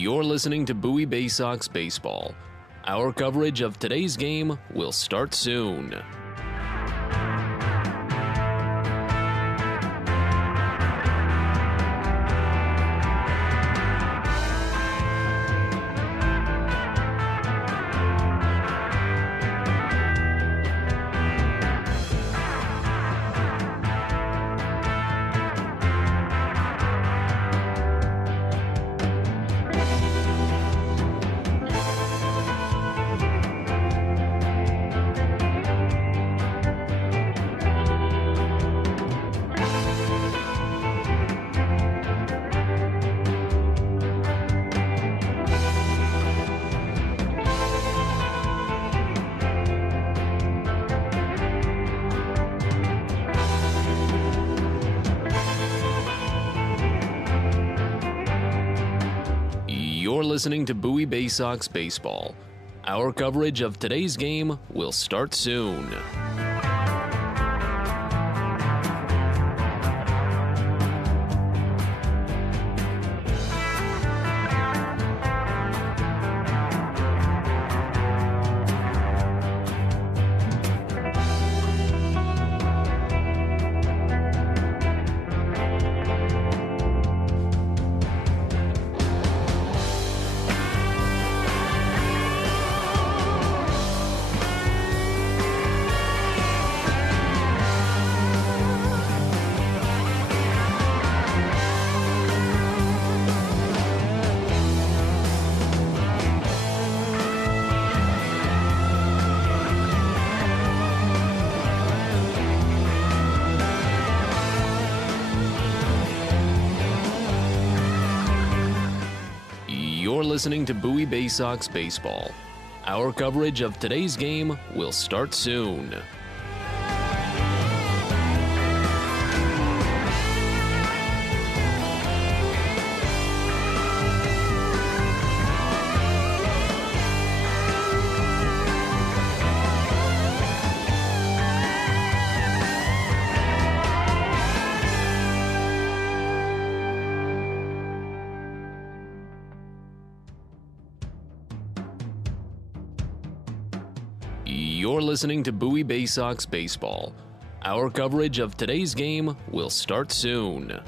You're listening to Bowie Baysox Baseball. Our coverage of today's game will start soon. You're listening to Bowie Baysox Baseball. Our coverage of today's game will start soon. You're listening to Bowie Baysox Baseball. Our coverage of today's game will start soon. You're listening to Bowie Baysox Baseball. Our coverage of today's game will start soon.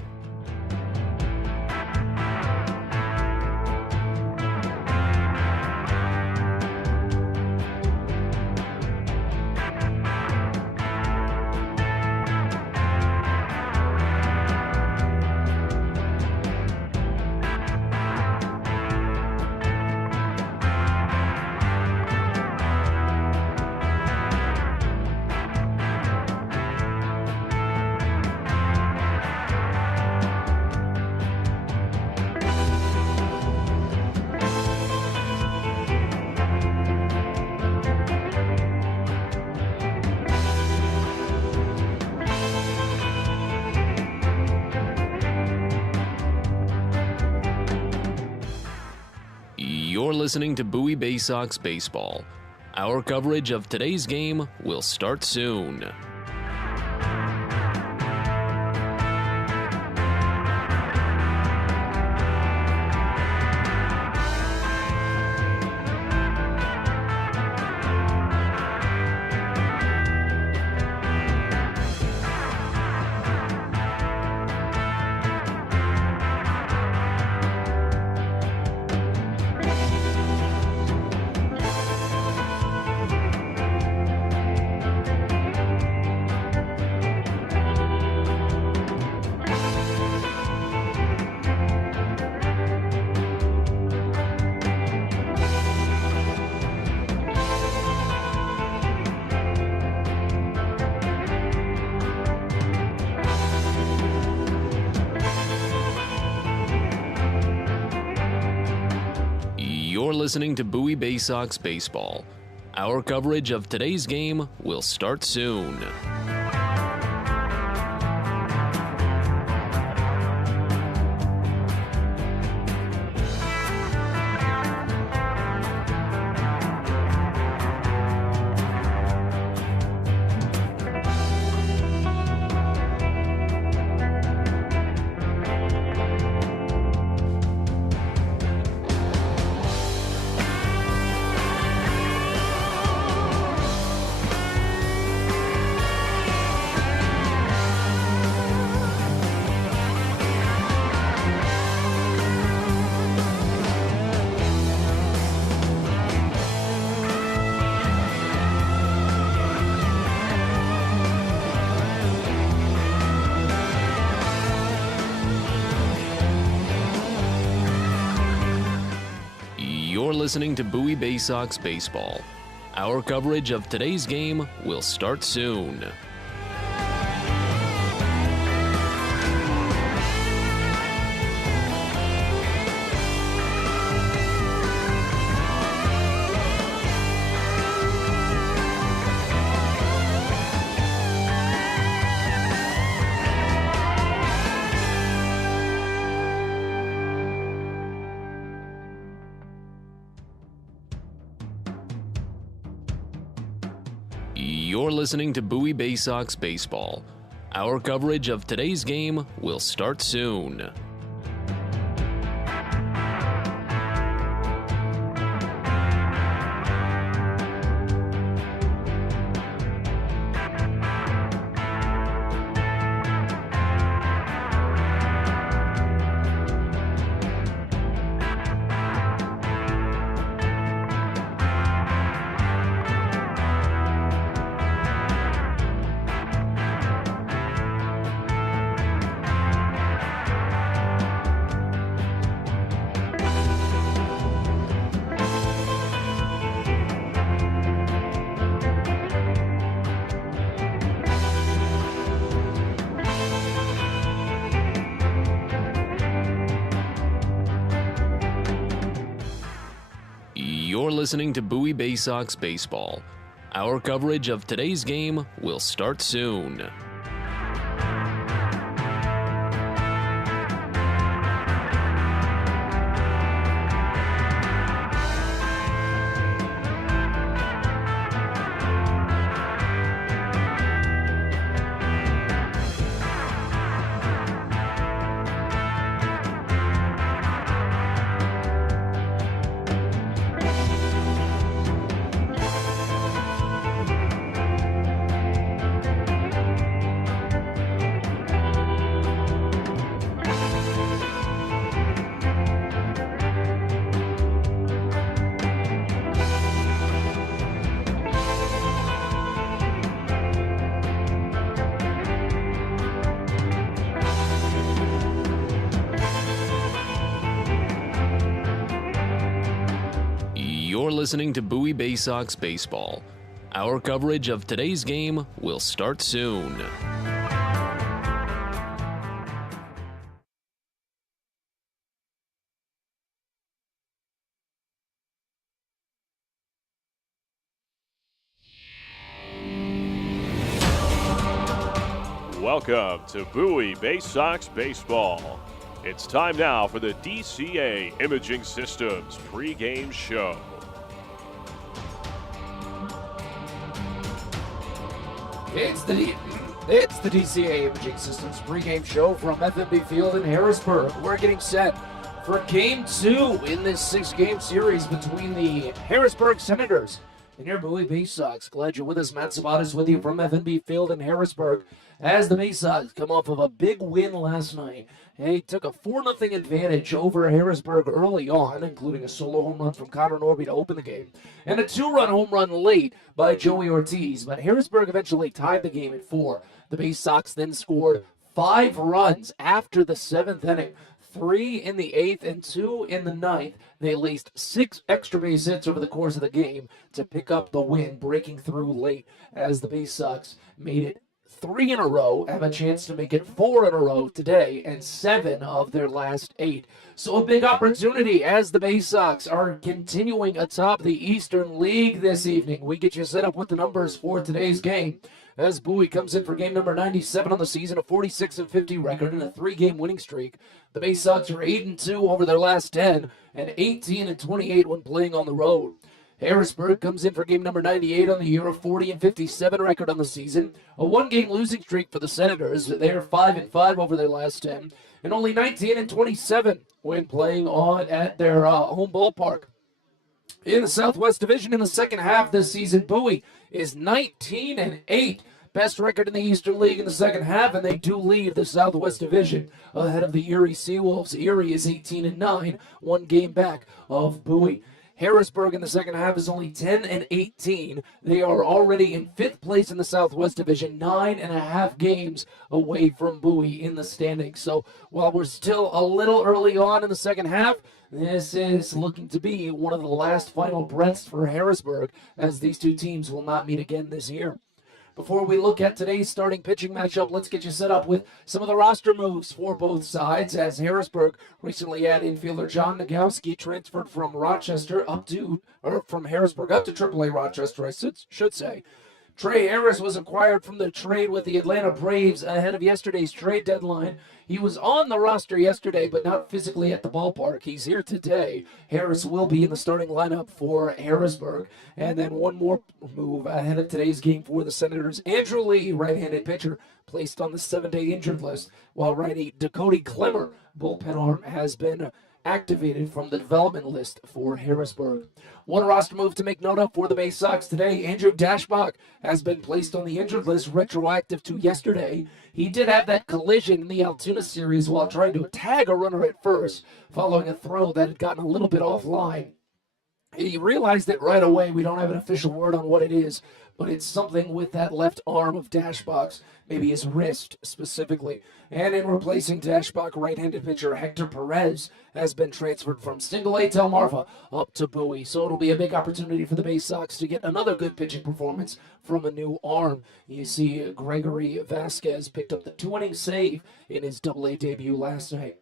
You're listening to Bowie Baysox Baseball. Our coverage of today's game will start soon. You're listening to Bowie Baysox Baseball. Our coverage of today's game will start soon. You're listening to Bowie Baysox Baseball. Our coverage of today's game will start soon. You're listening to Bowie Baysox Baseball. Our coverage of today's game will start soon. You're listening to Bowie Baysox Baseball. Our coverage of today's game will start soon. You're listening to Bowie Baysox Baseball. Our coverage of today's game will start soon. Welcome to Bowie Baysox Baseball. It's time now for the DCA Imaging Systems pregame show. It's the DCA Imaging Systems pregame show from FMB Field in Harrisburg. We're getting set for Game 2 in this 6-game series between the Harrisburg Senators and your Bowie Baysox. Glad you're with us. Matt Sabatas with you from FMB Field in Harrisburg as the Baysox come off of a big win last night. They took a 4-0 advantage over Harrisburg early on, including a solo home run from Connor Norby to open the game, and a 2-run home run late by Joey Ortiz. But Harrisburg eventually tied the game at 4. The Baysox then scored 5 runs after the 7th inning, 3 in the 8th and 2 in the 9th. They laced 6 extra base hits over the course of the game to pick up the win, breaking through late as the Baysox made it 3 in a row, have a chance to make it 4 in a row today, and 7 of their last 8. So a big opportunity as the Baysox are continuing atop the Eastern League this evening. We get you set up with the numbers for today's game as Bowie comes in for game number 97 on the season, a 46-50 record and a 3-game winning streak. The Baysox are 8-2 over their last 10 and 18-28 when playing on the road. Harrisburg comes in for game number 98 on the year, a 40-57 record on the season. A 1-game losing streak for the Senators. They're 5-5 over their last 10, and only 19-27 when playing at their home ballpark. In the Southwest Division in the second half this season, Bowie is 19-8. Best record in the Eastern League in the second half, and they do lead the Southwest Division ahead of the Erie Seawolves. Erie is 18-9, 1 game back of Bowie. Harrisburg in the second half is only 10-18. They are already in 5th place in the Southwest Division, 9.5 games away from Bowie in the standings. So while we're still a little early on in the second half, this is looking to be one of the last final breaths for Harrisburg, as these two teams will not meet again this year. Before we look at today's starting pitching matchup, let's get you set up with some of the roster moves for both sides, as Harrisburg recently had infielder John Nagowski transferred from Harrisburg up to AAA Rochester, I should say. Trey Harris was acquired from the trade with the Atlanta Braves ahead of yesterday's trade deadline. He was on the roster yesterday, but not physically at the ballpark. He's here today. Harris will be in the starting lineup for Harrisburg. And then one more move ahead of today's game for the Senators. Andrew Lee, right-handed pitcher, placed on the 7-day injured list, while righty Dakota Clemmer, bullpen arm, has been activated from the development list for Harrisburg. One roster move to make note of for the Baysox today: Andrew Dashbach has been placed on the injured list retroactive to yesterday. He did have that collision in the Altoona series while trying to tag a runner at first, following a throw that had gotten a little bit offline. He realized it right away. We don't have an official word on what it is, but it's something with that left arm of Dashbach's, maybe his wrist specifically. And in replacing Dashbach, right-handed pitcher Hector Perez has been transferred from Single-A Telmarfa up to Bowie. So it'll be a big opportunity for the Baysox to get another good pitching performance from a new arm. You see Gregory Vasquez picked up the 2-inning save in his Double-A debut last night.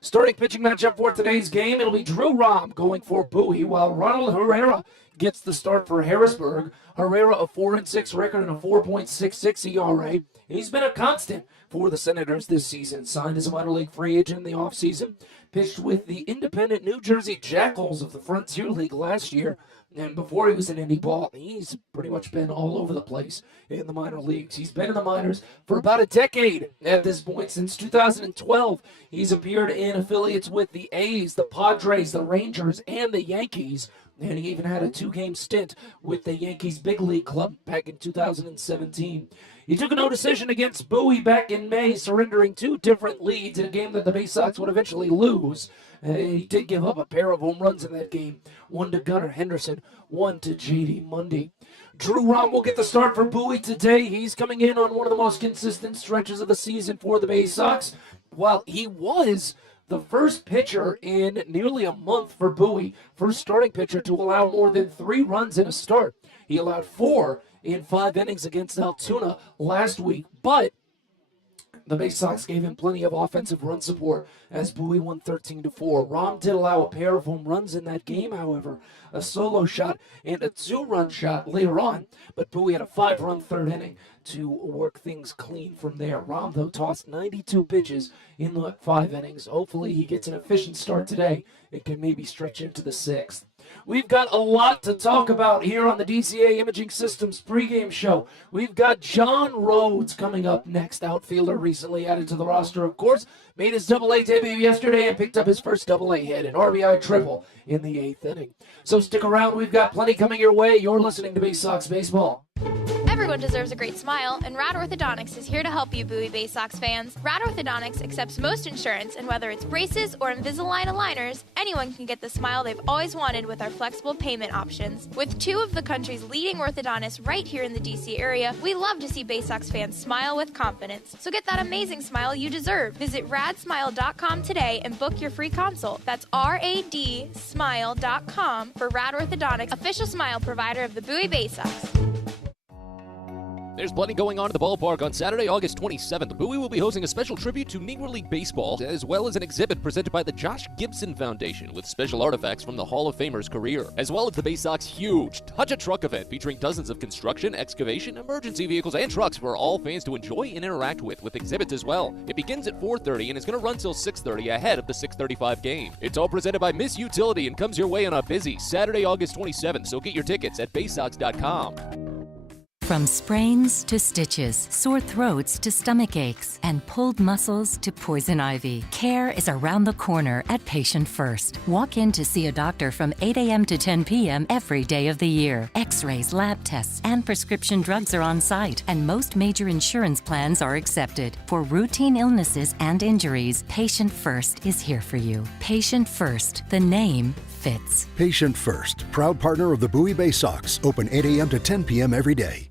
Starting pitching matchup for today's game, it'll be Drew Rom going for Bowie, while Ronald Herrera gets the start for Harrisburg. Herrera, a 4-6 record and a 4.66 ERA. He's been a constant for the Senators this season. Signed as a minor league free agent in the offseason. Pitched with the independent New Jersey Jackals of the Frontier League last year. And before he was in indie ball, he's pretty much been all over the place in the minor leagues. He's been in the minors for about a decade at this point. Since 2012, he's appeared in affiliates with the A's, the Padres, the Rangers, and the Yankees. And he even had a 2-game stint with the Yankees big league club back in 2017. He took a no decision against Bowie back in May, surrendering 2 different leads in a game that the Baysox would eventually lose. He did give up a pair of home runs in that game, one to Gunnar Henderson, one to J.D. Mundy. Drew Rom will get the start for Bowie today. He's coming in on one of the most consistent stretches of the season for the Baysox. While he was the first pitcher in nearly a month for Bowie, first starting pitcher to allow more than 3 runs in a start. He allowed 4 in 5 innings against Altoona last week, but the Baysox gave him plenty of offensive run support as Bowie won 13-4. Rom did allow a pair of home runs in that game, however, a solo shot and a 2-run shot later on, but Bowie had a 5-run third inning to work things clean from there. Rom, though, tossed 92 pitches in the 5 innings. Hopefully he gets an efficient start today. It can maybe stretch into the 6th. We've got a lot to talk about here on the DCA Imaging Systems pregame show. We've got John Rhodes coming up next, outfielder recently added to the roster, of course. Made his Double-A debut yesterday and picked up his first Double-A hit, an RBI triple in the 8th inning. So stick around. We've got plenty coming your way. You're listening to Baysox Baseball. Everyone deserves a great smile, and Rad Orthodontics is here to help you, Bowie Baysox fans. Rad Orthodontics accepts most insurance, and whether it's braces or Invisalign aligners, anyone can get the smile they've always wanted with our flexible payment options. With 2 of the country's leading orthodontists right here in the DC area, we love to see Baysox fans smile with confidence. So get that amazing smile you deserve. Visit radsmile.com today and book your free consult. That's radsmile.com for Rad Orthodontics, official smile provider of the Bowie Baysox. There's plenty going on at the ballpark on Saturday, August 27th. Bowie will be hosting a special tribute to Negro League Baseball, as well as an exhibit presented by the Josh Gibson Foundation with special artifacts from the Hall of Famer's career, as well as the Baysox huge Touch a Truck event featuring dozens of construction, excavation, emergency vehicles, and trucks for all fans to enjoy and interact with exhibits as well. It begins at 4:30 and is going to run till 6:30 ahead of the 6:35 game. It's all presented by Miss Utility and comes your way on a busy Saturday, August 27th, so get your tickets at baysox.com. From sprains to stitches, sore throats to stomach aches, and pulled muscles to poison ivy, care is around the corner at Patient First. Walk in to see a doctor from 8 a.m. to 10 p.m. every day of the year. X-rays, lab tests, and prescription drugs are on site, and most major insurance plans are accepted. For routine illnesses and injuries, Patient First is here for you. Patient First, the name fits. Patient First, proud partner of the Bowie Baysox, open 8 a.m. to 10 p.m. every day.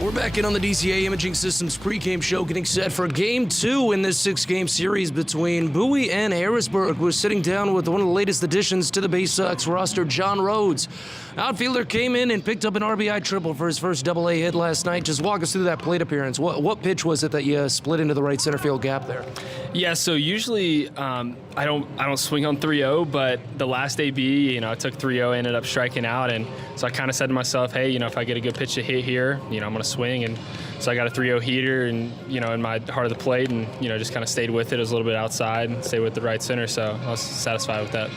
We're back in on the DCA Imaging Systems pregame show, getting set for Game 2 in this 6-game series between Bowie and Harrisburg. We're sitting down with one of the latest additions to the Baysox roster, John Rhodes. Outfielder came in and picked up an RBI triple for his first AA hit last night. Just walk us through that plate appearance. What pitch was it that you split into the right center field gap there? Yeah, so usually I don't swing on 3-0, but the last AB, I took 3-0, ended up striking out, and so I kind of said to myself, hey, if I get a good pitch to hit here, I'm going to swing, and so I got a 3-0 heater, and in my heart of the plate, and just kind of stayed with it. It was a little bit outside, and stayed with the right center, so I was satisfied with that.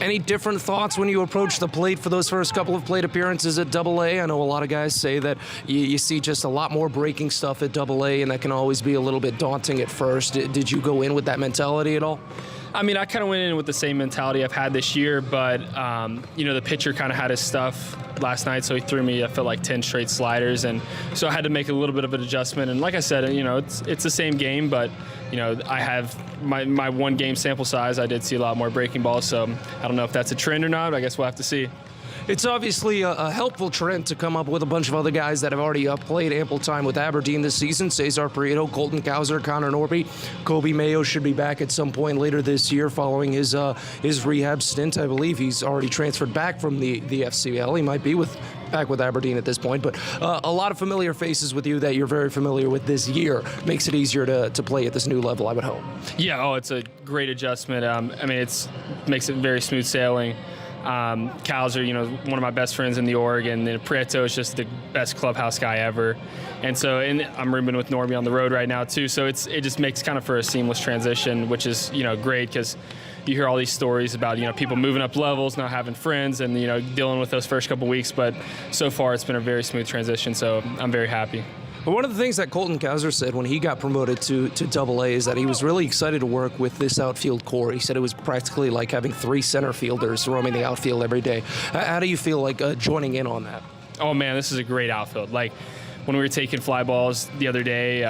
Any different thoughts when you approach the plate for those first couple of plate appearances at AA? I know a lot of guys say that you see just a lot more breaking stuff at AA, and that can always be a little bit daunting at first. Did you go in with that mentality at all? I mean, I kind of went in with the same mentality I've had this year, but, the pitcher kind of had his stuff last night, so he threw me, I felt like 10 straight sliders, and so I had to make a little bit of an adjustment. And like I said, it's the same game, but, I have my one game sample size. I did see a lot more breaking balls, so I don't know if that's a trend or not. I guess we'll have to see. It's obviously a helpful trend to come up with a bunch of other guys that have already played ample time with Aberdeen this season. Cesar Prieto, Colton Cowser, Connor Norby. Kobe Mayo should be back at some point later this year following his rehab stint. I believe he's already transferred back from the FCL. He might be back with Aberdeen at this point, but a lot of familiar faces with you that you're very familiar with this year. Makes it easier to play at this new level, I would hope. Yeah, it's a great adjustment. It makes it very smooth sailing. Cowser, one of my best friends in the org, and then Prieto is just the best clubhouse guy ever. And I'm rooming with Norby on the road right now too, so it just makes kind of for a seamless transition, which is, great because you hear all these stories about, people moving up levels, not having friends, and, dealing with those first couple weeks, but so far it's been a very smooth transition, so I'm very happy. But one of the things that Colton Cowser said when he got promoted to AA is that he was really excited to work with this outfield core. He said it was practically like having 3 center fielders roaming the outfield every day. How do you feel like joining in on that? Oh, man, this is a great outfield. Like, when we were taking fly balls the other day,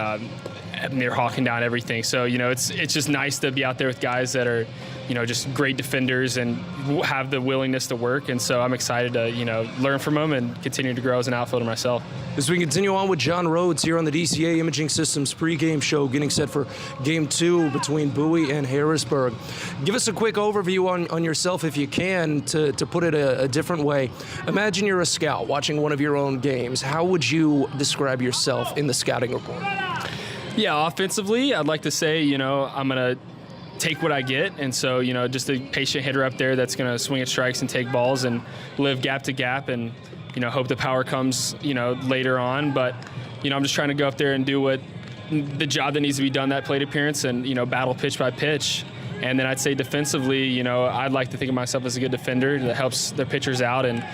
they're hawking down everything. So, it's just nice to be out there with guys that are, just great defenders and have the willingness to work. And so I'm excited to, learn from them and continue to grow as an outfielder myself. As we continue on with John Rhodes here on the DCA Imaging Systems pregame show, getting set for Game 2 between Bowie and Harrisburg. Give us a quick overview on yourself, if you can, to put it a different way. Imagine you're a scout watching one of your own games. How would you describe yourself in the scouting report? Yeah, offensively, I'd like to say, I'm going to take what I get, and so, just a patient hitter up there that's going to swing at strikes and take balls and live gap to gap and, hope the power comes, later on. But, I'm just trying to go up there and do what the job that needs to be done that plate appearance and, battle pitch by pitch. And then I'd say defensively, I'd like to think of myself as a good defender that helps their pitchers out and,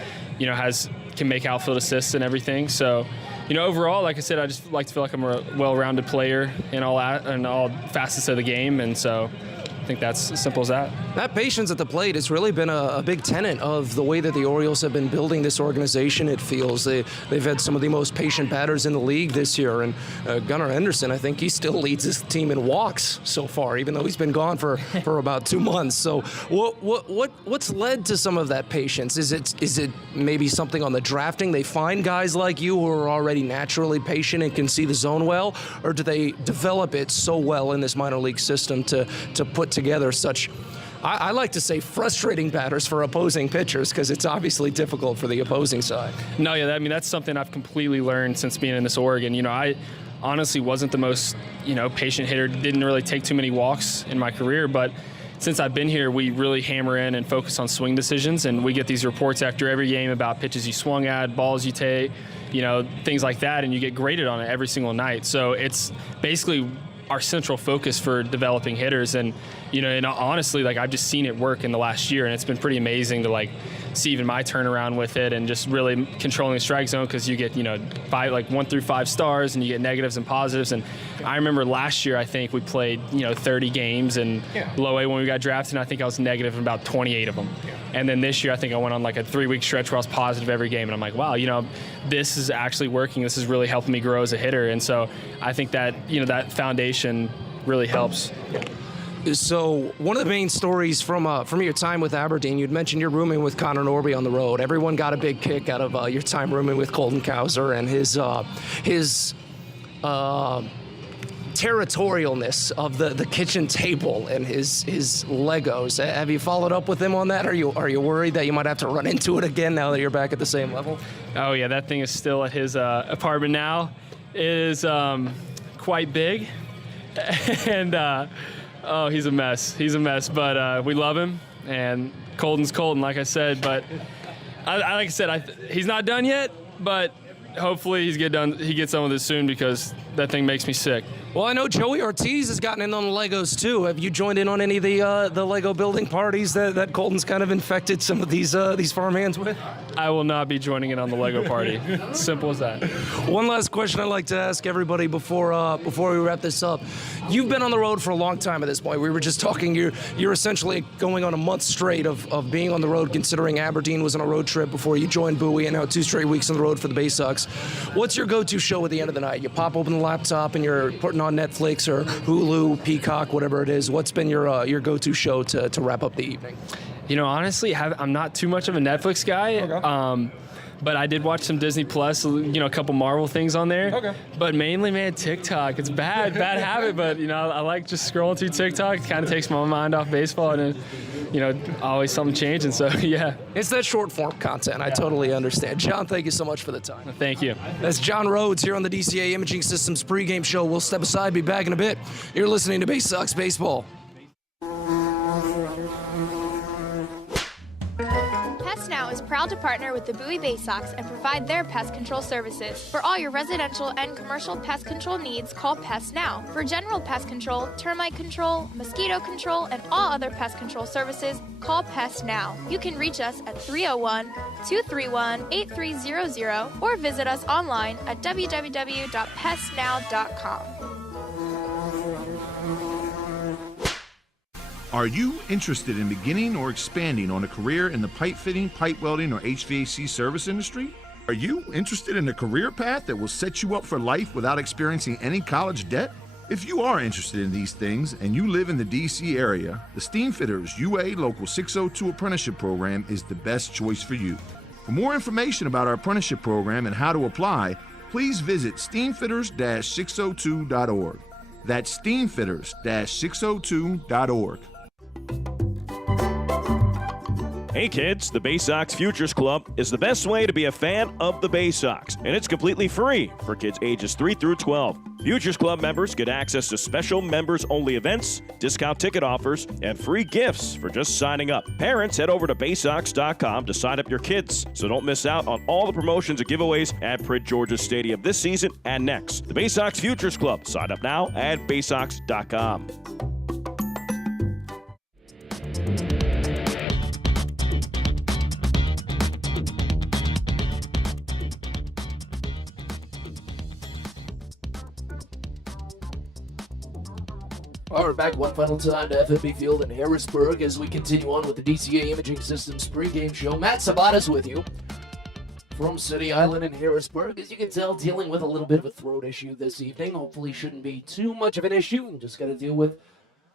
can make outfield assists and everything. So, overall, like I said, I just like to feel like I'm a well-rounded player in all facets of the game, and so I think that's as simple as that. That patience at the plate has really been a big tenet of the way that the Orioles have been building this organization, it feels. They've had some of the most patient batters in the league this year, and Gunnar Henderson, I think he still leads his team in walks so far, even though he's been gone for about 2 months. So what's led to some of that patience? Is it maybe something on the drafting? They find guys like you who are already naturally patient and can see the zone well, or do they develop it so well in this minor league system to put together such, I like to say, frustrating batters for opposing pitchers, because it's obviously difficult for the opposing side? No, yeah, that's something I've completely learned since being in this Oregon. I honestly wasn't the most, patient hitter, didn't really take too many walks in my career, but since I've been here, we really hammer in and focus on swing decisions, and we get these reports after every game about pitches you swung at, balls you take, things like that, and you get graded on it every single night. So it's basically our central focus for developing hitters, and and honestly, I've just seen it work in the last year, and it's been pretty amazing to see even my turnaround with it, and just really controlling the strike zone, because you get 1 through 5 stars, and you get negatives and positives. And I remember last year, I think we played 30 games in low A when we got drafted, and I think I was negative in about 28 of them. And then this year, I think I went on like a 3-week stretch where I was positive every game. And I'm like, wow, this is actually working. This is really helping me grow as a hitter. And so I think that, that foundation really helps. So one of the main stories from your time with Aberdeen, you'd mentioned you're rooming with Connor Norby on the road. Everyone got a big kick out of your time rooming with Colton Cowser and his territorialness of the kitchen table and his Legos. Have you followed up with him on that? Are you worried that you might have to run into it again now that you're back at the same level? Oh yeah, that thing is still at his apartment now. It is quite big, and he's a mess. He's a mess, but we love him, and Colton's Colton, like I said. But he's not done yet, but hopefully he gets done with it soon because that thing makes me sick. Well, I know Joey Ortiz has gotten in on the Legos too. Have you joined in on any of the Lego building parties that Colton's kind of infected some of these farmhands with? I will not be joining in on the Lego party. Simple as that. One last question I'd like to ask everybody before we wrap this up. You've been on the road for a long time at this point. We were just talking. You're essentially going on a month straight of being on the road, considering Aberdeen was on a road trip before you joined Bowie, and now 2 straight weeks on the road for the Baysox. What's your go-to show at the end of the night? You pop open the laptop and you're putting on Netflix or Hulu, Peacock, whatever it is. What's been your go-to show to wrap up the evening? Honestly, I'm not too much of a Netflix guy. Okay. But I did watch some Disney Plus, a couple Marvel things on there. Okay. But mainly, man, TikTok. It's bad habit, but, I like just scrolling through TikTok. It kind of takes my mind off baseball, and then, always something changing, so, yeah. It's that short-form content. I totally understand. John, thank you so much for the time. Thank you. That's John Rhodes here on the DCA Imaging Systems pregame show. We'll step aside, be back in a bit. You're listening to Baysox Baseball. Now is proud to partner with the Bowie Baysox and provide their pest control services. For all your residential and commercial pest control needs, call Pest Now. For general pest control, termite control, mosquito control, and all other pest control services, call Pest Now. You can reach us at 301-231-8300 or visit us online at www.pestnow.com. Are you interested in beginning or expanding on a career in the pipe fitting, pipe welding, or HVAC service industry? Are you interested in a career path that will set you up for life without experiencing any college debt? If you are interested in these things and you live in the DC area, the Steamfitters UA Local 602 Apprenticeship Program is the best choice for you. For more information about our apprenticeship program and how to apply, please visit steamfitters-602.org. That's steamfitters-602.org. Hey kids, the Baysox Futures Club is the best way to be a fan of the Baysox, and it's completely free for kids ages 3 through 12. Futures Club members get access to special members-only events, discount ticket offers, and free gifts for just signing up. Parents, head over to Baysox.com to sign up your kids, so don't miss out on all the promotions and giveaways at Prince George's Stadium this season and next. The Baysox Futures Club. Sign up now at Baysox.com. All right, back one final time to FMB Field in Harrisburg as we continue on with the DCA Imaging Systems pregame show. Matt Sabatas with you from City Island in Harrisburg. As you can tell, dealing with a little bit of a throat issue this evening. Hopefully shouldn't be too much of an issue. Just got to deal with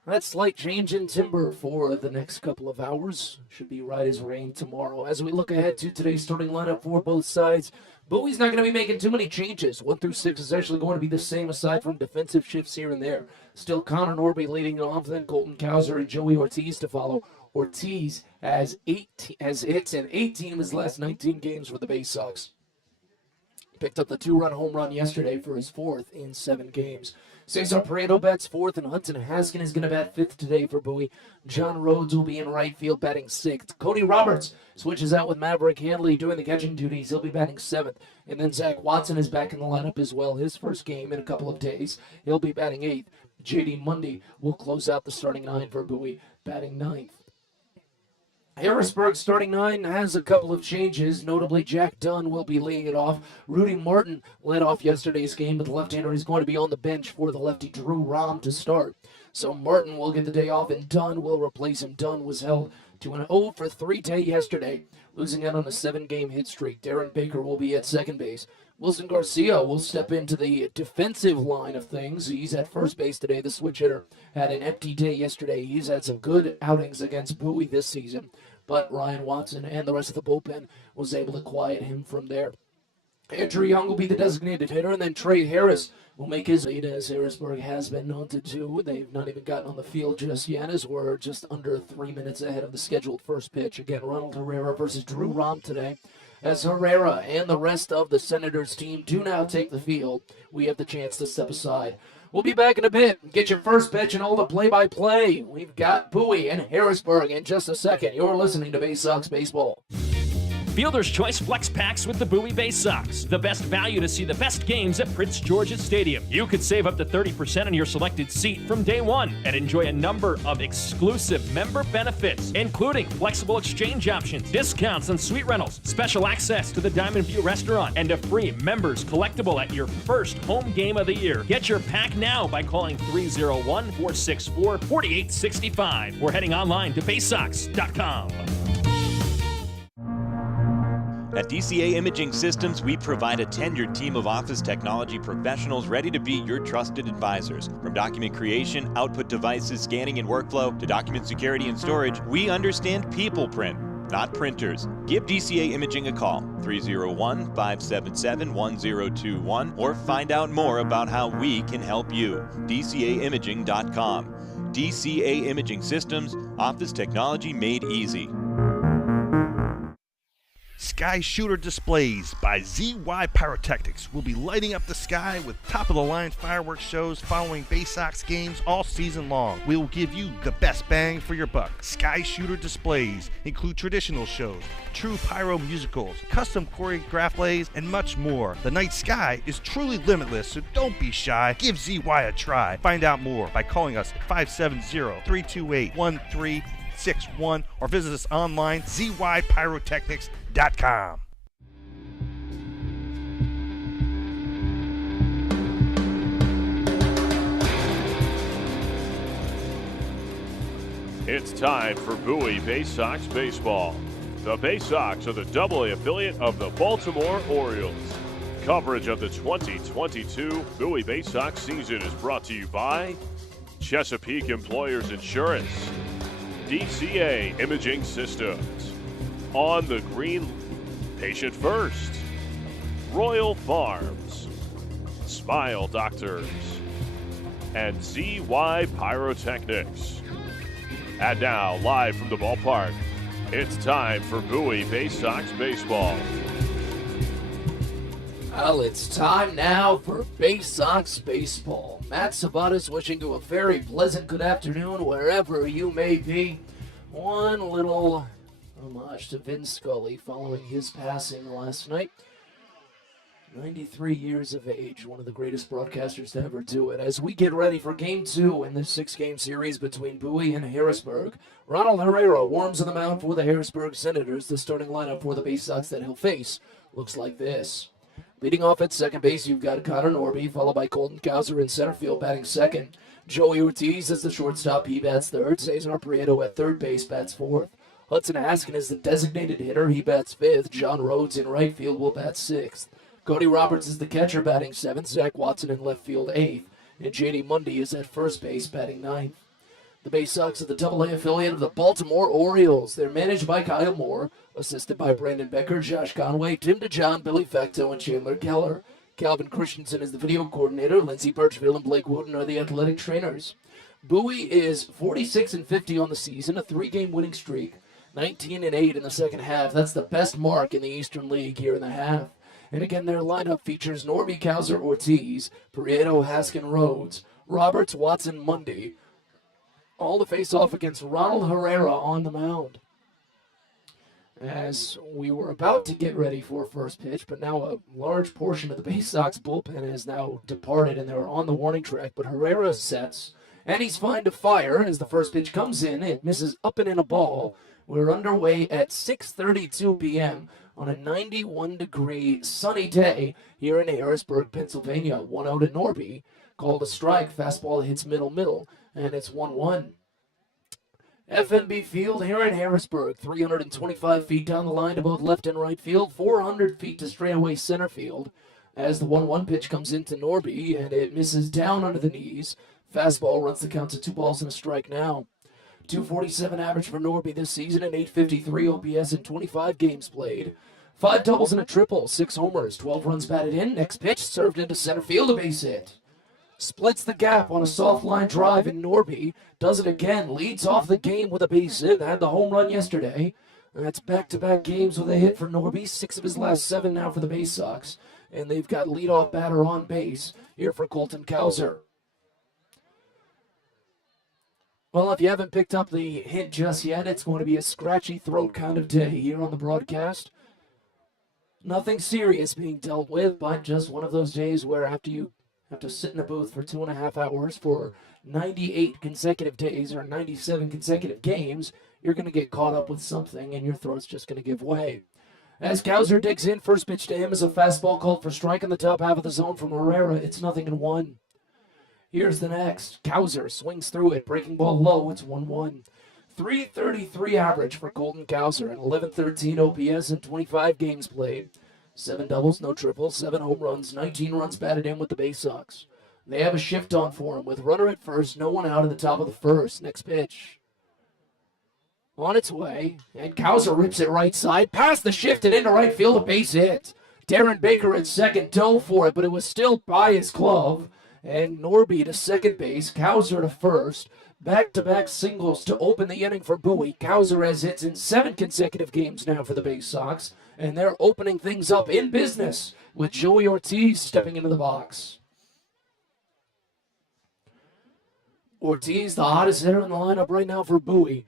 that slight change in timber for the next couple of hours. Should be right as rain tomorrow. As we look ahead to today's starting lineup for both sides, Bowie's not going to be making too many changes. 1 through 6 is actually going to be the same aside from defensive shifts here and there. Still Connor Norby leading it off, then Colton Cowser and Joey Ortiz to follow. Ortiz has hits in 18 of his last 19 games for the Baysox. Picked up the 2-run home run yesterday for his 4th in 7 games. Cesar Pareto bats 4th, and Hudson Haskin is going to bat 5th today for Bowie. John Rhodes will be in right field batting 6th. Cody Roberts switches out with Maverick Handley doing the catching duties. He'll be batting 7th. And then Zach Watson is back in the lineup as well. His first game in a couple of days. He'll be batting 8th. J.D. Mundy will close out the starting 9 for Bowie, batting 9th. Harrisburg's starting 9 has a couple of changes. Notably, Jack Dunn will be leading it off. Rudy Martin led off yesterday's game, but the left-hander is going to be on the bench for the lefty Drew Rahm to start. So Martin will get the day off, and Dunn will replace him. Dunn was held to an 0-for-3 day yesterday, losing out on a 7-game hit streak. Darren Baker will be at second base. Wilson Garcia will step into the defensive line of things. He's at first base today. The switch hitter had an empty day yesterday. He's had some good outings against Bowie this season, but Ryan Watson and the rest of the bullpen was able to quiet him from there. Andrew Young will be the designated hitter, and then Trey Harris will make his lead, as Harrisburg has been known to do. They've not even gotten on the field just yet, as we're just under 3 minutes ahead of the scheduled first pitch. Again, Ronald Herrera versus Drew Rom today. As Herrera and the rest of the Senators team do now take the field, we have the chance to step aside. We'll be back in a bit. Get your first pitch and all the play-by-play. We've got Bowie and Harrisburg in just a second. You're listening to Baysox Baseball. Fielder's Choice Flex Packs with the Bowie Baysox. The best value to see the best games at Prince George's Stadium. You could save up to 30% on your selected seat from day one and enjoy a number of exclusive member benefits, including flexible exchange options, discounts on suite rentals, special access to the Diamond View restaurant, and a free members collectible at your first home game of the year. Get your pack now by calling 301-464-4865 or heading online to baysox.com. At DCA Imaging Systems, we provide a tenured team of office technology professionals ready to be your trusted advisors. From document creation, output devices, scanning and workflow, to document security and storage, we understand people print, not printers. Give DCA Imaging a call, 301-577-1021, or find out more about how we can help you. DCAimaging.com. DCA Imaging Systems, office technology made easy. Sky Shooter Displays by ZY Pyrotechnics will be lighting up the sky with top-of-the-line fireworks shows following Baysox games all season long. We will give you the best bang for your buck. Sky Shooter Displays include traditional shows, true pyro musicals, custom choreographed plays, and much more. The night sky is truly limitless, so don't be shy. Give ZY a try. Find out more by calling us at 570-328-1361 or visit us online, zypyrotechnics.com. It's time for Bowie Baysox Baseball. The Baysox are the AA affiliate of the Baltimore Orioles. Coverage of the 2022 Bowie Baysox season is brought to you by Chesapeake Employers Insurance, DCA Imaging Systems, On the Green, Patient First, Royal Farms, Smile Doctors, and ZY Pyrotechnics. And now, live from the ballpark, it's time for Bowie Baysox Baseball. Well, it's time now for Baysox Baseball. Matt Sabatas wishing you a very pleasant good afternoon wherever you may be. One little homage to Vin Scully following his passing last night. 93 years of age, one of the greatest broadcasters to ever do it. As we get ready for Game 2 in this 6-game series between Bowie and Harrisburg, Ronald Herrera warms on the mound for the Harrisburg Senators. The starting lineup for the Baysox that he'll face looks like this. Leading off at second base, you've got Connor Norby, followed by Colton Cowser in center field, batting second. Joey Ortiz is the shortstop, he bats third. Cesar Prieto at third base, bats fourth. Hudson Haskin is the designated hitter, he bats fifth. John Rhodes in right field will bat sixth. Cody Roberts is the catcher, batting seventh. Zach Watson in left field, eighth. And J.D. Mundy is at first base, batting ninth. The Baysox are the AA affiliate of the Baltimore Orioles. They're managed by Kyle Moore, assisted by Brandon Becker, Josh Conway, Tim DeJohn, Billy Facto, and Chandler Keller. Calvin Christensen is the video coordinator. Lindsey Birchfield and Blake Wooden are the athletic trainers. Bowie is 46-50 on the season, a 3-game winning streak, 19-8 in the second half. That's the best mark in the Eastern League here in the half. And again, their lineup features Norby, Cowser, Ortiz, Prieto, Haskin, Rhodes, Roberts, Watson, Mundy, all to face off against Ronald Herrera on the mound. As we were about to get ready for first pitch, but now a large portion of the Baysox bullpen has now departed and they're on the warning track, but Herrera sets, and he's fine to fire as the first pitch comes in. It misses up and in a ball. We're underway at 6:32 p.m. on a 91-degree sunny day here in Harrisburg, Pennsylvania. 1-0 to Norby. Called a strike. Fastball hits middle, and it's 1-1. FNB Field here in Harrisburg, 325 feet down the line to both left and right field, 400 feet to straightaway center field. As the 1-1 pitch comes into Norby, and it misses down under the knees. Fastball runs the count to 2 balls and a strike now. 247 average for Norby this season and 853 OPS in 25 games played. 5 doubles and a triple, 6 homers, 12 runs batted in. Next pitch served into center field, a base hit. Splits the gap on a soft line drive, and Norby does it again. Leads off the game with a base hit. Had the home run yesterday. That's back-to-back games with a hit for Norby. 6 of his last 7 now for the Baysox. And they've got leadoff batter on base here for Colton Kauser. Well, if you haven't picked up the hint just yet, it's going to be a scratchy throat kind of day here on the broadcast. Nothing serious being dealt with, but just one of those days where after you have to sit in a booth for 2.5 hours for 98 consecutive days or 97 consecutive games, you're going to get caught up with something and your throat's just going to give way. As Kauser digs in, first pitch to him is a fastball called for strike in the top half of the zone from Herrera. It's 0-1. Here's the next. Kauser swings through it, breaking ball low. It's 1-1. 333 average for Colton Kauser and 1113 OPS in 25 games played. 7 doubles, no triples, 7 home runs, 19 runs batted in with the Baysox. They have a shift on for him with runner at first, no one out at the top of the first. Next pitch. On its way, and Kauser rips it right side, past the shift and into right field, a base hit. Darren Baker at second dove for it, but it was still by his glove. And Norby to second base, Kauser to first. Back-to-back singles to open the inning for Bowie. Kauser has hits in 7 consecutive games now for the Baysox, and they're opening things up in business with Joey Ortiz stepping into the box. Ortiz, the hottest hitter in the lineup right now for Bowie.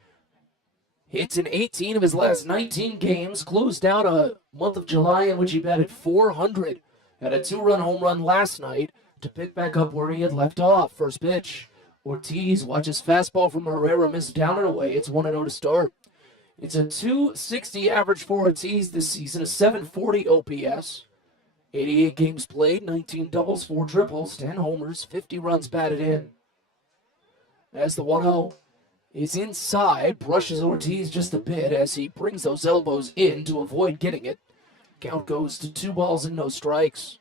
Hits in 18 of his last 19 games, closed out a month of July in which he batted .400. Had a 2-run home run last night to pick back up where he had left off. First pitch. Ortiz watches fastball from Herrera miss down and away. It's 1-0 to start. It's a .260 average for Ortiz this season, a .740 OPS. 88 games played, 19 doubles, 4 triples, 10 homers, 50 runs batted in. As the 1-0 is inside, brushes Ortiz just a bit as he brings those elbows in to avoid getting it. Count goes to 2 balls and no strikes.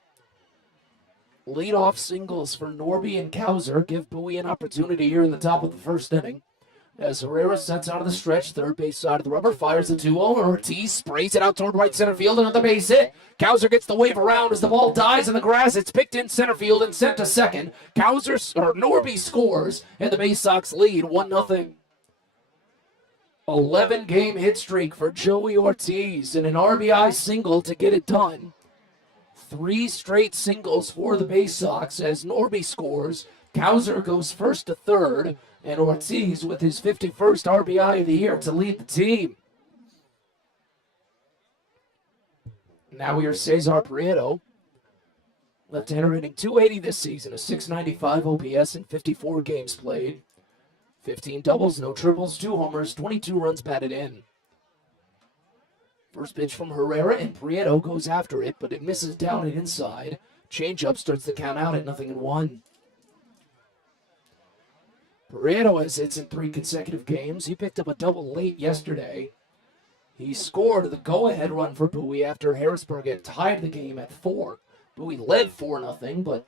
Leadoff singles for Norby and Kauser give Bowie an opportunity here in the top of the first inning. As Herrera sets out of the stretch, third base side of the rubber, fires the 2-0, and Ortiz sprays it out toward right center field, another base hit. Kauser gets the wave around as the ball dies in the grass. It's picked in center field and sent to second. Norby scores, and the Baysox lead 1-0. 11-game hit streak for Joey Ortiz and an RBI single to get it done. 3 straight singles for the Baysox as Norby scores. Kauser goes first to third, and Ortiz with his 51st RBI of the year to lead the team. Now here's Cesar Prieto. Left-hander hitting .280 this season, a .695 OPS in 54 games played. 15 doubles, no triples, 2 homers, 22 runs batted in. First pitch from Herrera, and Prieto goes after it, but it misses down and inside. Changeup starts the count out at 0-1. Prieto has hits in 3 consecutive games. He picked up a double late yesterday. He scored the go-ahead run for Bowie after Harrisburg had tied the game at 4. Bowie led 4-0, but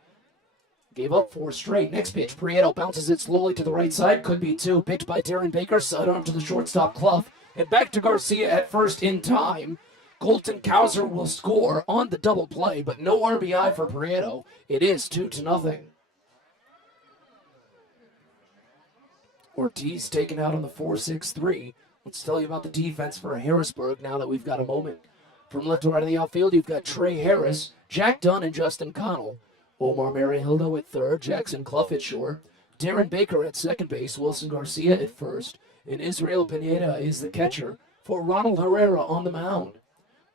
gave up 4 straight. Next pitch, Prieto bounces it slowly to the right side. Could be 2. Picked by Darren Baker, sidearm to the shortstop Clough. And back to Garcia at first in time. Colton Kauser will score on the double play, but no RBI for Prieto. It is 2-0. Ortiz taken out on the 4-6-3. Let's tell you about the defense for Harrisburg now that we've got a moment. From left to right of the outfield, you've got Trey Harris, Jack Dunn, and Justin Connell. Omar Marihildo at third, Jackson Clough at short, Darren Baker at second base, Wilson Garcia at first, and Israel Pineda is the catcher for Ronald Herrera on the mound.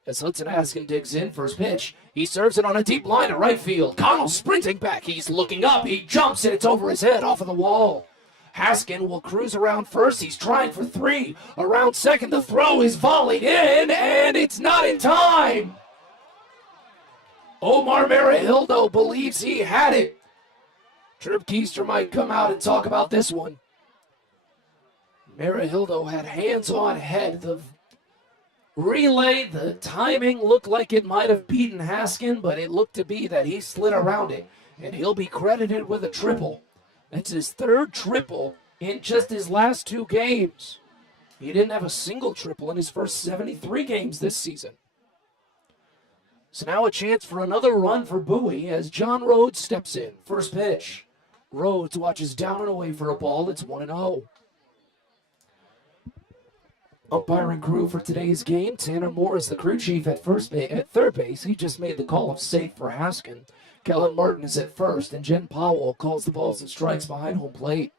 As Hudson Haskin digs in, first pitch, he serves it on a deep line to right field. Connell sprinting back, he's looking up, he jumps, and it's over his head off of the wall. Haskin will cruise around first, he's trying for 3. Around second, the throw is volleyed in, and it's not in time. Omar Marihildo believes he had it. Trip Keister might come out and talk about this one. Marihildo had hands on head. The relay, the timing looked like it might have beaten Haskin, but it looked to be that he slid around it, and he'll be credited with a triple. That's his third triple in just his last 2 games. He didn't have a single triple in his first 73 games this season. So now a chance for another run for Bowie as John Rhodes steps in. First pitch. Rhodes watches down and away for a ball. It's 1-0. Umpiring crew for today's game. Tanner Moore is the crew chief at third base. He just made the call of safe for Haskin. Kellen Martin is at first, and Jen Powell calls the balls and strikes behind home plate.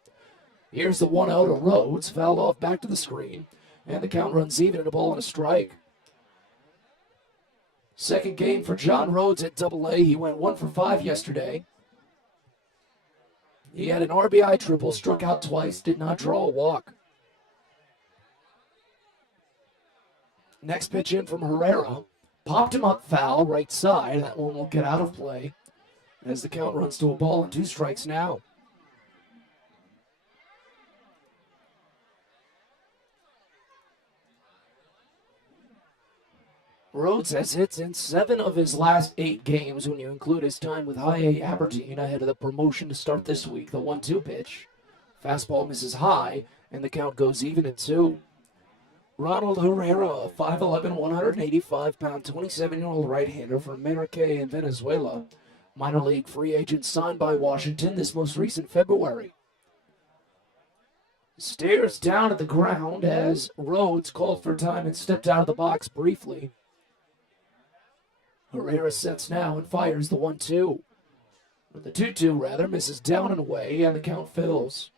Here's the 1-0 to Rhodes, fouled off back to the screen, and the count runs even at a ball and a strike. Second game for John Rhodes at Double-A. He went 1 for 5 yesterday. He had an RBI triple, struck out twice, did not draw a walk. Next pitch in from Herrera. Popped him up foul, right side. That one will get out of play as the count runs to a ball and 2 strikes now. Rhodes has hits in 7 of his last 8 games when you include his time with High A Aberdeen ahead of the promotion to start this week. The 1-2 pitch. Fastball misses high, and the count goes even at 2. Ronald Herrera, a 5'11", 185-pound, 27-year-old right-hander from Maracay in Venezuela. Minor league free agent signed by Washington this most recent February. Stares down at the ground as Rhodes called for time and stepped out of the box briefly. Herrera sets now and fires the 1-2. The 2-2 rather misses down and away, and the count fills.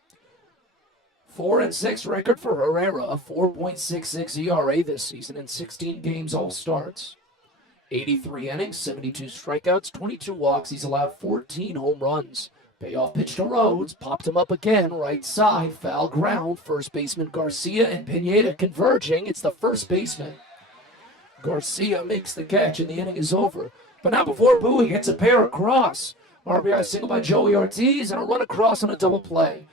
4-6 record for Herrera, a 4.66 ERA this season in 16 games all starts. 83 innings, 72 strikeouts, 22 walks. He's allowed 14 home runs. Payoff pitch to Rhodes, popped him up again, right side, foul ground. First baseman Garcia and Pineda converging. It's the first baseman. Garcia makes the catch and the inning is over. But not before Bowie gets a pair across. RBI single by Joey Ortiz and a run across on a double play.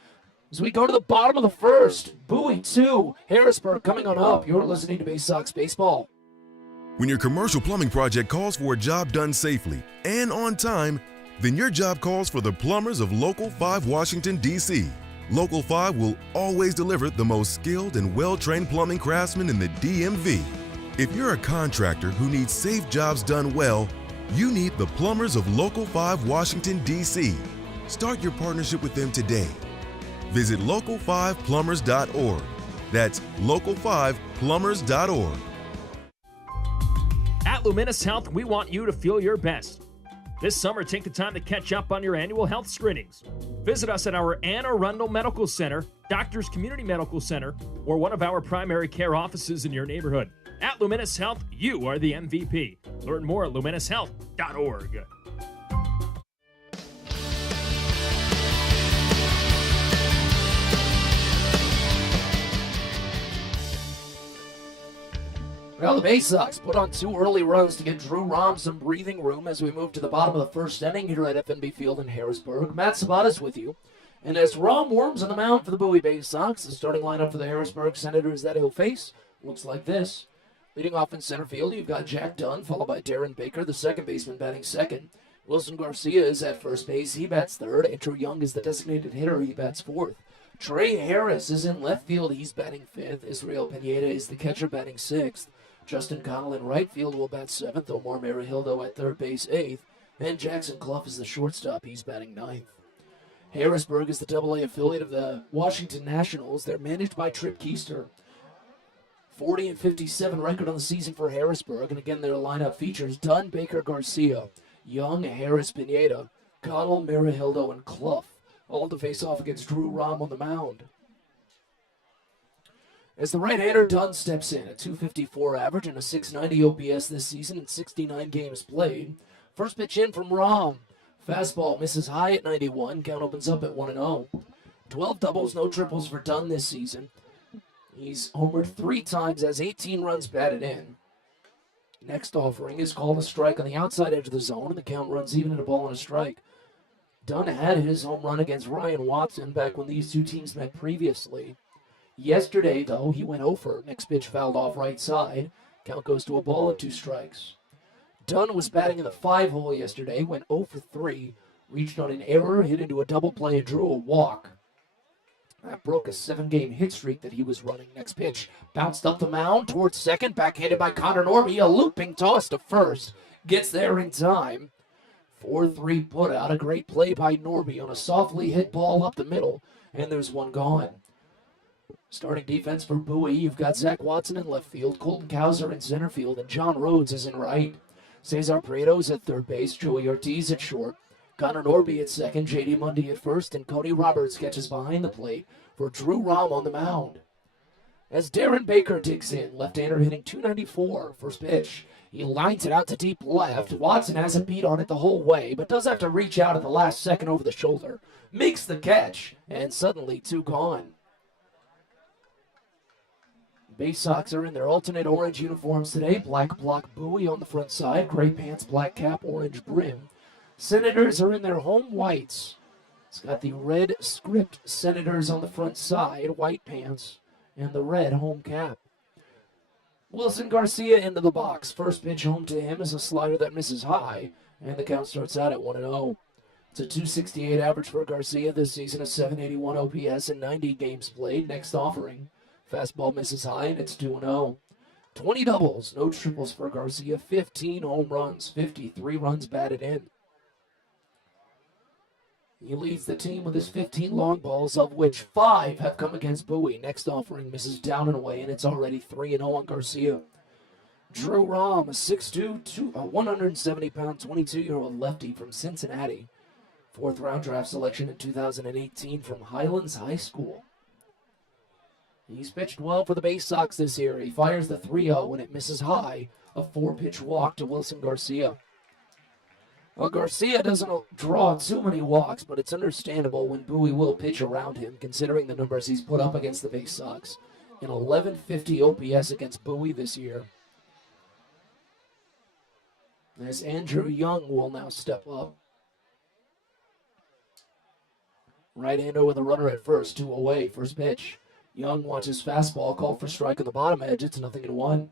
As we go to the bottom of the first, Bowie 2, Harrisburg coming on up. You're listening to Baysox Baseball. When your commercial plumbing project calls for a job done safely and on time, then your job calls for the plumbers of Local 5 Washington, D.C. Local 5 will always deliver the most skilled and well-trained plumbing craftsmen in the DMV. If you're a contractor who needs safe jobs done well, you need the plumbers of Local 5 Washington, D.C. Start your partnership with them today. Visit local5plumbers.org. That's local5plumbers.org. At Luminous Health, we want you to feel your best. This summer, take the time to catch up on your annual health screenings. Visit us at our Anne Arundel Medical Center, Doctors Community Medical Center, or one of our primary care offices in your neighborhood. At Luminous Health, you are the MVP. Learn more at luminoushealth.org. Well, the Baysox put on 2 early runs to get Drew Rom some breathing room as we move to the bottom of the first inning here at FNB Field in Harrisburg. Matt Sabatas with you. And as Rom warms on the mound for the Bowie Baysox, the starting lineup for the Harrisburg Senators that he'll face looks like this. Leading off in center field, you've got Jack Dunn, followed by Darren Baker, the second baseman, batting second. Wilson Garcia is at first base. He bats third. Andrew Young is the designated hitter. He bats fourth. Trey Harris is in left field. He's batting fifth. Israel Pineda is the catcher, batting sixth. Justin Connell in right field will bat seventh. Omar Marihildo at third base, eighth. And Jackson Clough is the shortstop. He's batting ninth. Harrisburg is the Double-A affiliate of the Washington Nationals. They're managed by Trip Keister. 40-57 record on the season for Harrisburg. And again, their lineup features Dunn, Baker, Garcia, Young, Harris, Pineda, Connell, Marihildo, and Clough. All to face off against Drew Rom on the mound. As the right-hander, Dunn steps in, a .254 average and a .690 OPS this season in 69 games played. First pitch in from Rom. Fastball misses high at 91. Count opens up at 1-0. 12 doubles, no triples for Dunn this season. He's homered 3 times, has 18 runs batted in. Next offering is called a strike on the outside edge of the zone, and the count runs even at a ball and a strike. Dunn had his home run against Ryan Watson back when these two teams met previously. Yesterday, though, he went 0 for. Next pitch fouled off right side. Count goes to a ball and 2 strikes. Dunn was batting in the 5-hole yesterday, went 0 for 3, reached on an error, hit into a double play, and drew a walk. That broke a 7-game hit streak that he was running. Next pitch bounced up the mound towards second, backhanded by Connor Norby, a looping toss to first. Gets there in time. 4-3 put out, a great play by Norby on a softly hit ball up the middle, and there's one gone. Starting defense for Bowie, you've got Zach Watson in left field, Colton Cowser in center field, and John Rhodes is in right. Cesar Prieto's at third base, Joey Ortiz at short, Connor Norby at second, J.D. Mundy at first, and Cody Roberts catches behind the plate for Drew Rom on the mound. As Darren Baker digs in, left-hander hitting .294, first pitch. He lines it out to deep left. Watson has a beat on it the whole way, but does have to reach out at the last second over the shoulder. Makes the catch, and suddenly 2 gone. Baysox are in their alternate orange uniforms today. Black block Bowie on the front side, gray pants, black cap, orange brim. Senators are in their home whites. It's got the red script Senators on the front side, white pants, and the red home cap. Wilson Garcia into the box. First pitch home to him is a slider that misses high, and the count starts out at 1-0. It's a .268 average for Garcia this season, a .781 OPS in 90 games played. Next offering. Fastball misses high, and it's 2-0. 20 doubles, no triples for Garcia, 15 home runs, 53 runs batted in. He leads the team with his 15 long balls, of which 5 have come against Bowie. Next offering misses down and away, and it's already 3-0 on Garcia. Drew Rom, a 6'2", 170-pound, 22-year-old lefty from Cincinnati. 4th-round draft selection in 2018 from Highlands High School. He's pitched well for the Baysox this year. He fires the 3-0 when it misses high. A 4-pitch walk to Wilson Garcia. Well, Garcia doesn't draw too many walks, but it's understandable when Bowie will pitch around him, considering the numbers he's put up against the Baysox. An 1150 OPS against Bowie this year. As Andrew Young will now step up. Right-hander with a runner at first, 2 away, first pitch. Young watches fastball, called for strike on the bottom edge. It's 0-1.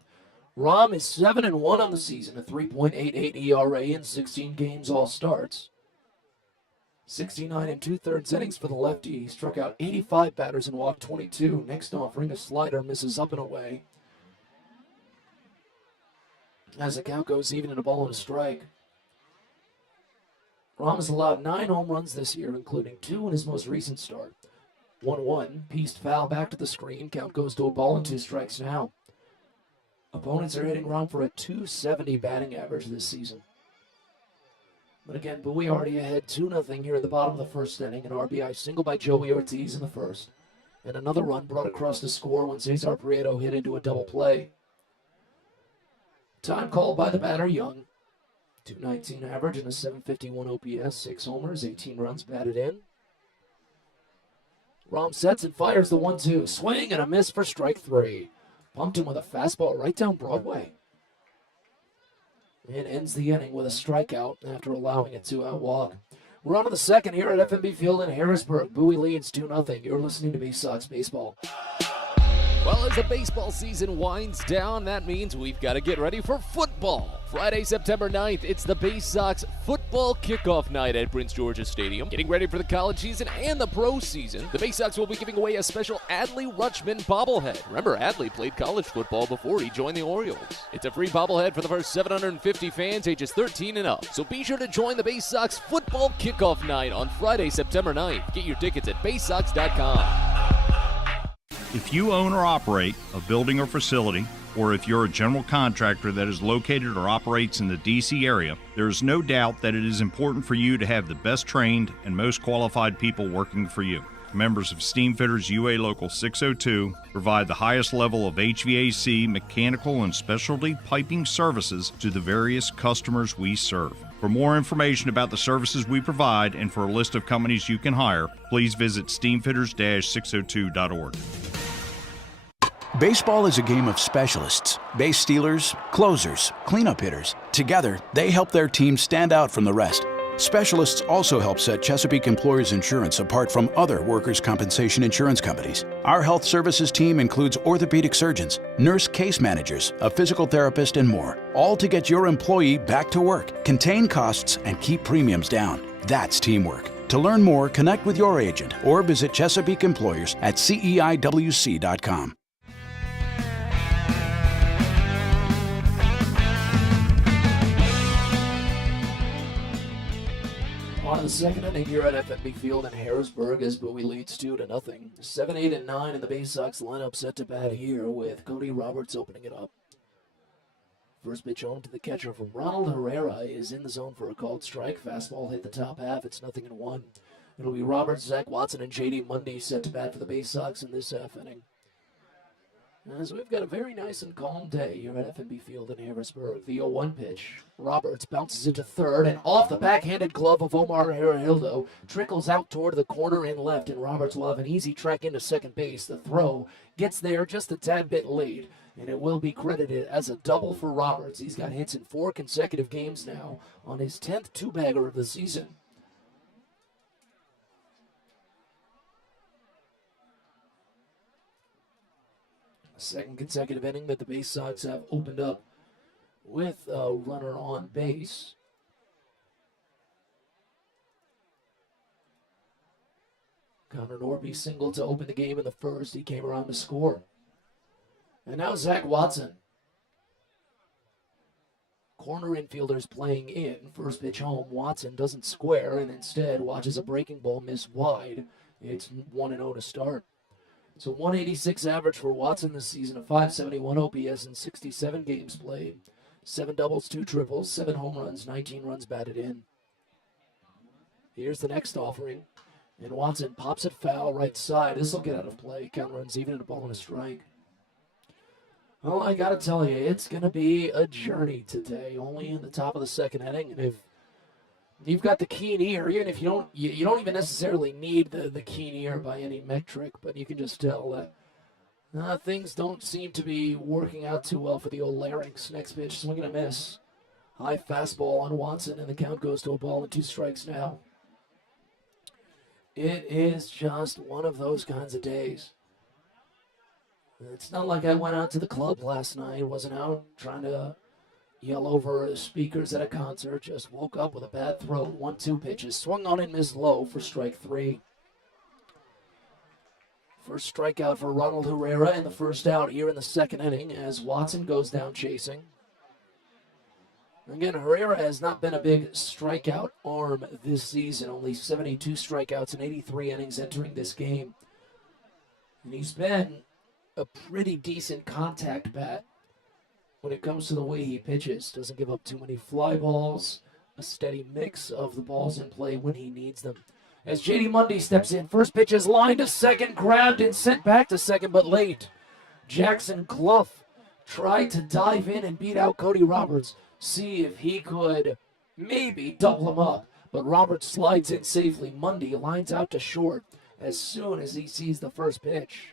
Rom is 7-1 on the season, a 3.88 ERA in 16 games, all starts. 69 2/3 innings for the lefty. He struck out 85 batters and walked 22. Next offering, a slider misses up and away. As the count goes even and a ball and a strike. Rom has allowed 9 home runs this year, including 2 in his most recent start. 1-1, pieced foul back to the screen. Count goes to a ball and 2 strikes now. Opponents are hitting Rom for a .270 batting average this season. But again, Bowie already ahead 2-0 here in the bottom of the first inning. An RBI single by Joey Ortiz in the first. And another run brought across the score when Cesar Prieto hit into a double play. Time called by the batter, Young. .219 average and a .751 OPS, 6 homers, 18 runs batted in. Rom sets and fires the 1-2. Swing and a miss for strike 3. Pumped him with a fastball right down Broadway. And ends the inning with a strikeout after allowing a 2-out walk. We're on to the second here at FMB Field in Harrisburg. Bowie leads 2-0. You're listening to Baysox Baseball. Well, as the baseball season winds down, that means we've got to get ready for football. Friday, September 9th, it's the Baysox football kickoff night at Prince George's Stadium. Getting ready for the college season and the pro season, the Baysox will be giving away a special Adley Rutschman bobblehead. Remember, Adley played college football before he joined the Orioles. It's a free bobblehead for the first 750 fans ages 13 and up. So be sure to join the Baysox football kickoff night on Friday, September 9th. Get your tickets at baysox.com. If you own or operate a building or facility, or if you're a general contractor that is located or operates in the D.C. area, there is no doubt that it is important for you to have the best trained and most qualified people working for you. Members of Steamfitters UA Local 602 provide the highest level of HVAC, mechanical, and specialty piping services to the various customers we serve. For more information about the services we provide and for a list of companies you can hire, please visit steamfitters-602.org. Baseball is a game of specialists. Base stealers, closers, cleanup hitters. Together, they help their team stand out from the rest. Specialists also help set Chesapeake Employers Insurance apart from other workers' compensation insurance companies. Our health services team includes orthopedic surgeons, nurse case managers, a physical therapist, and more, all to get your employee back to work, contain costs, and keep premiums down. That's teamwork. To learn more, connect with your agent or visit Chesapeake Employers at CEIWC.com. On to the second inning here at FNB Field in Harrisburg as Bowie leads 2-0. 7, 8, and 9 in the Baysox lineup set to bat here with Cody Roberts opening it up. First pitch home to the catcher from Ronald Herrera is in the zone for a called strike. Fastball hit the top half. It's 0-1. It'll be Roberts, Zach Watson, and J.D. Mundy set to bat for the Baysox in this half inning. As we've got a very nice and calm day here at FNB Field in Harrisburg. The 0-1 pitch. Roberts bounces into third, and off the backhanded glove of Omar Herrera trickles out toward the corner and left, and Roberts will have an easy track into second base. The throw gets there just a tad bit late, and it will be credited as a double for Roberts. He's got hits in 4 consecutive games now on his 10th two-bagger of the season. Second consecutive inning that the Baysox have opened up with a runner on base. Connor Norby singled to open the game in the first. He came around to score. And now Zach Watson. Corner infielders playing in. First pitch home. Watson doesn't square and instead watches a breaking ball miss wide. It's 1-0 to start. So 186 average for Watson this season, a 571 OPS in 67 games played. 7 doubles, 2 triples, 7 home runs, 19 runs batted in. Here's the next offering. And Watson pops it foul right side. This will get out of play. Count runs even and a ball and a strike. Well, I got to tell you, it's going to be a journey today. Only in the top of the second inning. And if you've got the keen ear, even if you don't even necessarily need the keen ear by any metric, but you can just tell that things don't seem to be working out too well for the old larynx. Next pitch, swing and a miss. High fastball on Watson, and the count goes to a ball and 2 strikes now. It is just one of those kinds of days. It's not like I went out to the club last night, wasn't out trying to yell over speakers at a concert, just woke up with a bad throat. 1-2 pitches, swung on and missed low for strike 3. First strikeout for Ronald Herrera and the first out here in the second inning as Watson goes down chasing. Again, Herrera has not been a big strikeout arm this season, only 72 strikeouts in 83 innings entering this game. And he's been a pretty decent contact bat when it comes to the way he pitches. Doesn't give up too many fly balls, a steady mix of the balls in play when he needs them. As J.D. Mundy steps in, first pitch is lined to second, grabbed and sent back to second, but late. Jackson Clough tried to dive in and beat out Cody Roberts, see if he could maybe double him up, but Roberts slides in safely. Mundy lines out to short as soon as he sees the first pitch.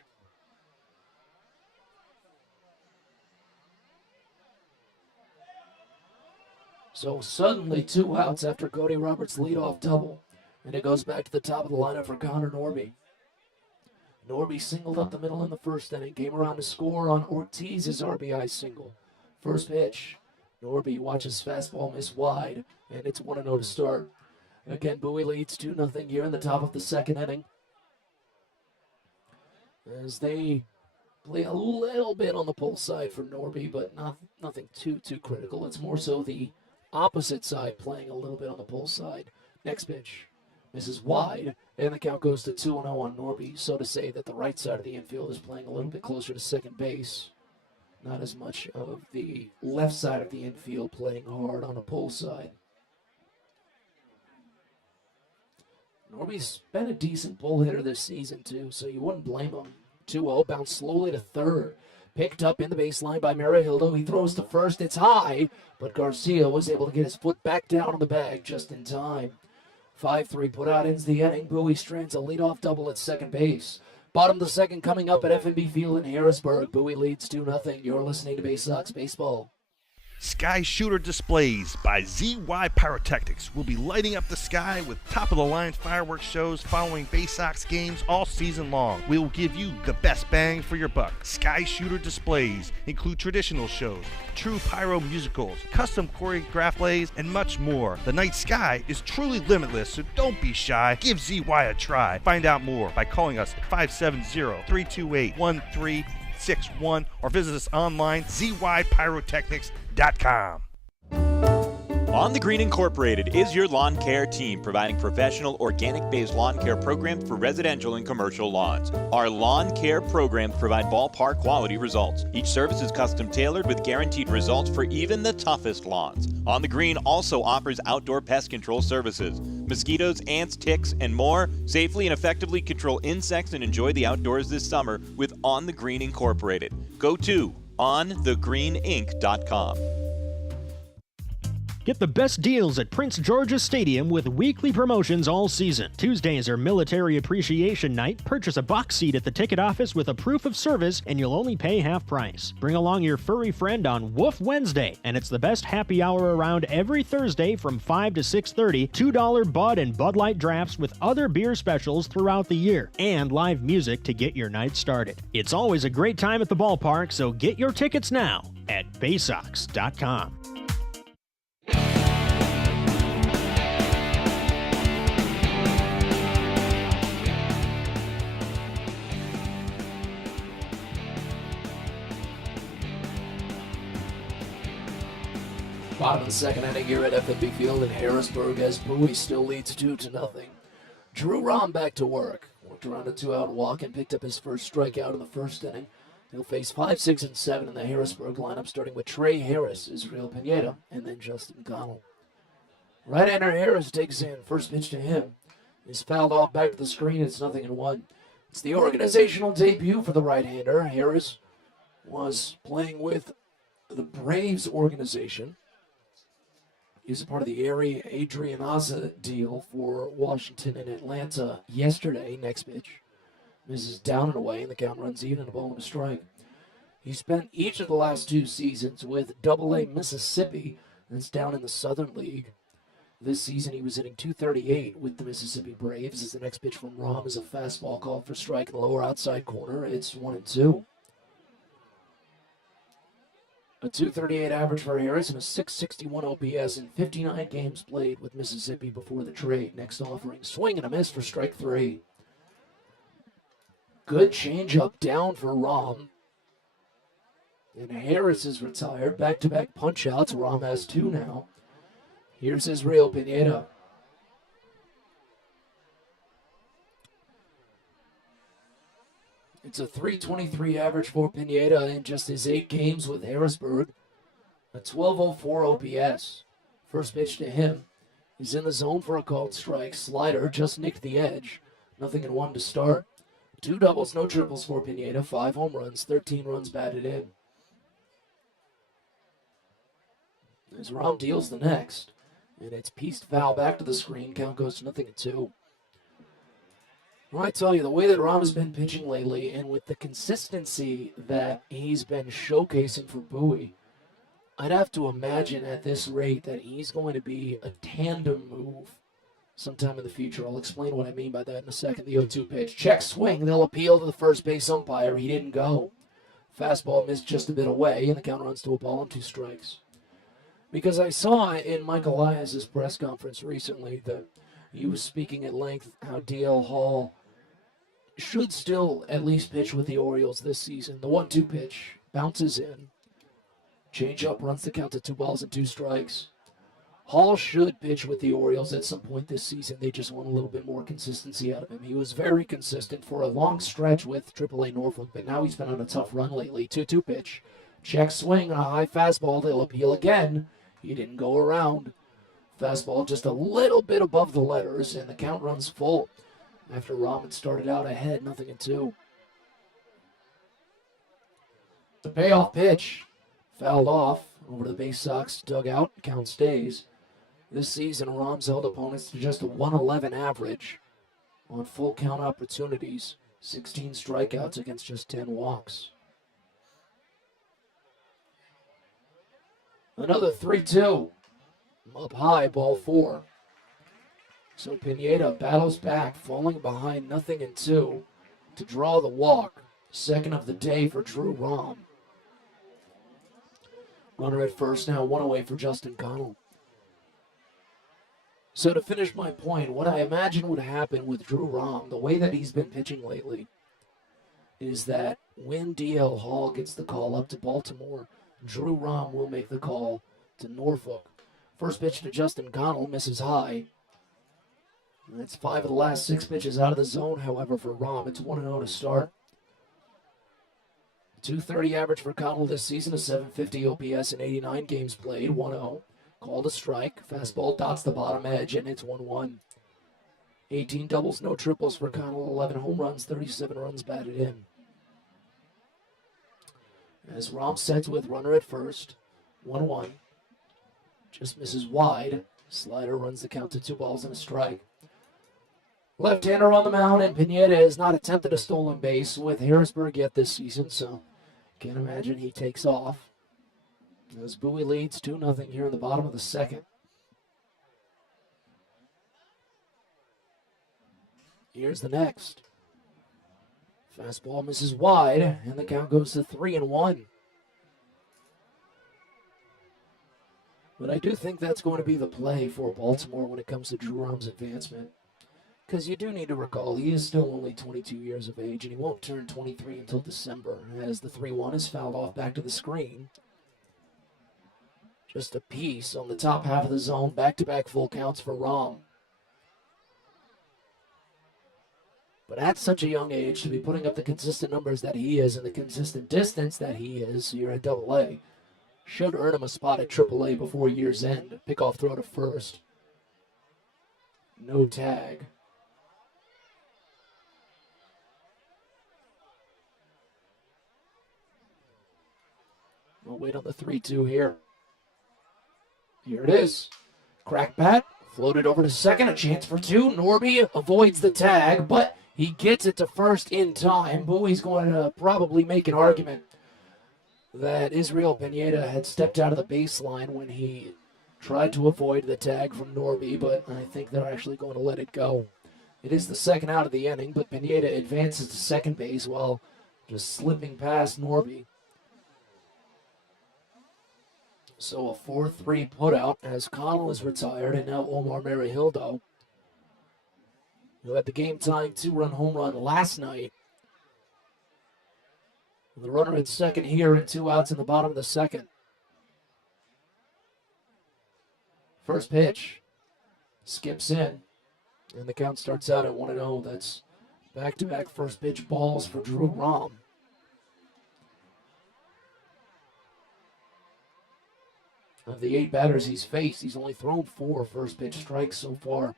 So suddenly 2 outs after Cody Roberts' leadoff double. And it goes back to the top of the lineup for Connor Norby. Norby singled up the middle in the first inning, came around to score on Ortiz's RBI single. First pitch, Norby watches fastball miss wide, and it's 1-0 to start. Again, Bowie leads 2-0 here in the top of the second inning. As they play a little bit on the pull side for Norby, but nothing too critical. It's more so the opposite side playing a little bit on the pull side. Next pitch misses wide, and the count goes to 2-0 on Norby. So to say that the right side of the infield is playing a little bit closer to second base. Not as much of the left side of the infield playing hard on a pull side. Norby's been a decent pull hitter this season too, so you wouldn't blame him. 2-0, bounced slowly to third. Picked up in the baseline by Marihildo. He throws to first. It's high, but Garcia was able to get his foot back down on the bag just in time. 5-3 put out ends the inning. Bowie strands a leadoff double at second base. Bottom of the second coming up at FNB Field in Harrisburg. Bowie leads 2-0. You're listening to Baysox Baseball. Sky Shooter Displays by ZY Pyrotechnics will be lighting up the sky with top-of-the-line fireworks shows following Baysox games all season long. We will give you the best bang for your buck. Sky Shooter Displays include traditional shows, true pyro musicals, custom choreographed plays, and much more. The night sky is truly limitless, so don't be shy. Give ZY a try. Find out more by calling us at 570-328-1361 or visit us online, zypyrotechnics.com. On the Green Incorporated is your lawn care team, providing professional organic-based lawn care programs for residential and commercial lawns. Our lawn care programs provide ballpark quality results. Each service is custom tailored with guaranteed results for even the toughest lawns. On the Green also offers outdoor pest control services. Mosquitoes, ants, ticks, and more. Safely and effectively control insects and enjoy the outdoors this summer with On the Green Incorporated. Go to onthegreeninc.com. Get the best deals at Prince George's Stadium with weekly promotions all season. Tuesdays are Military Appreciation Night. Purchase a box seat at the ticket office with a proof of service and you'll only pay half price. Bring along your furry friend on Woof Wednesday, and it's the best happy hour around every Thursday from 5 to 6:30. $2 Bud and Bud Light drafts with other beer specials throughout the year, and live music to get your night started. It's always a great time at the ballpark, so get your tickets now at Baysox.com. Bottom of the second inning here at FNB Field in Harrisburg as Bowie still leads 2-0. Drew Rahm back to work. Worked around a 2-out walk and picked up his first strikeout in the first inning. He'll face 5, 6, and 7 in the Harrisburg lineup, starting with Trey Harris, Israel Pineda, and then Justin Connell. Right-hander Harris takes in. First pitch to him. He's fouled off back to the screen. It's 0-1. It's the organizational debut for the right-hander. Harris was playing with the Braves organization. He was a part of the Adrianaza deal for Washington and Atlanta yesterday. Next pitch misses down and away, and the count runs even, and a ball and a strike. He spent each of the last 2 seasons with AA Mississippi, that's down in the Southern League. This season he was hitting .238 with the Mississippi Braves. As the next pitch from Rahm is a fastball called for strike in the lower outside corner. It's 1-2. A .238 average for Harris and a .661 OPS in 59 games played with Mississippi before the trade. Next offering, swing and a miss for strike 3. Good changeup down for Rahm. And Harris is retired. Back-to-back punch-outs. Rahm has 2 now. Here's Israel Pineda. It's a .323 average for Pineda in just his 8 games with Harrisburg. A .1204 OPS. First pitch to him. He's in the zone for a called strike. Slider just nicked the edge. 0-1 to start. 2 doubles, no triples for Pineda. 5 home runs, 13 runs batted in. As Rahm deals the next. And it's pieced foul back to the screen. Count goes to 0-2. Well, I tell you, the way that Rahm has been pitching lately, and with the consistency that he's been showcasing for Bowie, I'd have to imagine at this rate that he's going to be a tandem move sometime in the future. I'll explain what I mean by that in a second. The 0-2 pitch. Check swing. They'll appeal to the first base umpire. He didn't go. Fastball missed just a bit away, and the count runs to a ball and 2 strikes. Because I saw in Mike Elias's press conference recently that he was speaking at length how DL Hall should still at least pitch with the Orioles this season. The 1-2 pitch bounces in. Change-up runs the count to 2 balls and 2 strikes. Hall should pitch with the Orioles at some point this season. They just want a little bit more consistency out of him. He was very consistent for a long stretch with AAA Norfolk, but now he's been on a tough run lately. 2-2 pitch. Check swing, a high fastball. They'll appeal again. He didn't go around. Fastball just a little bit above the letters, and the count runs full after Rahm had started out ahead, 0-2. The payoff pitch fouled off over to the Baysox dugout. Count stays. This season, Rahm's held opponents to just a 111 average on full count opportunities. 16 strikeouts against just 10 walks. Another 3-2. Up high, ball 4. So Pineda battles back, falling behind 0-2 to draw the walk. Second of the day for Drew Rahm. Runner at first now, one away for Justin Connell. So to finish my point, what I imagine would happen with Drew Rahm, the way that he's been pitching lately, is that when D.L. Hall gets the call up to Baltimore, Drew Rahm will make the call to Norfolk. First pitch to Justin Connell, misses high. That's 5 of the last 6 pitches out of the zone, however, for Rahm. It's 1-0 to start. 230 average for Connell this season, a 750 OPS in 89 games played, 1-0. Called a strike. Fastball dots the bottom edge, and it's 1-1. 18 doubles, no triples for Connell, 11 home runs, 37 runs batted in. As Rahm sets with runner at first, 1-1. Just misses wide. Slider runs the count to 2 balls and a strike. Left-hander on the mound, and Pineda has not attempted a stolen base with Harrisburg yet this season, so can't imagine he takes off. As Bowie leads 2-0 here in the bottom of the second. Here's the next. Fastball misses wide, and the count goes to 3-1. But I do think that's going to be the play for Baltimore when it comes to Drew Rahm's advancement. Because you do need to recall, he is still only 22 years of age, and he won't turn 23 until December, as the 3-1 is fouled off back to the screen. Just a piece on the top half of the zone, back-to-back full counts for Rahm. But at such a young age, to be putting up the consistent numbers that he is and the consistent distance that he is here at AA, should earn him a spot at AAA before year's end. Pickoff throw to first. No tag. We'll wait on the 3-2 here. Here it is. Crack bat, floated over to second, a chance for 2. Norby avoids the tag, but he gets it to first in time. Bowie's going to probably make an argument that Israel Pineda had stepped out of the baseline when he tried to avoid the tag from Norby, but I think they're actually going to let it go. It is the second out of the inning, but Pineda advances to second base while just slipping past Norby. So a 4-3 putout as Connell is retired, and now Omar Merihildo, who had the game-tying 2-run home run last night. The runner at second here and 2 outs in the bottom of the second. First pitch skips in, and the count starts out at 1-0. That's back-to-back first pitch balls for Drew Rahm. Of the 8 batters he's faced, he's only thrown 4 first pitch strikes so far.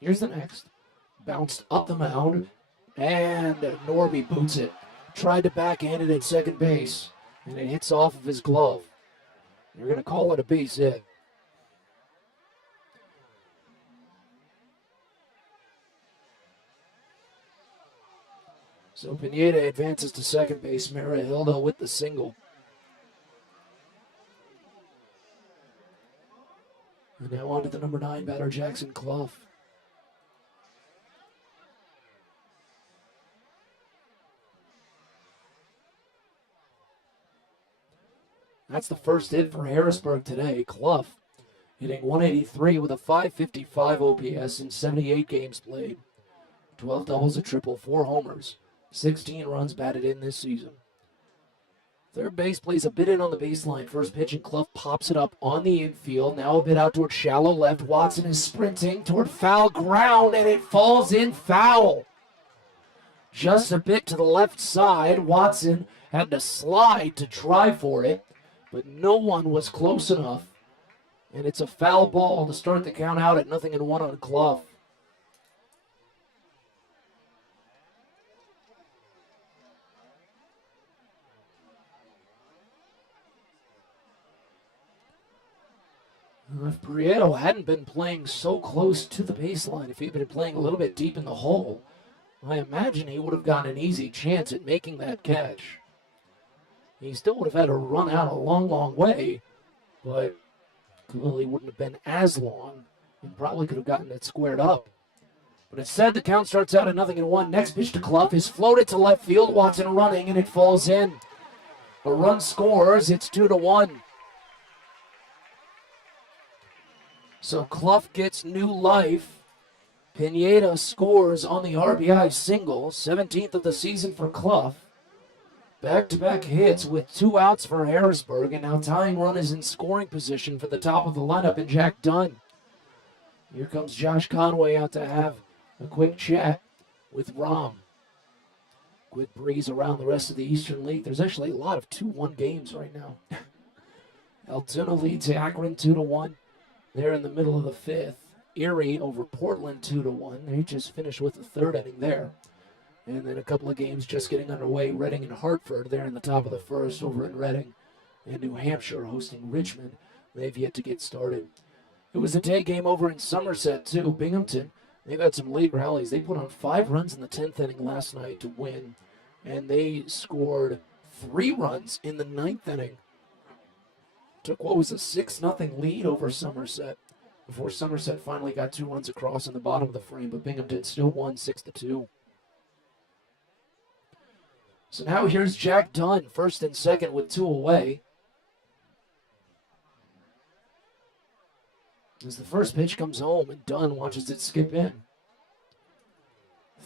Here's the next. Bounced up the mound, and Norby boots it. Tried to backhand it at second base, and it hits off of his glove. You're going to call it a base hit. So Pineda advances to second base. Merihildo with the single. And now on to the number 9 batter, Jackson Clough. That's the first hit for Harrisburg today. Clough hitting 183 with a 555 OPS in 78 games played. 12 doubles, a triple, 4 homers. 16 runs batted in this season. Third base plays a bit in on the baseline. First pitch, and Clough pops it up on the infield. Now a bit out toward shallow left. Watson is sprinting toward foul ground, and it falls in foul. Just a bit to the left side. Watson had to slide to try for it, but no one was close enough. And it's a foul ball to start the count out at 0-1 on Clough. If Prieto hadn't been playing so close to the baseline, if he'd been playing a little bit deep in the hole, I imagine he would have gotten an easy chance at making that catch. He still would have had to run out a long, long way, but clearly wouldn't have been as long and probably could have gotten it squared up. But instead, the count starts out at 0-1. Next pitch to Clough is floated to left field. Watson running, and it falls in. A run scores. It's 2-1. So Clough gets new life. Pineda scores on the RBI single. 17th of the season for Clough. Back-to-back hits with 2 outs for Harrisburg, and now tying run is in scoring position for the top of the lineup in Jack Dunn. Here comes Josh Conway out to have a quick chat with Rom. Quick breeze around the rest of the Eastern League. There's actually a lot of 2-1 games right now. Altoona leads Akron 2-1. They're in the middle of the 5th. Erie over Portland 2-1. They just finished with the 3rd inning there. And then a couple of games just getting underway. Reading and Hartford, they're in the top of the 1st over in Reading. And New Hampshire hosting Richmond. They've yet to get started. It was a day game over in Somerset, too. Binghamton, they've had some late rallies. They put on 5 runs in the 10th inning last night to win. And they scored 3 runs in the 9th inning. Took what was a 6-0 lead over Somerset before Somerset finally got 2 runs across in the bottom of the frame. But Binghamton still won 6-2. So now here's Jack Dunn, 1st and 2nd with 2 away. As the first pitch comes home and Dunn watches it skip in.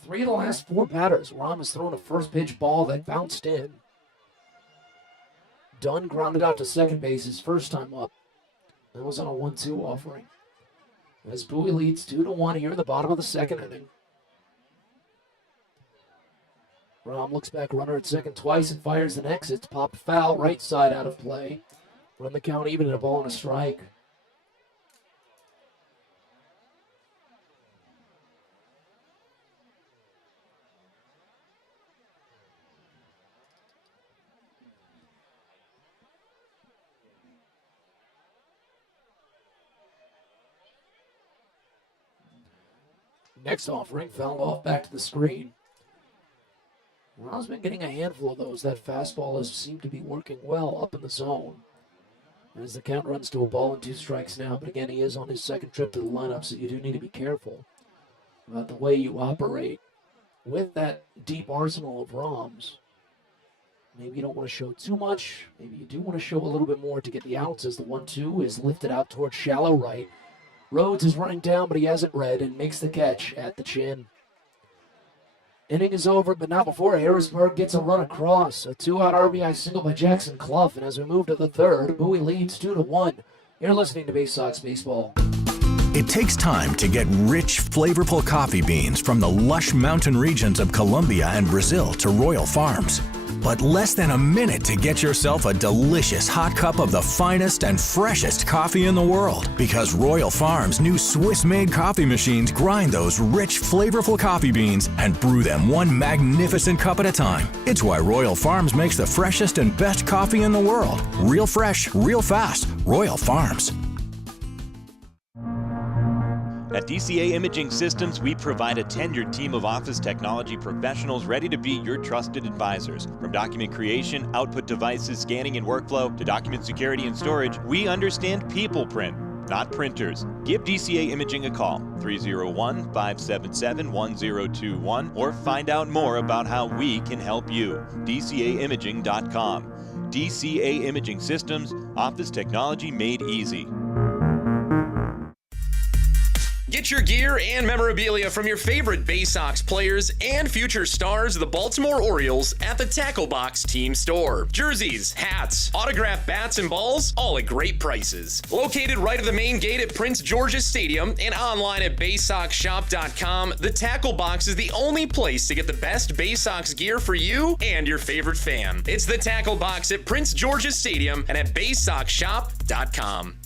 3 of the last 4 batters, Rom has thrown a first pitch ball that bounced in. Dunn grounded out to second base his first time up. That was on a 1-2 offering. As Bowie leads 2-1 here in the bottom of the 2nd inning. Rom looks back, runner at second twice and fires the next. It's popped foul, right side out of play. Run the count even at a ball and a strike. Next offering, fouled off back to the screen. Rom's been getting a handful of those. That fastball has seemed to be working well up in the zone. As the count runs to a ball and 2 strikes now, but again, he is on his 2nd trip to the lineup, so you do need to be careful about the way you operate with that deep arsenal of ROMs. Maybe you don't want to show too much. Maybe you do want to show a little bit more to get the outs as the 1-2 is lifted out towards shallow right. Rhodes is running down, but he hasn't read and makes the catch at the chin. Inning is over, but not before Harrisburg gets a run across. A 2-out RBI single by Jackson Clough, and as we move to the 3rd, Bowie leads 2-1. You're listening to Baysox Baseball. It takes time to get rich, flavorful coffee beans from the lush mountain regions of Colombia and Brazil to Royal Farms. But less than a minute to get yourself a delicious hot cup of the finest and freshest coffee in the world. Because Royal Farms' new Swiss-made coffee machines grind those rich, flavorful coffee beans and brew them one magnificent cup at a time. It's why Royal Farms makes the freshest and best coffee in the world. Real fresh, real fast. Royal Farms. At DCA Imaging Systems, we provide a tenured team of office technology professionals ready to be your trusted advisors. From document creation, output devices, scanning and workflow, to document security and storage, we understand people print, not printers. Give DCA Imaging a call, 301-577-1021, or find out more about how we can help you. DCAimaging.com. DCA Imaging Systems, office technology made easy. Get your gear and memorabilia from your favorite Baysox players and future stars of the Baltimore Orioles at the Tackle Box Team Store. Jerseys, hats, autographed bats and balls, all at great prices. Located right at the main gate at Prince George's Stadium and online at BaysoxShop.com, the Tackle Box is the only place to get the best Baysox gear for you and your favorite fan. It's the Tackle Box at Prince George's Stadium and at BaysoxShop.com.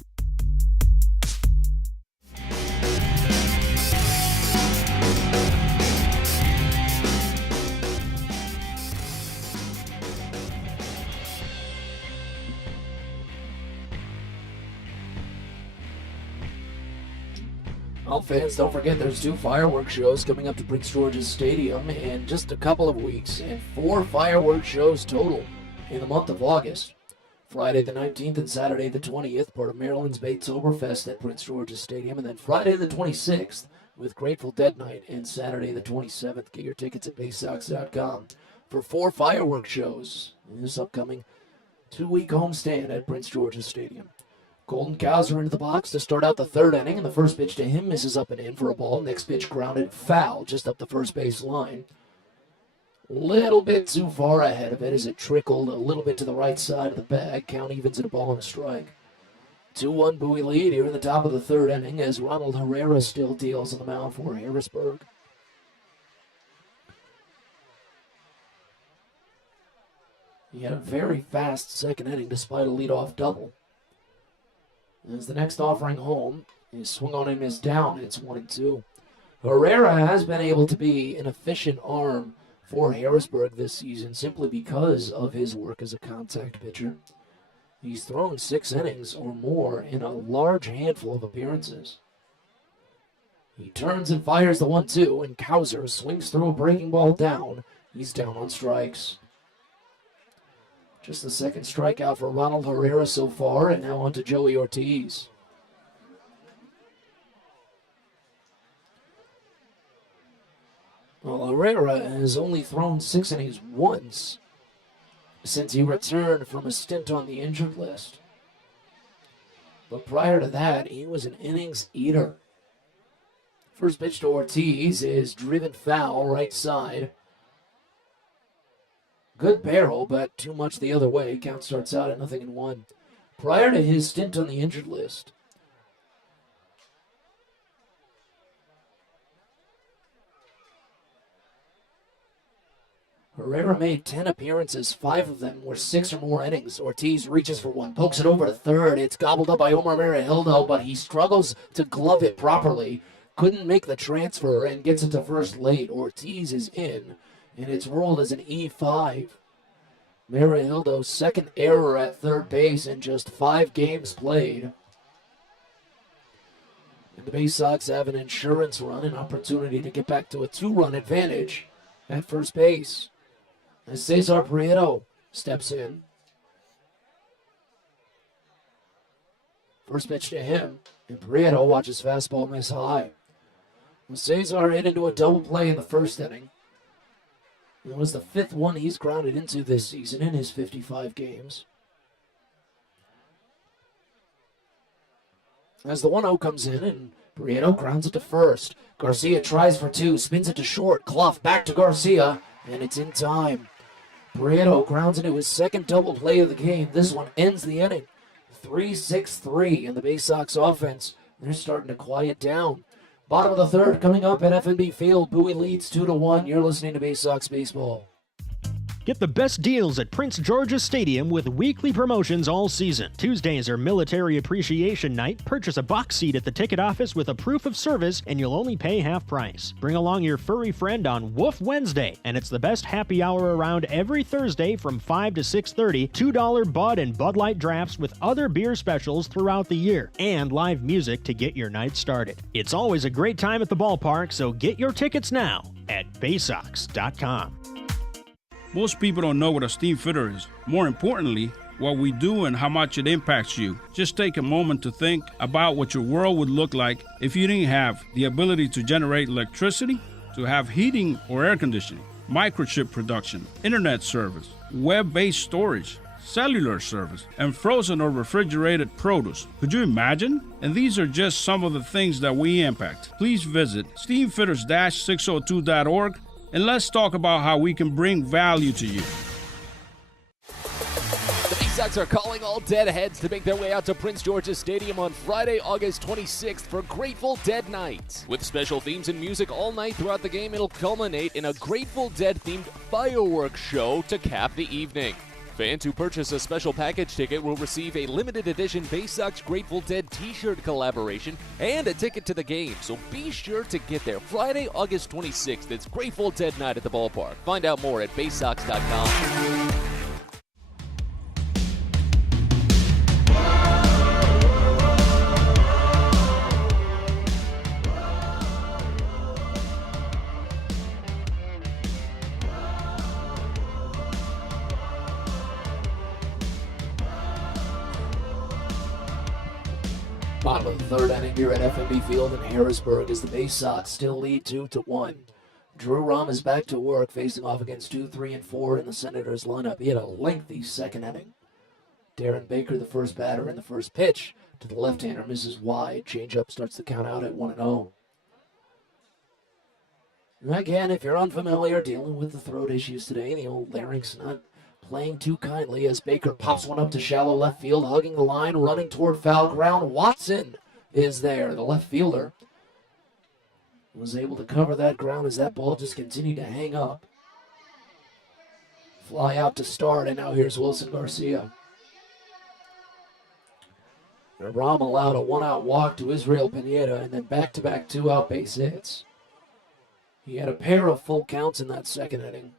Well, fans, don't forget there's 2 fireworks shows coming up to Prince George's Stadium in just a couple of weeks, and 4 fireworks shows total in the month of August. Friday the 19th and Saturday the 20th, part of Maryland's Baytoberfest at Prince George's Stadium, and then Friday the 26th with Grateful Dead Night, and Saturday the 27th. Get your tickets at Baysox.com for 4 fireworks shows in this upcoming 2-week homestand at Prince George's Stadium. Golden Cows are into the box to start out the 3rd inning, and the first pitch to him misses up and in for a ball. Next pitch grounded foul just up the first base line. Little bit too far ahead of it as it trickled a little bit to the right side of the bag. Count evens at a ball and a strike. 2-1 Bowie lead here in the top of the 3rd inning as Ronald Herrera still deals on the mound for Harrisburg. He had a very fast 2nd inning despite a leadoff double. As the next offering home is swung on him as down, it's 1-2. Herrera has been able to be an efficient arm for Harrisburg this season simply because of his work as a contact pitcher. He's thrown 6 innings or more in a large handful of appearances. He turns and fires the 1-2, and Kauser swings through a breaking ball down. He's down on strikes. Just the 2nd strikeout for Ronald Herrera so far, and now on to Joey Ortiz. Well, Herrera has only thrown 6 innings once since he returned from a stint on the injured list. But prior to that, he was an innings eater. First pitch to Ortiz is driven foul right side. Good barrel, but too much the other way. Count starts out at 0-1. Prior to his stint on the injured list, Herrera made 10 appearances. 5 of them were 6 or more innings. Ortiz reaches for one, pokes it over to third. It's gobbled up by Omar Merihildo, but he struggles to glove it properly. Couldn't make the transfer and gets it to first late. Ortiz is in, and it's rolled as an E5. Merihildo's 2nd error at third base in just 5 games played. And the Baysox have an insurance run, an opportunity to get back to a 2-run advantage at first base, as Cesar Prieto steps in. First pitch to him, and Prieto watches fastball miss high. Cesar hit into a double play in the 1st inning. It was the 5th one he's grounded into this season in his 55 games. As the 1-0 comes in, and Prieto grounds it to first. Garcia tries for 2, spins it to short. Clough back to Garcia, and it's in time. Prieto grounds into his 2nd double play of the game. This one ends the inning. 3-6-3, and the Baysox offense, they're starting to quiet down. Bottom of the 3rd coming up at FNB Field. Bowie leads 2-1. You're listening to Baysox Baseball. Get the best deals at Prince George's Stadium with weekly promotions all season. Tuesdays are Military Appreciation Night. Purchase a box seat at the ticket office with a proof of service, and you'll only pay half price. Bring along your furry friend on Woof Wednesday, and it's the best happy hour around every Thursday from 5 to 6:30. $2 Bud and Bud Light drafts with other beer specials throughout the year, and live music to get your night started. It's always a great time at the ballpark, so get your tickets now at Baysox.com. Most people don't know what a steam fitter is. More importantly, what we do and how much it impacts you. Just take a moment to think about what your world would look like if you didn't have the ability to generate electricity, to have heating or air conditioning, microchip production, internet service, web-based storage, cellular service, and frozen or refrigerated produce. Could you imagine? And these are just some of the things that we impact. Please visit steamfitters-602.org and let's talk about how we can bring value to you. The Baysox are calling all deadheads to make their way out to Prince George's Stadium on Friday, August 26th for Grateful Dead Night. With special themes and music all night throughout the game, it'll culminate in a Grateful Dead-themed fireworks show to cap the evening. Fans who purchase a special package ticket will receive a limited edition Baysox Grateful Dead t-shirt collaboration and a ticket to the game, so be sure to get there Friday, August 26th. It's Grateful Dead Night at the ballpark. Find out more at Baysox.com. Bottom of the third inning here at FMB Field in Harrisburg as the Baysox still lead 2-1. Drew Rahm is back to work, facing off against 2, 3, and 4 in the Senators lineup. He had a lengthy second inning. Darren Baker, the first batter, in the first pitch to the left-hander, misses wide. Changeup starts the count out at 1-0. Again, if you're unfamiliar, dealing with the throat issues today, the old larynx not playing too kindly as Baker pops one up to shallow left field, hugging the line, running toward foul ground. Watson is there, the left fielder. Was able to cover that ground as that ball just continued to hang up. Fly out to start, and now here's Wilson Garcia. Rahm allowed a one-out walk to Israel Pineda, and then back-to-back two-out base hits. He had a pair of full counts in that second inning.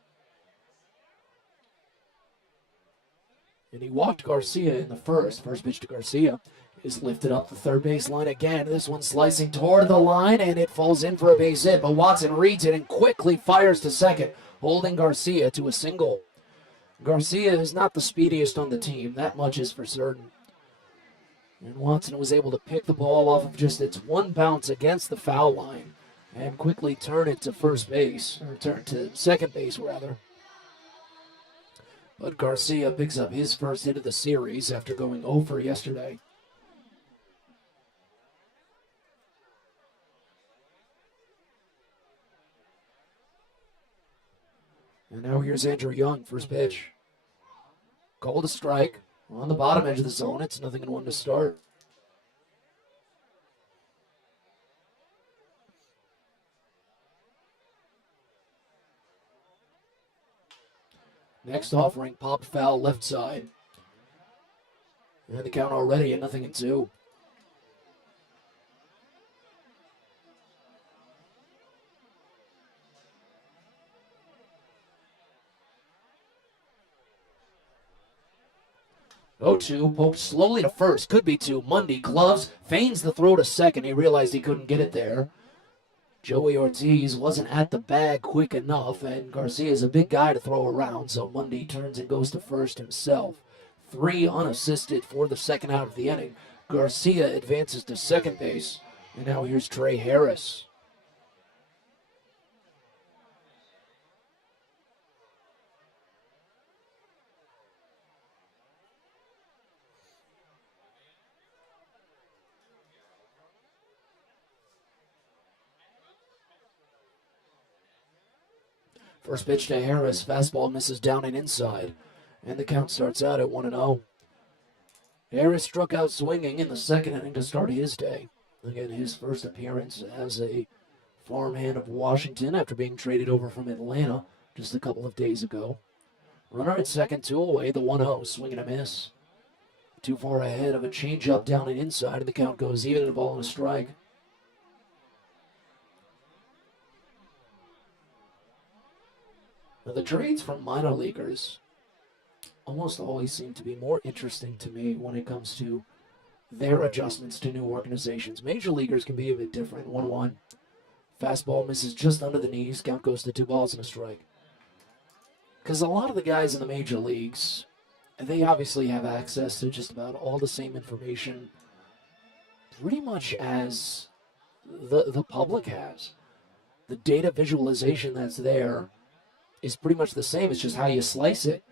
And he walked Garcia in the first. First pitch to Garcia is lifted up the third base line again. This one slicing toward the line, and it falls in for a base hit. But Watson reads it and quickly fires to second, holding Garcia to a single. Garcia is not the speediest on the team. That much is for certain. And Watson was able to pick the ball off of just its one bounce against the foul line and quickly turn it to first base, or turn to second base, rather. But Garcia picks up his first hit of the series after going 0 for yesterday. And now here's Andrew Young, first pitch. Called a strike on the bottom edge of the zone. It's 0-1 to start. Next offering, popped foul left side. And the count already at 0-2. Oh, 2, poked slowly to first. Could be 2. Mundy gloves, feigns the throw to second. He realized he couldn't get it there. Joey Ortiz wasn't at the bag quick enough, and Garcia is a big guy to throw around, so Mundy turns and goes to first himself. 3 unassisted for the second out of the inning. Garcia advances to second base, and now here's Trey Harris. First pitch to Harris, fastball misses down and inside, and the count starts out at 1-0. Harris struck out swinging in the second inning to start his day. Again, his first appearance as a farmhand of Washington after being traded over from Atlanta just a couple of days ago. Runner at second, 2 away, the 1-0, swing and a miss. Too far ahead of a changeup down and inside, and the count goes even at a ball and a strike. Now, the trades from minor leaguers almost always seem to be more interesting to me when it comes to their adjustments to new organizations. Major leaguers can be a bit different. 1-1. Fastball misses just under the knees. Count goes to 2 balls and a strike. Because a lot of the guys in the major leagues, they obviously have access to just about all the same information pretty much as the public has. The data visualization that's there is pretty much the same. It's just how you slice it.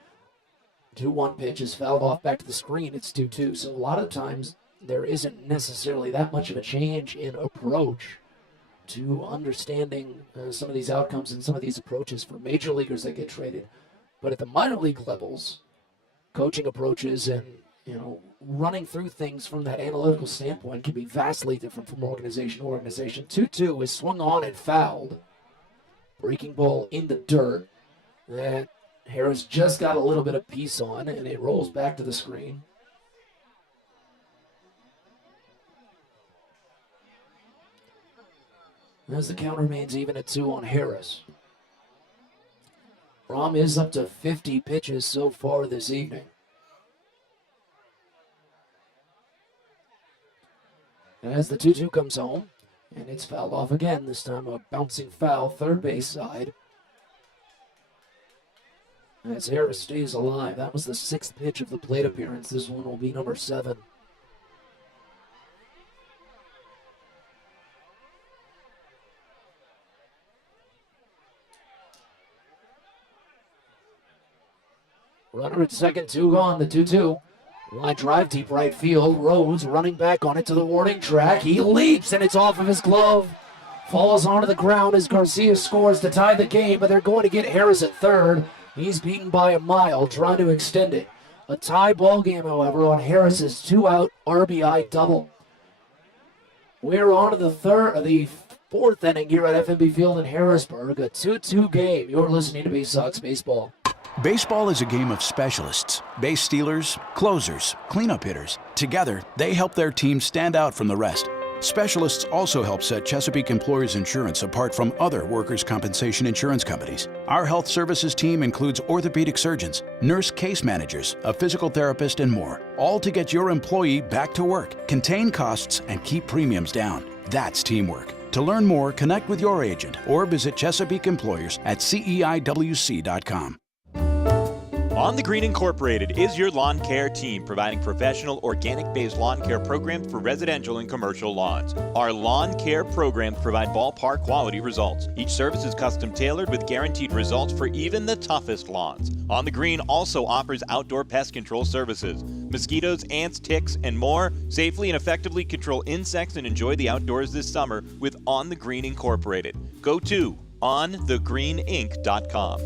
2-1 pitch is fouled off back to the screen. It's 2-2. So a lot of times there isn't necessarily that much of a change in approach to understanding some of these outcomes and some of these approaches for major leaguers that get traded. But at the minor league levels, coaching approaches and running through things from that analytical standpoint can be vastly different from organization to organization. 2-2 is swung on and fouled. Breaking ball in the dirt that Harris just got a little bit of piece on, and it rolls back to the screen. As the count remains even at 2 on Harris. Rahm is up to 50 pitches so far this evening. As the 2-2 comes home, and it's fouled off again, this time a bouncing foul, third base side. As Harris stays alive, that was the 6th pitch of the plate appearance. This one will be number 7. Runner at second, 2 gone, the 2-2. Line drive deep right field. Rhodes running back on it to the warning track. He leaps and it's off of his glove. Falls onto the ground as Garcia scores to tie the game, but they're going to get Harris at third. He's beaten by a mile, trying to extend it. A tie ball game, however, on Harris's 2-out RBI double. We're on to the fourth inning here at FNB Field in Harrisburg. A 2-2 game. You're listening to Baysox Baseball. Baseball is a game of specialists, base stealers, closers, cleanup hitters. Together, they help their team stand out from the rest. Specialists also help set Chesapeake Employers Insurance apart from other workers' compensation insurance companies. Our health services team includes orthopedic surgeons, nurse case managers, a physical therapist, and more, all to get your employee back to work, contain costs, and keep premiums down. That's teamwork. To learn more, connect with your agent or visit Chesapeake Employers at CEIWC.com. On the Green Incorporated is your lawn care team, providing professional, organic-based lawn care programs for residential and commercial lawns. Our lawn care programs provide ballpark quality results. Each service is custom tailored with guaranteed results for even the toughest lawns. On the Green also offers outdoor pest control services. Mosquitoes, ants, ticks, and more. Safely and effectively control insects and enjoy the outdoors this summer with On the Green Incorporated. Go to onthegreeninc.com.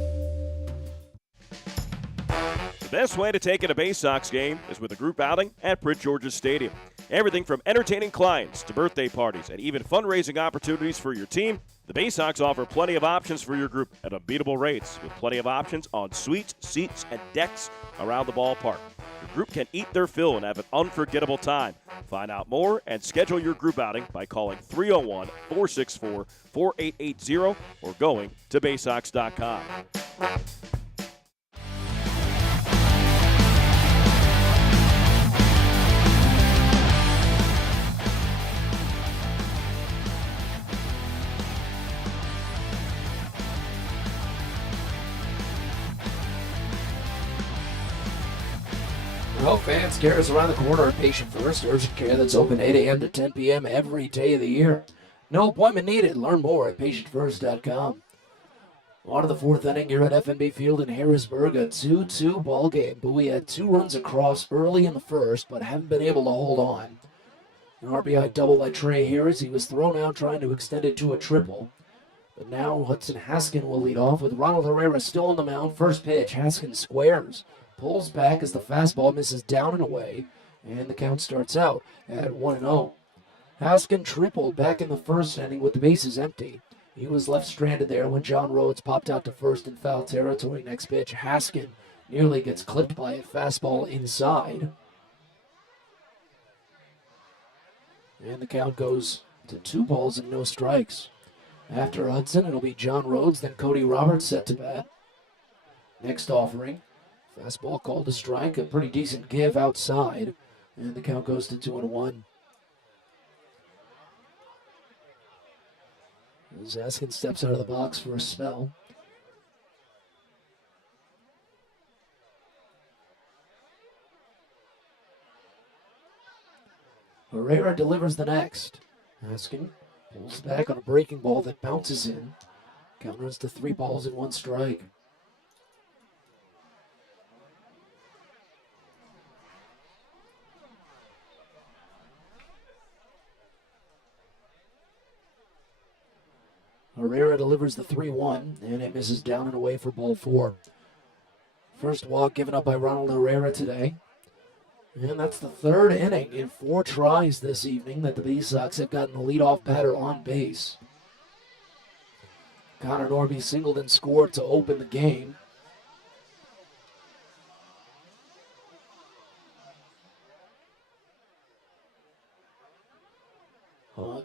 The best way to take in a Baysox game is with a group outing at Prince George's Stadium. Everything from entertaining clients to birthday parties and even fundraising opportunities for your team, the Baysox offer plenty of options for your group at unbeatable rates with plenty of options on suites, seats, and decks around the ballpark. Your group can eat their fill and have an unforgettable time. Find out more and schedule your group outing by calling 301-464-4880 or going to Baysox.com. Well, fans, care is around the corner at Patient First Urgent Care that's open 8 a.m. to 10 p.m. every day of the year. No appointment needed. Learn more at patientfirst.com. On to the fourth inning here at FNB Field in Harrisburg, a 2-2 ball game. Bowie had 2 runs across early in the first, but haven't been able to hold on. An RBI double by Trey Harris. He was thrown out trying to extend it to a triple. But now Hudson Haskin will lead off with Ronald Herrera still on the mound. First pitch, Haskin squares. Pulls back as the fastball misses down and away, and the count starts out at 1-0. Haskin tripled back in the first inning with the bases empty. He was left stranded there when John Rhodes popped out to first in foul territory. Next pitch, Haskin nearly gets clipped by a fastball inside. And the count goes to 2 balls and no strikes. After Hudson, it'll be John Rhodes, then Cody Roberts set to bat. Next offering. Fastball called a strike, a pretty decent give outside, and the count goes to 2-1. As Haskin steps out of the box for a spell. Herrera delivers the next. Haskin pulls back on a breaking ball that bounces in. Count runs to 3 balls and 1 strike. Herrera delivers the 3-1, and it misses down and away for ball 4. First walk given up by Ronald Herrera today. And that's the 3rd inning in 4 tries this evening that the Baysox have gotten the leadoff batter on base. Connor Norby singled and scored to open the game.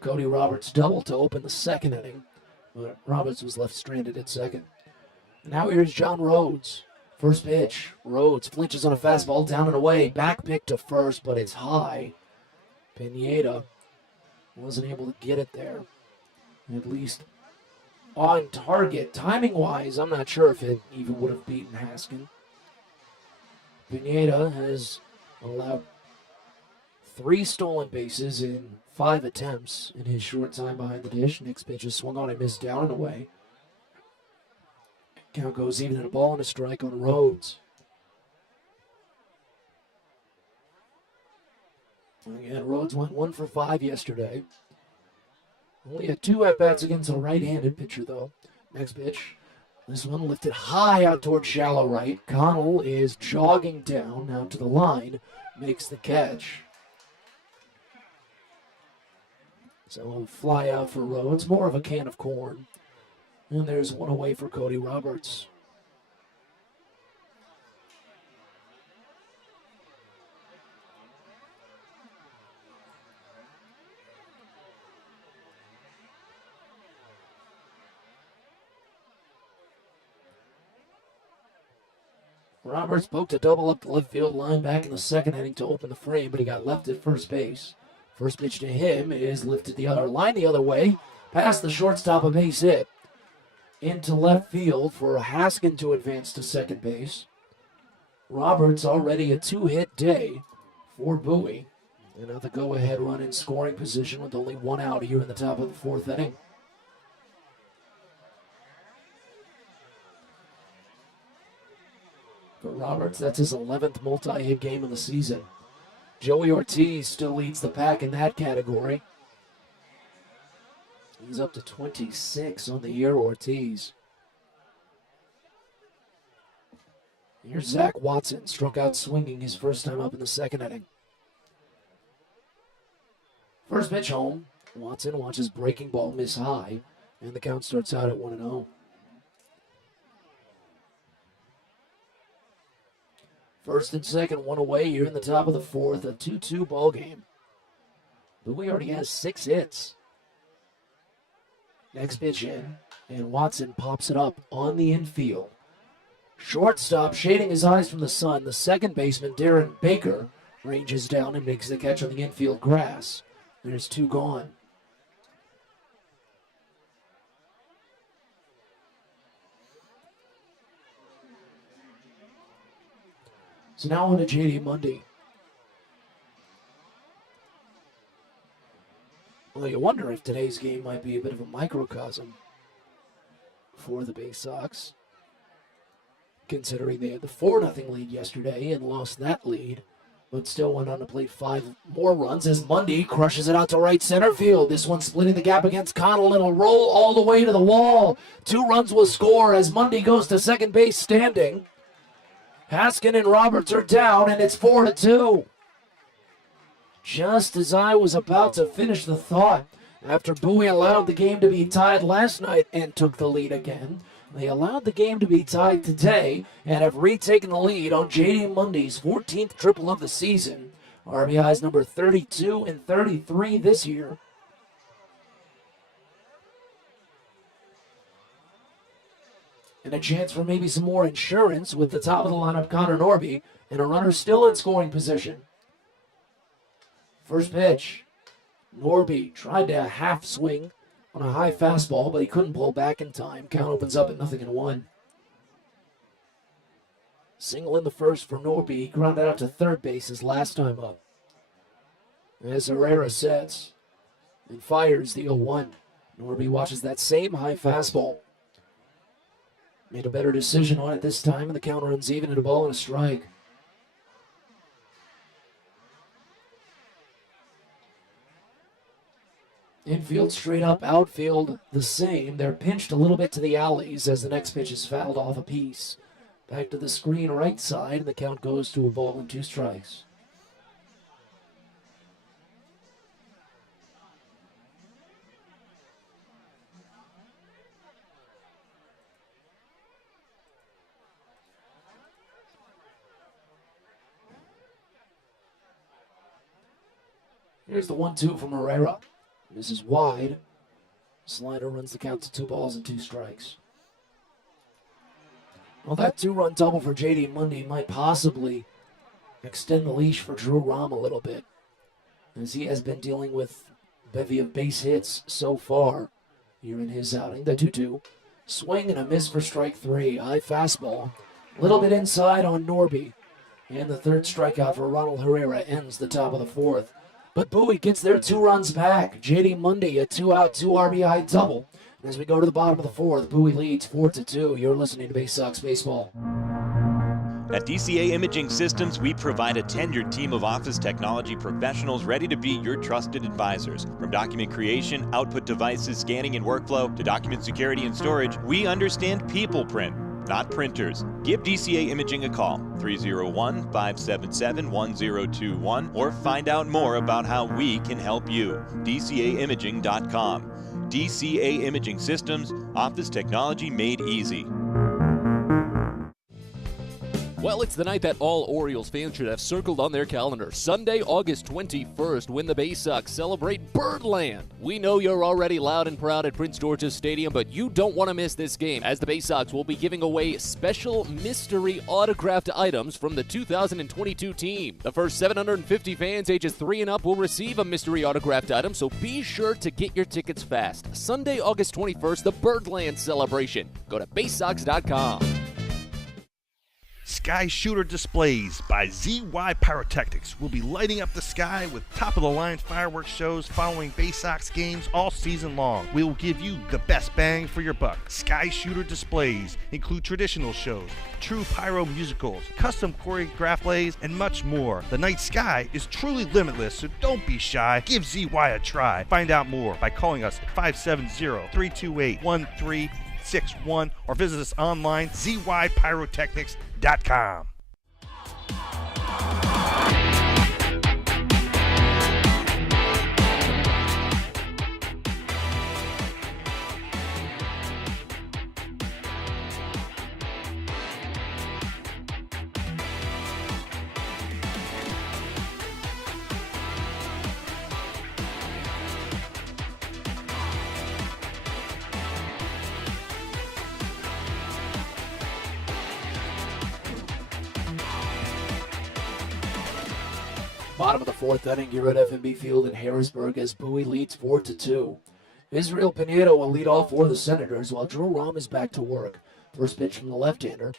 Cody Roberts doubled to open the 2nd inning. But Roberts was left stranded at second. And now here's John Rhodes. First pitch. Rhodes flinches on a fastball down and away. Back pick to first, but it's high. Pineda wasn't able to get it there. At least on target. Timing-wise, I'm not sure if it even would have beaten Haskin. Pineda has allowed 3 stolen bases in 5 attempts in his short time behind the dish. Next pitch is swung on and missed down and away. Count goes even at a ball and a strike on Rhodes. Again, Rhodes went 1 for 5 yesterday. Only had 2 at-bats against a right-handed pitcher, though. Next pitch. This one lifted high out towards shallow right. Connell is jogging down now to the line. Makes the catch. So a fly out for Rhodes. More of a can of corn. And there's one away for Cody Roberts. Roberts poked a double up the left field line back in the second inning to open the frame, but he got left at first base. First pitch to him is lifted the other line the other way, past the shortstop, a base hit. Into left field for Haskin to advance to second base. Roberts already a 2-hit day for Bowie. And now the go-ahead run in scoring position with only 1 out here in the top of the 4th inning. For Roberts, that's his 11th multi-hit game of the season. Joey Ortiz still leads the pack in that category. He's up to 26 on the year, Ortiz. Here's Zach Watson, struck out swinging his first time up in the second inning. First pitch home. Watson watches breaking ball miss high, and the count starts out at 1-0. First and second, 1 away here in the top of the 4th, a 2-2 ball game. Bowie already has 6 hits. Next pitch in, and Watson pops it up on the infield. Shortstop shading his eyes from the sun. The second baseman, Darren Baker, ranges down and makes the catch on the infield grass. There's 2 gone. So now on to J.D. Mundy. Well, you wonder if today's game might be a bit of a microcosm for the Baysox, considering they had the 4-0 lead yesterday and lost that lead, but still went on to play 5 more runs as Mundy crushes it out to right center field. This one splitting the gap against Connell, and it'll roll all the way to the wall. 2 runs will score as Mundy goes to second base standing. Haskin and Roberts are down, and it's 4-2. Just as I was about to finish the thought, after Bowie allowed the game to be tied last night and took the lead again, they allowed the game to be tied today and have retaken the lead on J.D. Mundy's 14th triple of the season. RBI's number 32 and 33 this year. And a chance for maybe some more insurance with the top of the lineup, Connor Norby, and a runner still in scoring position. First pitch. Norby tried to half swing on a high fastball, but he couldn't pull back in time. Count opens up at 0-1. Single in the first for Norby. He grounded out to third base his last time up. As Herrera sets and fires the 0-1. Norby watches that same high fastball. Made a better decision on it this time, and the count runs even at a ball and a strike. Infield straight up, outfield the same. They're pinched a little bit to the alleys as the next pitch is fouled off a piece. Back to the screen right side, and the count goes to a ball and 2 strikes. Here's the 1-2 from Herrera. This is wide. Slider runs the count to 2 balls and 2 strikes. Well, that 2-run double for J.D. Mundy might possibly extend the leash for Drew Rahm a little bit, as he has been dealing with a bevy of base hits so far here in his outing. The 2-2. Swing and a miss for strike 3. High fastball. A little bit inside on Norby. And the third strikeout for Ronald Herrera ends the top of the 4th. But Bowie gets their 2 runs back. J.D. Mundy, a 2-out, 2 RBI double. And as we go to the bottom of the 4th, Bowie leads 4-2. You're listening to Baysox Baseball. At DCA Imaging Systems, we provide a tenured team of office technology professionals ready to be your trusted advisors. From document creation, output devices, scanning and workflow, to document security and storage, we understand people print, not printers. Give DCA Imaging a call, 301-577-1021, or find out more about how we can help you. DCAimaging.com. DCA Imaging Systems, office technology made easy. Well, it's the night that all Orioles fans should have circled on their calendar. Sunday, August 21st, when the Baysox celebrate Birdland. We know you're already loud and proud at Prince George's Stadium, but you don't want to miss this game, as the Baysox will be giving away special mystery autographed items from the 2022 team. The first 750 fans ages 3 and up will receive a mystery autographed item, so be sure to get your tickets fast. Sunday, August 21st, the Birdland celebration. Go to Baysox.com. Sky Shooter Displays by ZY Pyrotechnics will be lighting up the sky with top-of-the-line fireworks shows following Baysox games all season long. We will give you the best bang for your buck. Sky Shooter Displays include traditional shows, true pyro musicals, custom choreographed plays, and much more. The night sky is truly limitless, so don't be shy. Give ZY a try. Find out more by calling us at 570-328-1361 or visit us online, zypyrotechnics.com. Bottom of the fourth inning, you're at FNB Field in Harrisburg as Bowie leads 4-2. Israel Pineda will lead off for the Senators while Drew Rahm is back to work. First pitch from the left-hander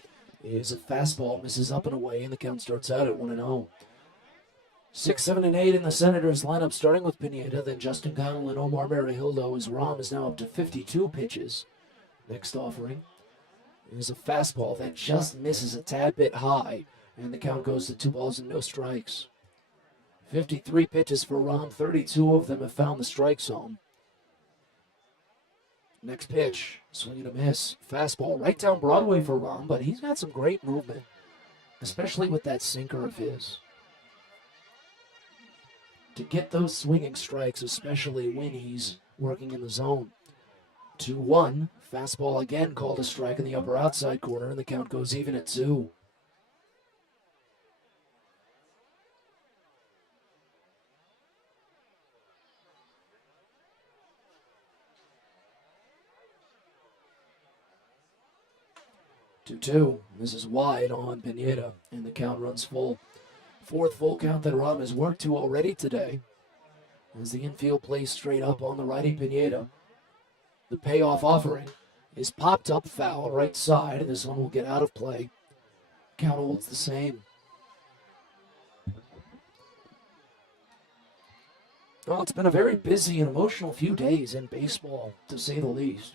is a fastball, misses up and away, and the count starts out at 1-0. 6, 7, and 8 in the Senators lineup, starting with Pineda, then Justin Connell and Omar Marihildo, as Rahm is now up to 52 pitches. Next offering is a fastball that just misses a tad bit high, and the count goes to 2 balls and no strikes. 53 pitches for Rahm, 32 of them have found the strike zone. Next pitch, swing and a miss. Fastball right down Broadway for Rahm, but he's got some great movement, especially with that sinker of his. To get those swinging strikes, especially when he's working in the zone. 2-1, fastball again called a strike in the upper outside corner, and the count goes even at 2. This is wide on Pineda, and the count runs full. Fourth full count that Rahm has worked to already today. As the infield plays straight up on the righty Pineda. The payoff offering is popped up foul right side. This one will get out of play. Count holds the same. Well, it's been a very busy and emotional few days in baseball, to say the least.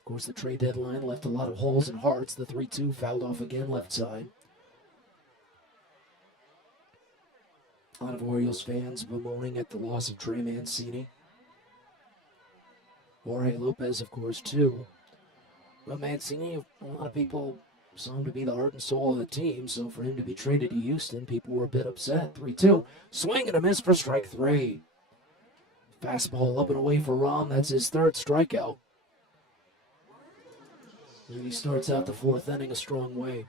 Of course, the trade deadline left a lot of holes and hearts. The 3-2 fouled off again left side. A lot of Orioles fans bemoaning at the loss of Trey Mancini. Jorge Lopez, of course, too. But Mancini, a lot of people saw him to be the heart and soul of the team, so for him to be traded to Houston, people were a bit upset. 3-2. Swing and a miss for strike 3. Fastball up and away for Rahm. That's his third strikeout. And he starts out the fourth inning a strong way.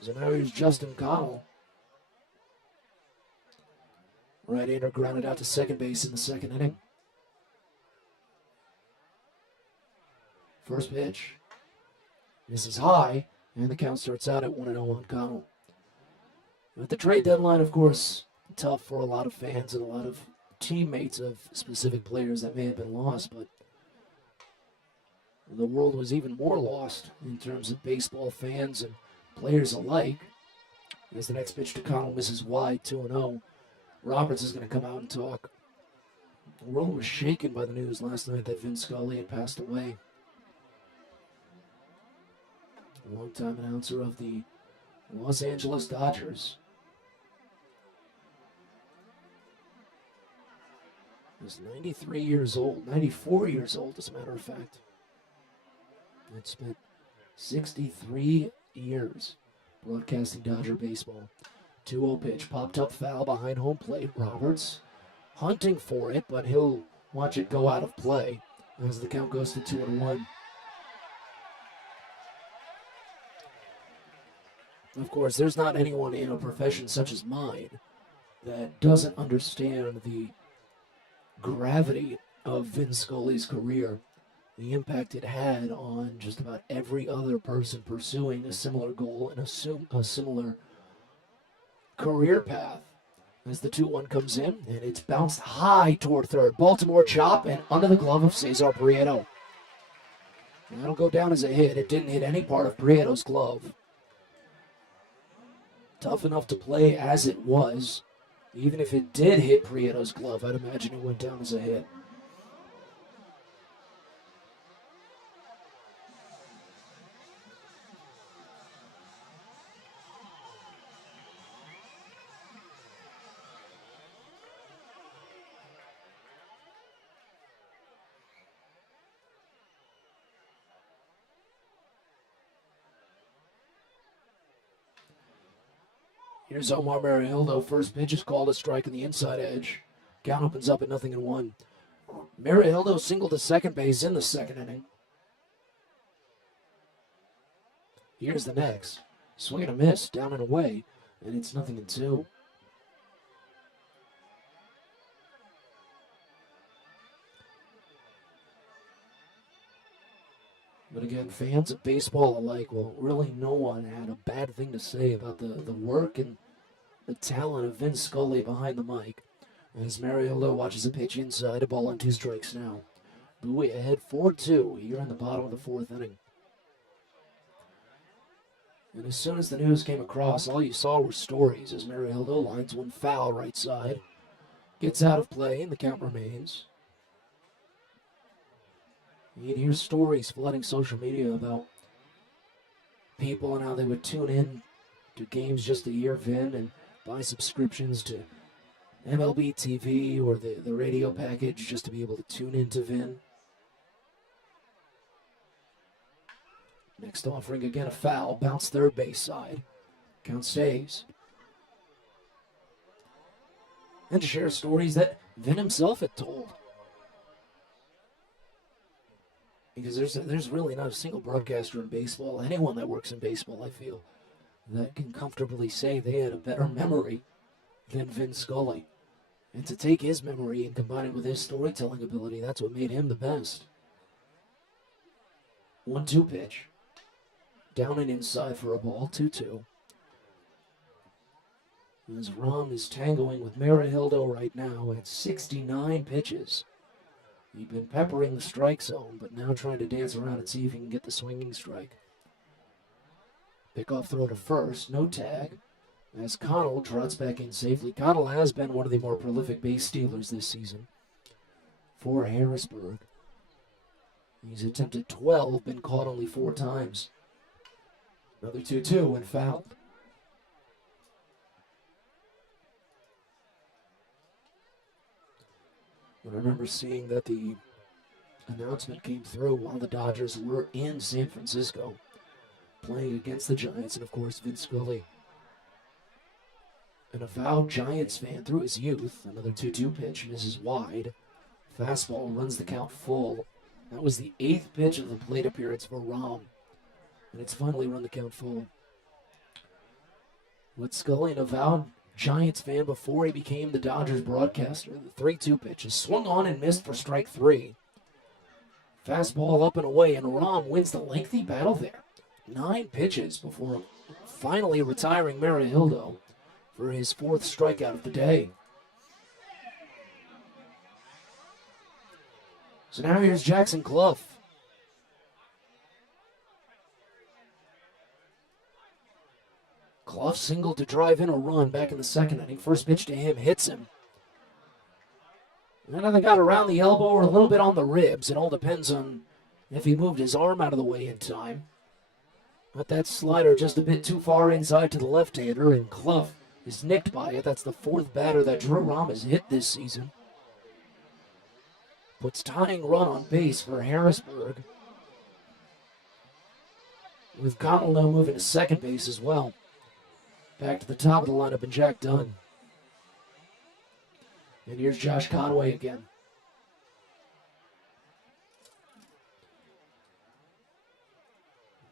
So now here's Justin Connell. Right-hander grounded out to second base in the second inning. First pitch. This is high, and the count starts out at 1-0 on Connell. At the trade deadline, of course, tough for a lot of fans and a lot of teammates of specific players that may have been lost, but the world was even more lost in terms of baseball fans and players alike. As the next pitch to Connell misses wide, 2-0. Roberts is going to come out and talk. The world was shaken by the news last night that Vin Scully had passed away. longtime announcer of the Los Angeles Dodgers. He's 93 years old, 94 years old, as a matter of fact. And spent 63 years broadcasting Dodger baseball. 2-0 pitch, popped up foul behind home plate. Roberts hunting for it, but he'll watch it go out of play as the count goes to 2-1. Of course, there's not anyone in a profession such as mine that doesn't understand the gravity of Vin Scully's career, the impact it had on just about every other person pursuing a similar goal and a similar career path. As the 2-1 comes in, and it's bounced high toward third. Baltimore chop and under the glove of Cesar Prieto. That'll go down as a hit. It didn't hit any part of Prieto's glove. Tough enough to play as it was. Even if it did hit Prieto's glove, I'd imagine it went down as a hit. Here's Omar Marihildo. First pitch is called a strike on the inside edge. Count opens up at 0-1. Marihildo singled to second base in the second inning. Here's the next. Swing and a miss, down and away, and it's 0-2. But again, fans of baseball alike, well, really no one had a bad thing to say about the work and the talent of Vin Scully behind the mic. As Mariota watches a pitch inside, a ball on 2 strikes now. Bowie ahead 4-2 here in the bottom of the 4th inning. And as soon as the news came across, all you saw were stories as Mariota lines one foul right side. Gets out of play and the count remains. You'd hear stories flooding social media about people and how they would tune in to games just to hear Vin and buy subscriptions to MLB TV or the radio package just to be able to tune into Vin. Next offering, again a foul, bounce third base side. Count stays. And to share stories that Vin himself had told. Because there's really not a single broadcaster in baseball, anyone that works in baseball, I feel, that can comfortably say they had a better memory than Vin Scully. And to take his memory and combine it with his storytelling ability, that's what made him the best. 1-2 pitch. Down and inside for a ball, 2-2. As Rom is tangoing with Marihildo right now at 69 pitches. He'd been peppering the strike zone, but now trying to dance around and see if he can get the swinging strike. Pickoff throw to first, no tag. As Connell trots back in safely. Connell has been one of the more prolific base stealers this season for Harrisburg. He's attempted 12, been caught only 4 times. Another 2-2 when fouled. But I remember seeing that the announcement came through while the Dodgers were in San Francisco playing against the Giants, and of course Vin Scully, an avowed Giants fan through his youth. Another 2-2 pitch, misses wide. Fastball runs the count full. That was the 8th pitch of the plate appearance for Rom, and it's finally run the count full. With Scully, an avowed Giants fan before he became the Dodgers broadcaster. The 3-2 pitch is swung on and missed for strike 3. Fastball up and away, and Rom wins the lengthy battle there. 9 pitches before finally retiring Marihildo for his 4th strikeout of the day. So now here's Jackson Clough. Clough singled to drive in a run back in the 2nd inning. First pitch to him hits him. And then they got around the elbow or a little bit on the ribs. It all depends on if he moved his arm out of the way in time. But that slider just a bit too far inside to the left-hander, and Clough is nicked by it. That's the fourth batter that Drew Rom has hit this season. Puts tying run on base for Harrisburg, with Connell now moving to second base as well. Back to the top of the lineup and Jack Dunn. And here's Josh Conway again.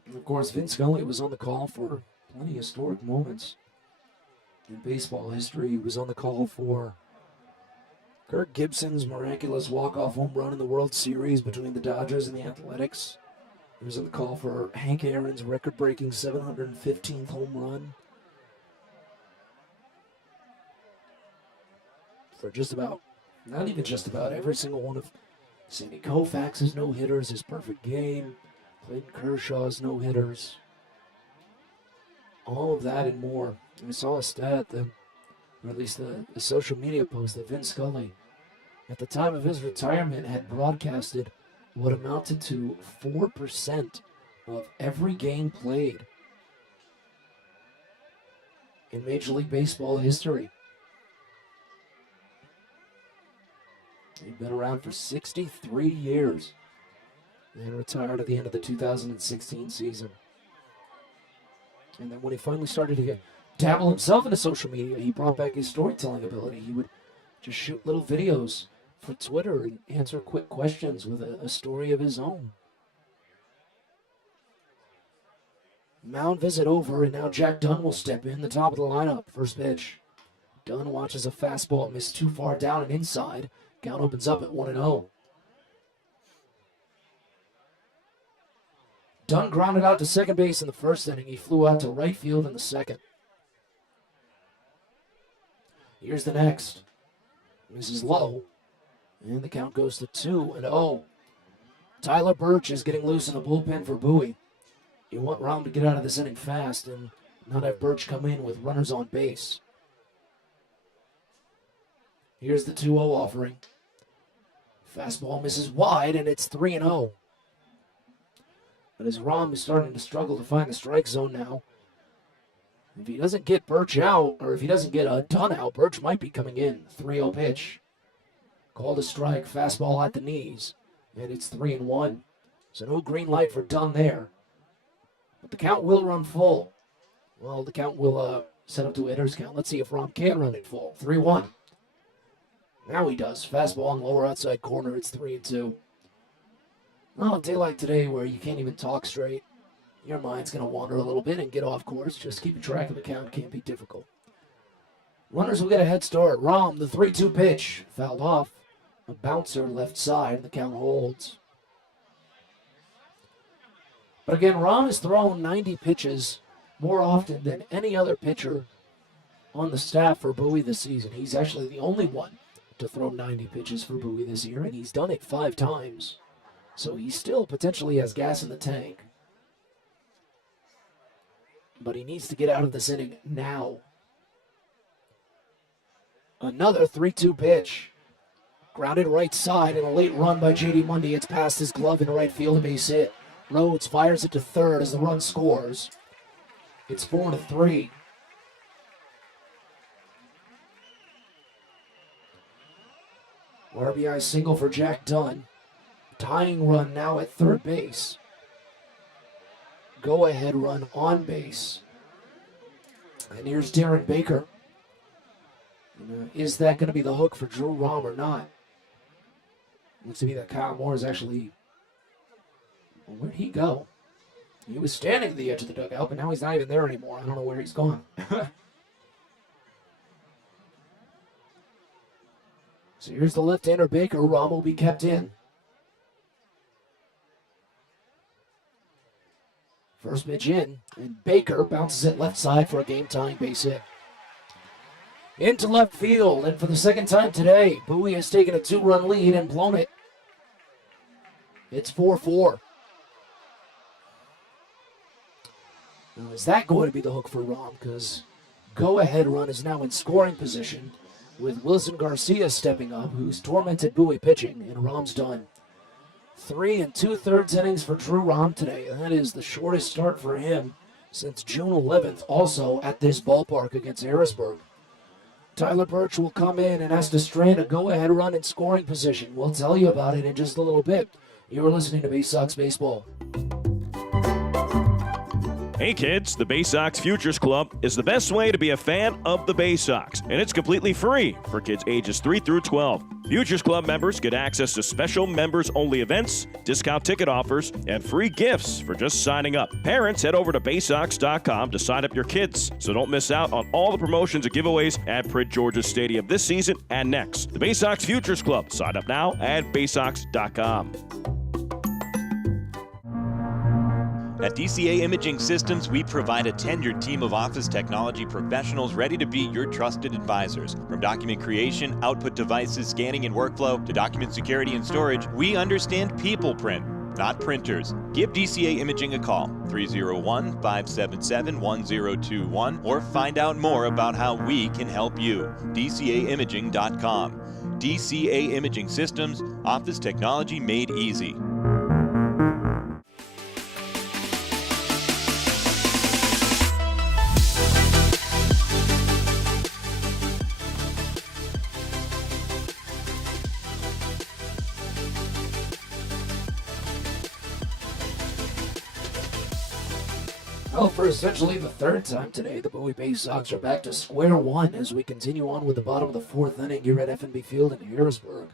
And of course, Vin Scully was on the call for plenty of historic moments in baseball history. He was on the call for Kirk Gibson's miraculous walk-off home run in the World Series between the Dodgers and the Athletics. He was on the call for Hank Aaron's record-breaking 715th home run. For just about, not even just about, every single one of Sandy Koufax's no-hitters, his perfect game, Clayton Kershaw's no-hitters. All of that and more. I saw a stat, or at least the social media post, that Vin Scully, at the time of his retirement, had broadcasted what amounted to 4% of every game played in Major League Baseball history. He'd been around for 63 years and retired at the end of the 2016 season. And then when he finally started to dabble himself into social media, he brought back his storytelling ability. He would just shoot little videos for Twitter and answer quick questions with a story of his own. Mound visit over, and now Jack Dunn will step in, the top of the lineup. First pitch. Dunn watches a fastball miss too far down and inside. Count opens up at 1-0. Dunn grounded out to second base in the first inning. He flew out to right field in the second. Here's the next. Misses low. And the count goes to 2-0. Tyler Birch is getting loose in the bullpen for Bowie. You want Rom to get out of this inning fast and not have Birch come in with runners on base. Here's the 2-0 offering. Fastball misses wide, and it's 3-0. But as Rom is starting to struggle to find the strike zone now, if he doesn't get Birch out, or if he doesn't get a Dunn out, Birch might be coming in. 3-0 pitch. Called a strike, fastball at the knees, and it's 3-1. So no green light for Dunn there. But the count will run full. Well, the count will set up to a hitter's count. Let's see if Rom can run it full. 3-1. Now he does. Fastball on the lower outside corner. It's 3-2. Well, a day like today where you can't even talk straight, your mind's going to wander a little bit and get off course. Just keeping track of the count can't be difficult. Runners will get a head start. Rom, the 3-2 pitch. Fouled off. A bouncer left side, and the count holds. But again, Rom has thrown 90 pitches more often than any other pitcher on the staff for Bowie this season. He's actually the only one to throw 90 pitches for Bowie this year, and he's done it 5 times. So he still potentially has gas in the tank. But he needs to get out of this inning now. Another 3-2 pitch. Grounded right side and a late run by J.D. Mundy. It's past his glove in right field, a base hit. Rhodes fires it to third as the run scores. It's 4-3. RBI single for Jack Dunn. Tying run now at third base. Go-ahead run on base. And here's Darren Baker. Is that going to be the hook for Drew Rom or not? Looks to be that Kyle Moore is actually... Where'd he go? He was standing at the edge of the dugout, but now he's not even there anymore. I don't know where he's gone. So here's the left-hander Baker. Rom will be kept in. First pitch in, and Baker bounces it left side for a game-tying base hit. Into left field, and for the second time today, Bowie has taken a 2-run lead and blown it. It's 4-4. Now, is that going to be the hook for Rom? Because go-ahead run is now in scoring position with Wilson Garcia stepping up, who's tormented Bowie pitching, and Rom's done. 3 2/3 innings for Drew Rom today. That is the shortest start for him since June 11th, also at this ballpark against Harrisburg. Tyler Birch will come in and has to strand a go-ahead run in scoring position. We'll tell you about it in just a little bit. You're listening to Baysox Baseball. Hey kids, the Baysox Futures Club is the best way to be a fan of the Baysox, and it's completely free for kids ages 3 through 12. Futures Club members get access to special members-only events, discount ticket offers, and free gifts for just signing up. Parents, head over to Baysox.com to sign up your kids, so don't miss out on all the promotions and giveaways at Prince George's Stadium this season and next. The Baysox Futures Club. Sign up now at Baysox.com. At DCA Imaging Systems, we provide a tenured team of office technology professionals ready to be your trusted advisors. From document creation, output devices, scanning and workflow, to document security and storage, we understand people print, not printers. Give DCA Imaging a call, 301-577-1021, or find out more about how we can help you. DCAimaging.com. DCA Imaging Systems, office technology made easy. Well, for essentially the third time today, the Bowie Baysox are back to square one as we continue on with the bottom of the fourth inning here at F&B Field in Harrisburg.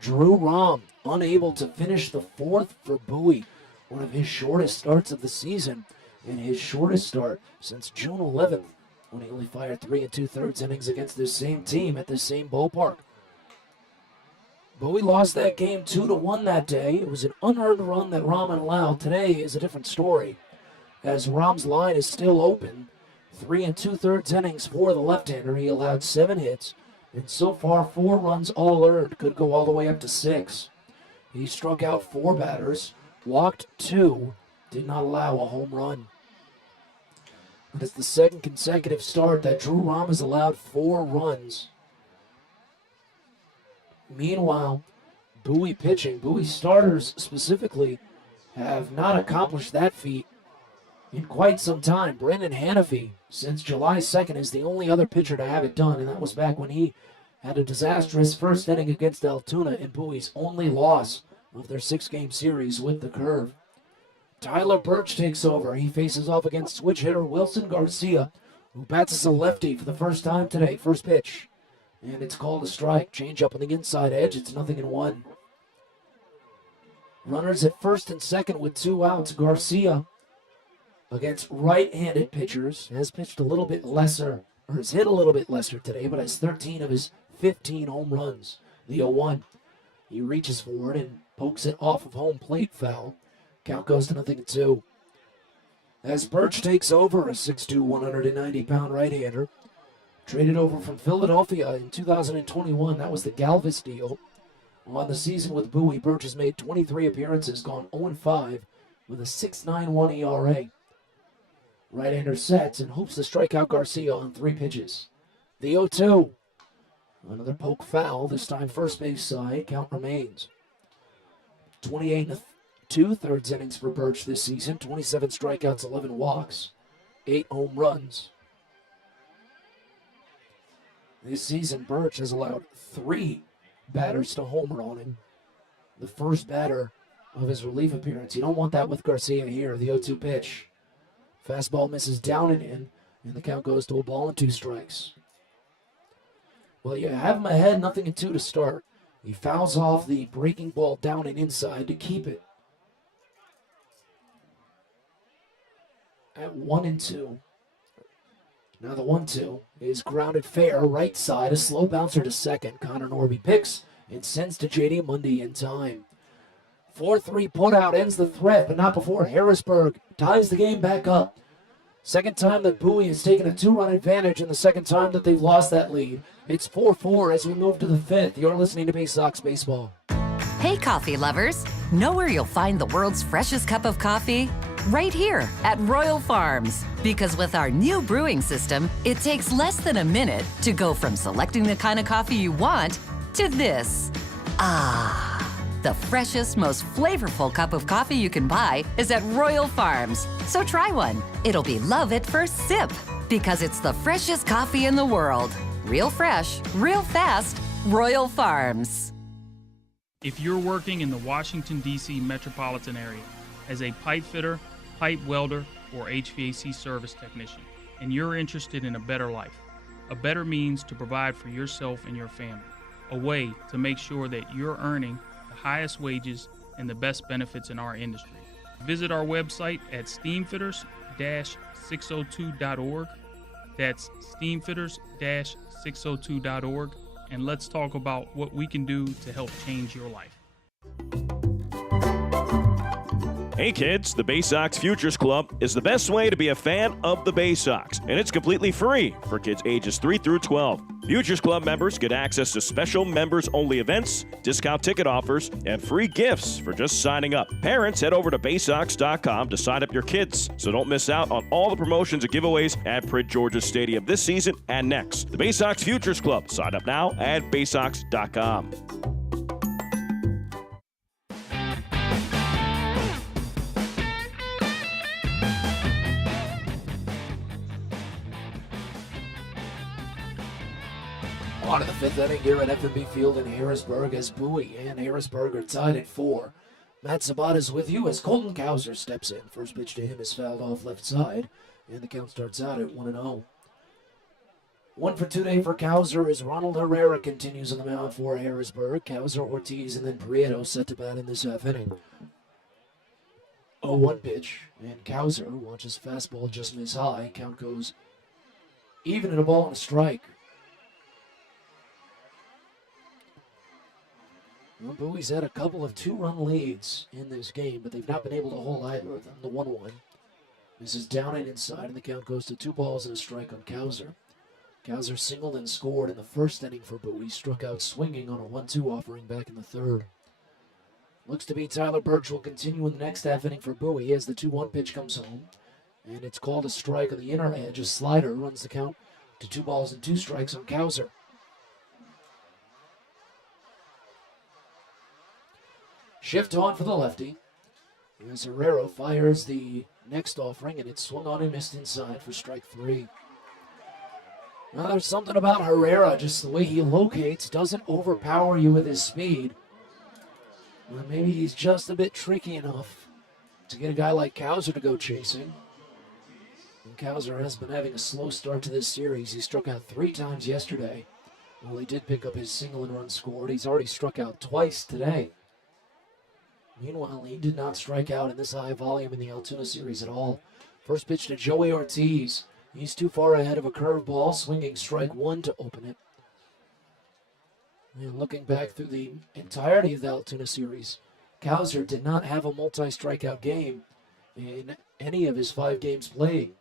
Drew Rom unable to finish the fourth for Bowie, one of his shortest starts of the season, and his shortest start since June 11th, when he only fired 3 2/3 innings against this same team at this same ballpark. Bowie lost that game 2-1 that day. It was an unearned run that Rom allowed. Today is a different story, as Rom's line is still open. 3 2/3 innings for the left-hander. He allowed 7 hits, and so far 4 runs all earned. Could go all the way up to 6. He struck out 4 batters, walked 2, did not allow a home run. But it's the second consecutive start that Drew Rom has allowed 4 runs. Meanwhile, Bowie pitching, Bowie starters specifically, have not accomplished that feat in quite some time. Brendan Hannafy, since July 2nd, is the only other pitcher to have it done, and that was back when he had a disastrous first inning against Altoona in Bowie's only loss of their 6-game series with the Curve. Tyler Birch takes over. He faces off against switch hitter Wilson Garcia, who bats as a lefty for the first time today. First pitch, and it's called a strike. Change up on the inside edge. It's 0-1. Runners at first and second with 2 outs. Garcia, against right-handed pitchers, has pitched a little bit lesser, or has hit a little bit lesser today, but has 13 of his 15 home runs. The 0-1. He reaches forward and pokes it off of home plate, foul. Count goes to 0-2. As Birch takes over, a 6'2", 190-pound right-hander, traded over from Philadelphia in 2021. That was the Galvis deal. On the season with Bowie, Birch has made 23 appearances, gone 0-5 with a 6.91 ERA. Right-hander sets and hopes to strike out Garcia on 3 pitches. The 0-2. Another poke foul, this time first base side. Count remains. 28 2/3 innings for Birch this season. 27 strikeouts, 11 walks, 8 home runs. This season, Birch has allowed 3 batters to homer on him. The first batter of his relief appearance. You don't want that with Garcia here. The 0-2 pitch. Fastball misses down and in, and the count goes to a ball and 2 strikes. Well, you have him ahead, 0-2 to start. He fouls off the breaking ball down and inside to keep it at 1-2. Now the 1-2 is grounded fair, right side, a slow bouncer to second. Connor Norby picks and sends to J.D. Mundy in time. 4-3 putout ends the threat, but not before Harrisburg ties the game back up. Second time that Bowie has taken a 2-run advantage, and the second time that they've lost that lead. It's 4-4 as we move to the 5th. You're listening to Baysox Baseball. Hey, coffee lovers. Know where you'll find the world's freshest cup of coffee? Right here at Royal Farms. Because with our new brewing system, it takes less than a minute to go from selecting the kind of coffee you want to this. Ah, The freshest, most flavorful cup of coffee you can buy is at Royal Farms. So try one. It'll be love at first sip because it's the freshest coffee in the world. Real fresh, real fast, Royal Farms. If you're working in the Washington, D.C. metropolitan area as a pipe fitter, pipe welder, or HVAC service technician, and you're interested in a better life, a better means to provide for yourself and your family, a way to make sure that you're earning the highest wages and the best benefits in our industry. Visit our website at steamfitters-602.org. That's steamfitters-602.org. And let's talk about what we can do to help change your life. Hey kids, the Baysox Futures Club is the best way to be a fan of the Baysox, and it's completely free for kids ages 3 through 12. Futures Club members get access to special members-only events, discount ticket offers, and free gifts for just signing up. Parents, head over to Baysox.com to sign up your kids, so don't miss out on all the promotions and giveaways at Prince George's Stadium this season and next. The Baysox Futures Club. Sign up now at Baysox.com. On to the fifth inning here at FNB Field in Harrisburg as Bowie and Harrisburg are tied at 4. Matt Sabat is with you as Colton Kauser steps in. First pitch to him is fouled off left side, and the count starts out at 1-0. 1 for 2 day for Kauser as Ronald Herrera continues on the mound for Harrisburg. Kauser, Ortiz, and then Prieto set to bat in this half inning. 0-1 pitch, and Kauser watches fastball just miss high. Count goes even, and a ball and a strike. Well, Bowie's had a couple of 2-run leads in this game, but they've not been able to hold either of them. The 1-1. This is down and inside, and the count goes to 2 balls and a strike on Kauser. Kauser singled and scored in the first inning for Bowie, struck out swinging on a 1-2 offering back in the third. Looks to be Tyler Birch will continue in the next half inning for Bowie as the 2-1 pitch comes home, and it's called a strike on the inner edge. A slider runs the count to 2 balls and 2 strikes on Kauser. Shift on for the lefty. As Herrera fires the next offering, and it's swung on and missed inside for strike 3. Now, there's something about Herrera, just the way he locates, doesn't overpower you with his speed. Well, maybe he's just a bit tricky enough to get a guy like Kauser to go chasing. And Kauser has been having a slow start to this series. He struck out 3 times yesterday. Well, he did pick up his single and run scored. He's already struck out twice today. Meanwhile, he did not strike out in this high volume in the Altoona series at all. First pitch to Joey Ortiz. He's too far ahead of a curveball, swinging strike 1 to open it. And looking back through the entirety of the Altoona series, Kauser did not have a multi-strikeout game in any of his 5 games played.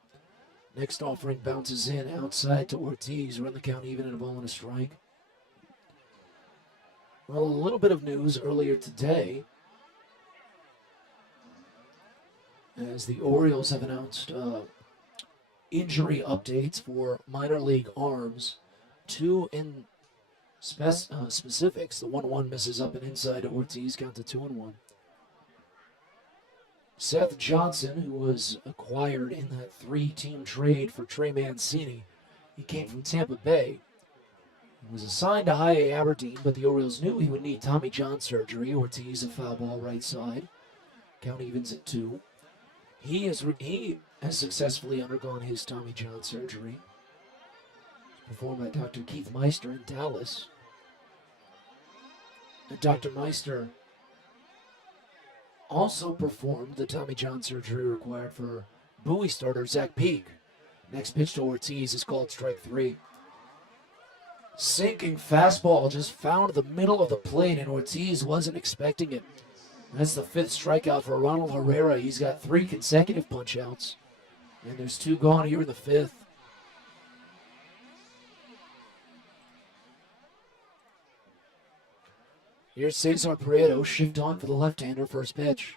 Next offering bounces in outside to Ortiz, run the count even and a ball and a strike. Well, a little bit of news earlier today, as the Orioles have announced injury updates for minor league arms. 2 in specifics. The 1-1 misses up and inside to Ortiz, count to 2-1. Seth Johnson, who was acquired in that 3-team trade for Trey Mancini, he came from Tampa Bay. He was assigned to High A Aberdeen, but the Orioles knew he would need Tommy John surgery. Ortiz, a foul ball right side. Count evens at 2. He has successfully undergone his Tommy John surgery, performed by Dr. Keith Meister in Dallas. And Dr. Meister also performed the Tommy John surgery required for Bowie starter Zach Peak. Next pitch to Ortiz is called strike 3. Sinking fastball just found the middle of the plate, and Ortiz wasn't expecting it. That's the 5th strikeout for Ronald Herrera. He's got 3 consecutive punch-outs, and there's 2 gone here in the 5th. Here's Cesar Prieto, shift on for the left-hander, first pitch.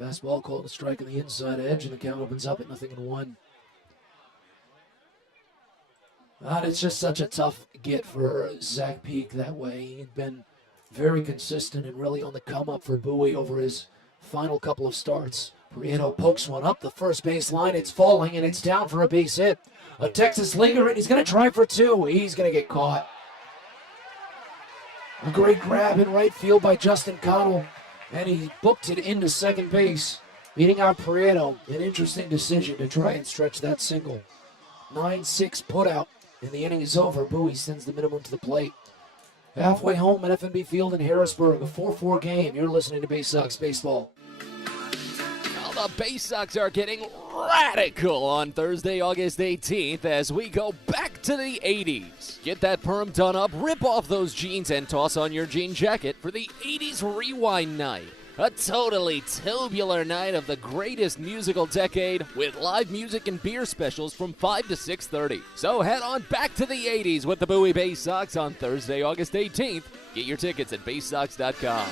Fastball called a strike on the inside edge, and the count opens up at 0-1. It's just such a tough get for Zach Peak that way. He'd been very consistent and really on the come up for Bowie over his final couple of starts. Prieto pokes one up the first base line. It's falling and it's down for a base hit. A Texas Linger, and he's going to try for two. He's going to get caught. A great grab in right field by Justin Cottle, and he booked it into second base, beating out Prieto. An interesting decision to try and stretch that single. 9-6 put out, and the inning is over. Bowie sends the minimum to the plate. Halfway home at FNB Field in Harrisburg, a 4-4 game. You're listening to Baysox Baseball. Well, the Baysox are getting radical on Thursday, August 18th as we go back to the 80s. Get that perm done up, rip off those jeans, and toss on your jean jacket for the 80s Rewind Night. A totally tubular night of the greatest musical decade with live music and beer specials from 5 to 6:30. So head on back to the 80s with the Bowie Baysox on Thursday, August 18th. Get your tickets at baysox.com.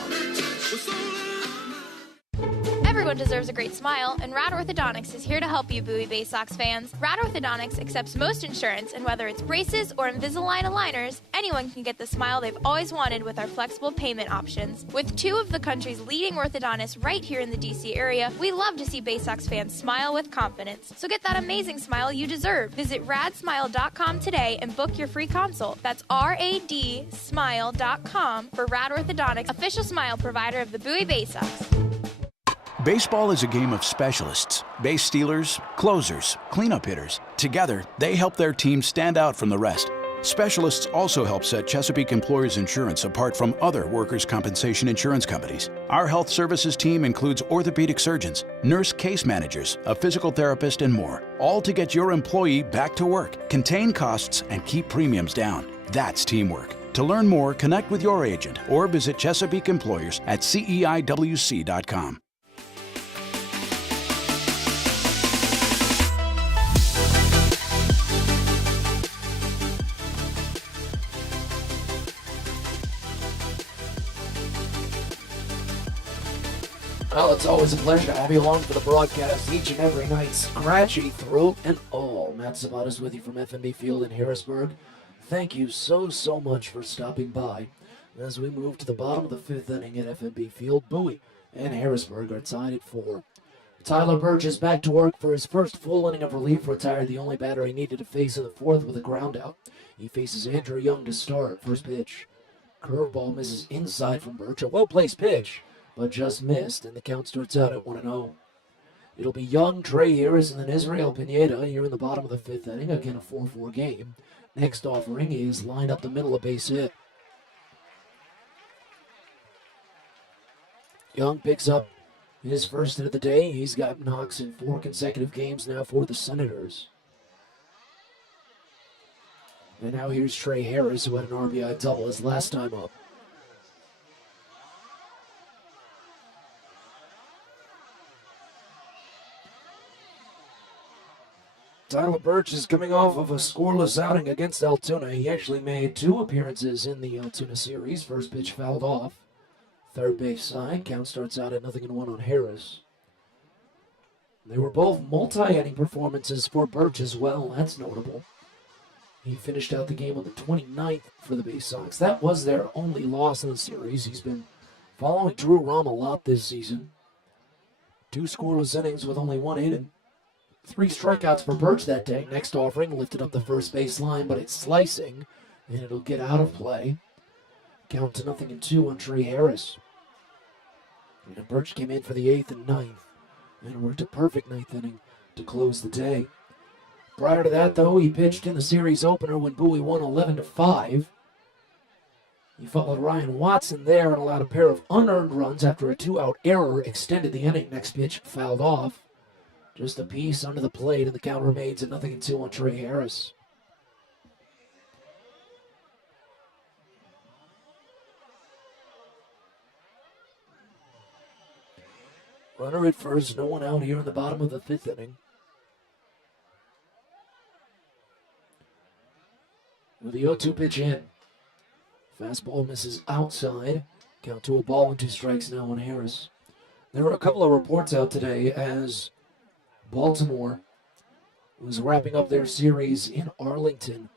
Everyone deserves a great smile, and Rad Orthodontics is here to help you, Bowie Baysox fans. Rad Orthodontics accepts most insurance, and whether it's braces or Invisalign aligners, anyone can get the smile they've always wanted with our flexible payment options. With two of the country's leading orthodontists right here in the DC area, we love to see Baysox fans smile with confidence. So get that amazing smile you deserve. Visit radsmile.com today and book your free consult. That's radsmile.com for Rad Orthodontics, official smile provider of the Bowie Baysox. Baseball is a game of specialists. Base stealers, closers, cleanup hitters. Together, they help their team stand out from the rest. Specialists also help set Chesapeake Employers Insurance apart from other workers' compensation insurance companies. Our health services team includes orthopedic surgeons, nurse case managers, a physical therapist, and more, all to get your employee back to work, contain costs, and keep premiums down. That's teamwork. To learn more, connect with your agent or visit Chesapeake Employers at CEIWC.com. Well, it's always a pleasure to have you along for the broadcast each and every night. Scratchy throat and all. Matt Sabatas with you from FNB Field in Harrisburg. Thank you so much for stopping by. As we move to the bottom of the fifth inning at FNB Field, Bowie and Harrisburg are tied at 4. Tyler Birch is back to work for his first full inning of relief, retired the only batter he needed to face in the fourth with a ground out. He faces Andrew Young to start. First pitch. Curveball misses inside from Birch. A well-placed pitch, but just missed, and the count starts out at 1-0. It'll be Young, Trey Harris, and then Israel Pineda here in the bottom of the fifth inning. Again, a 4-4 game. Next offering is lined up the middle, a base hit. Young picks up his first hit of the day. He's got knocks in 4 consecutive games now for the Senators. And now here's Trey Harris, who had an RBI double his last time up. Tyler Birch is coming off of a scoreless outing against Altoona. He actually made 2 appearances in the Altoona series. First pitch fouled off. Third base side. Count starts out at 0-1 on Harris. They were both multi-inning performances for Birch as well. That's notable. He finished out the game on the 29th for the Baysox. That was their only loss in the series. He's been following Drew Rom a lot this season. 2 scoreless innings with only 1 hit. 3 strikeouts for Birch that day. Next offering lifted up the first base line, but it's slicing, and it'll get out of play. Count to 0-2 on Trey Harris. And Birch came in for the 8th and 9th, and worked a perfect 9th inning to close the day. Prior to that, though, he pitched in the series opener when Bowie won 11-5. He followed Ryan Watson there and allowed a pair of unearned runs after a 2-out error extended the inning. Next pitch fouled off. Just a piece under the plate, and the count remains at 0-2 on Trey Harris. Runner at first, no one out here in the bottom of the 5th inning. With the 0-2 pitch in. Fastball misses outside. Count to a ball and 2 strikes now on Harris. There were a couple of reports out today as Baltimore was wrapping up their series in Arlington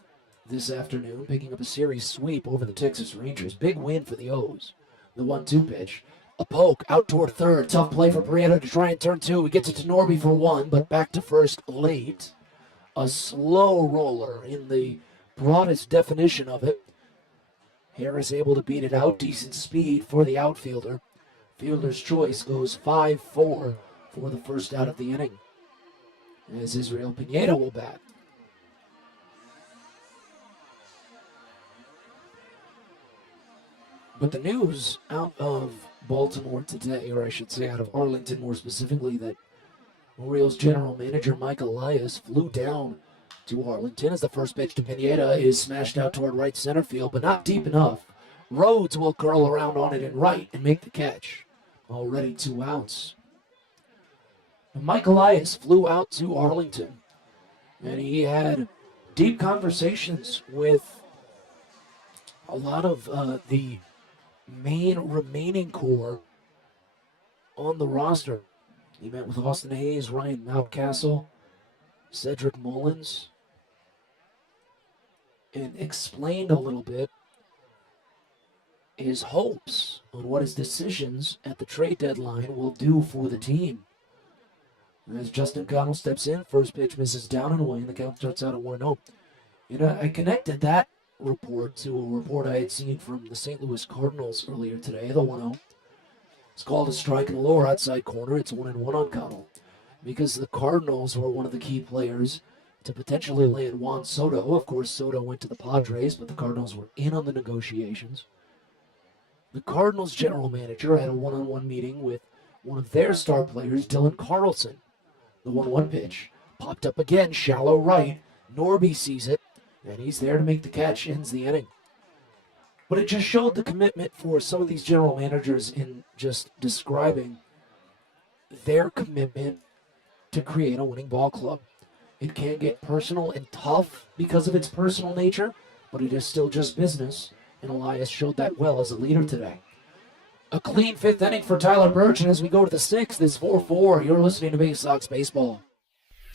this afternoon, picking up a series sweep over the Texas Rangers. Big win for the O's. The 1-2 pitch. A poke out toward third. Tough play for Prieto to try and turn two. He gets it to Norby for one, but back to first late. A slow roller in the broadest definition of it. Harris able to beat it out. Decent speed for the outfielder. Fielder's choice goes 5-4 for the first out of the inning, as Israel Pineda will bat. But the news out of Baltimore today, or I should say out of Arlington more specifically, that Orioles general manager Mike Elias flew down to Arlington as the first pitch to Pineda is smashed out toward right center field, but not deep enough. Rhodes will curl around on it in right and make the catch. Already 2 outs. Mike Elias flew out to Arlington, and he had deep conversations with a lot of the main remaining core on the roster. He met with Austin Hayes, Ryan Mountcastle, Cedric Mullins, and explained a little bit his hopes on what his decisions at the trade deadline will do for the team. As Justin Connell steps in, first pitch misses down and away, and the count starts out at 1-0. I connected that report to a report I had seen from the St. Louis Cardinals earlier today, the 1-0. It's called a strike in the lower outside corner. It's 1-1 on Connell, because the Cardinals were one of the key players to potentially land Juan Soto. Of course, Soto went to the Padres, but the Cardinals were in on the negotiations. The Cardinals general manager had a one-on-one meeting with one of their star players, Dylan Carlson. The 1-1 pitch popped up again, shallow right. Norby sees it, and he's there to make the catch, ends the inning. But it just showed the commitment for some of these general managers in just describing their commitment to create a winning ball club. It can get personal and tough because of its personal nature, but it is still just business, and Elias showed that well as a leader today. A clean 5th inning for Tyler Birch, and as we go to the 6th, it's 4-4. You're listening to Baysox Baseball.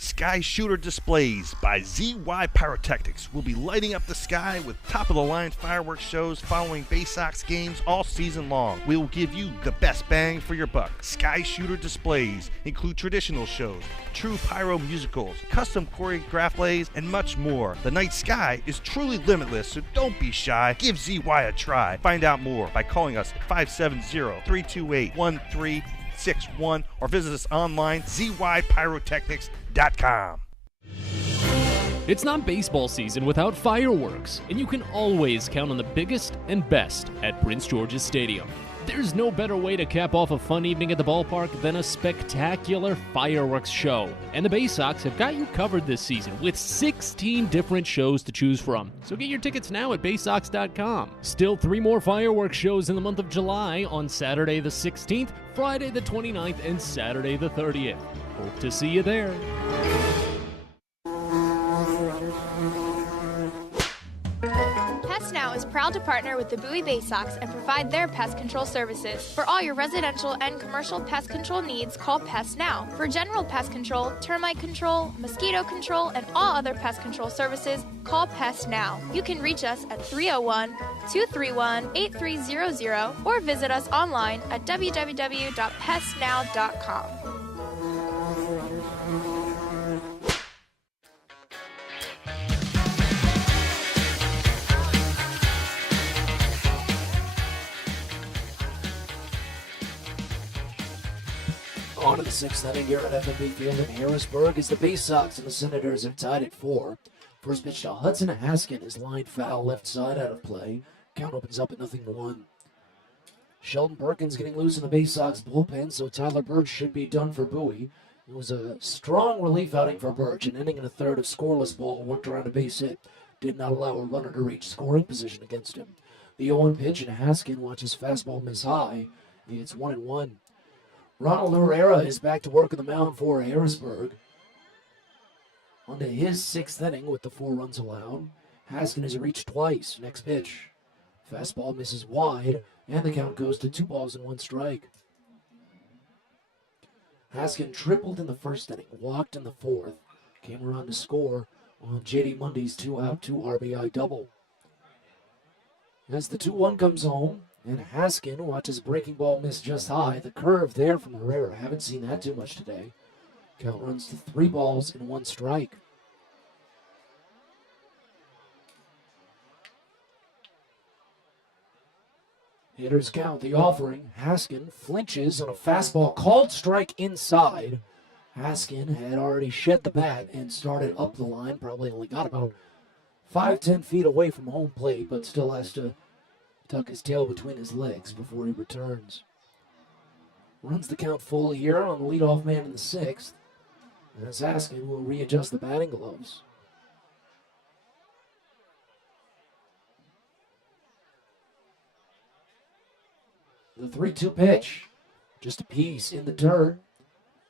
Sky Shooter Displays by ZY Pyrotechnics will be lighting up the sky with top-of-the-line fireworks shows following Baysox games all season long. We will give you the best bang for your buck. Sky Shooter Displays include traditional shows, true pyro musicals, custom choreographed plays, and much more. The night sky is truly limitless, so don't be shy. Give ZY a try. Find out more by calling us at 570-328-1361 or visit us online, zypyrotechnics.com. It's not baseball season without fireworks, and you can always count on the biggest and best at Prince George's Stadium. There's no better way to cap off a fun evening at the ballpark than a spectacular fireworks show. And the Baysox have got you covered this season with 16 different shows to choose from. So get your tickets now at Baysox.com. Still 3 more fireworks shows in the month of July on Saturday the 16th, Friday the 29th, and Saturday the 30th. Hope to see you there. Pest Now is proud to partner with the Bowie Baysox and provide their pest control services. For all your residential and commercial pest control needs, call Pest Now. For general pest control, termite control, mosquito control, and all other pest control services, call Pest Now. You can reach us at 301-231-8300 or visit us online at www.pestnow.com. On to the 6th inning here at FNB Field in Harrisburg as the Baysox and the Senators have tied at 4. First pitch to Hudson Haskin is lined foul left side out of play. Count opens up at 0-1. Sheldon Perkins getting loose in the Baysox bullpen, so Tyler Birch should be done for Bowie. It was a strong relief outing for Birch, an inning and a third of scoreless ball, worked around a base hit. Did not allow a runner to reach scoring position against him. The 0-1 pitch, and Haskin watches fastball miss high. It's 1-1. Ronald Herrera is back to work on the mound for Harrisburg. On to his 6th inning with the 4 runs allowed. Haskin has reached twice. Next pitch. Fastball misses wide, and the count goes to 2-1 strike. Haskin tripled in the 1st inning, walked in the 4th, came around to score on J.D. Mundy's 2-out, 2 RBI double. As the 2-1 comes home, and Haskin watches breaking ball miss just high. The curve there from Herrera. Haven't seen that too much today. Count runs to 3 balls and 1 strike. Hitters count the offering. Haskin flinches on a fastball called strike inside. Haskin had already shed the bat and started up the line. Probably only got about 5-10 feet away from home plate, but still has to tuck his tail between his legs before he returns. Runs the count full here on the leadoff man in the 6th. As Haskin will readjust the batting gloves. The 3-2 pitch. Just a piece in the dirt.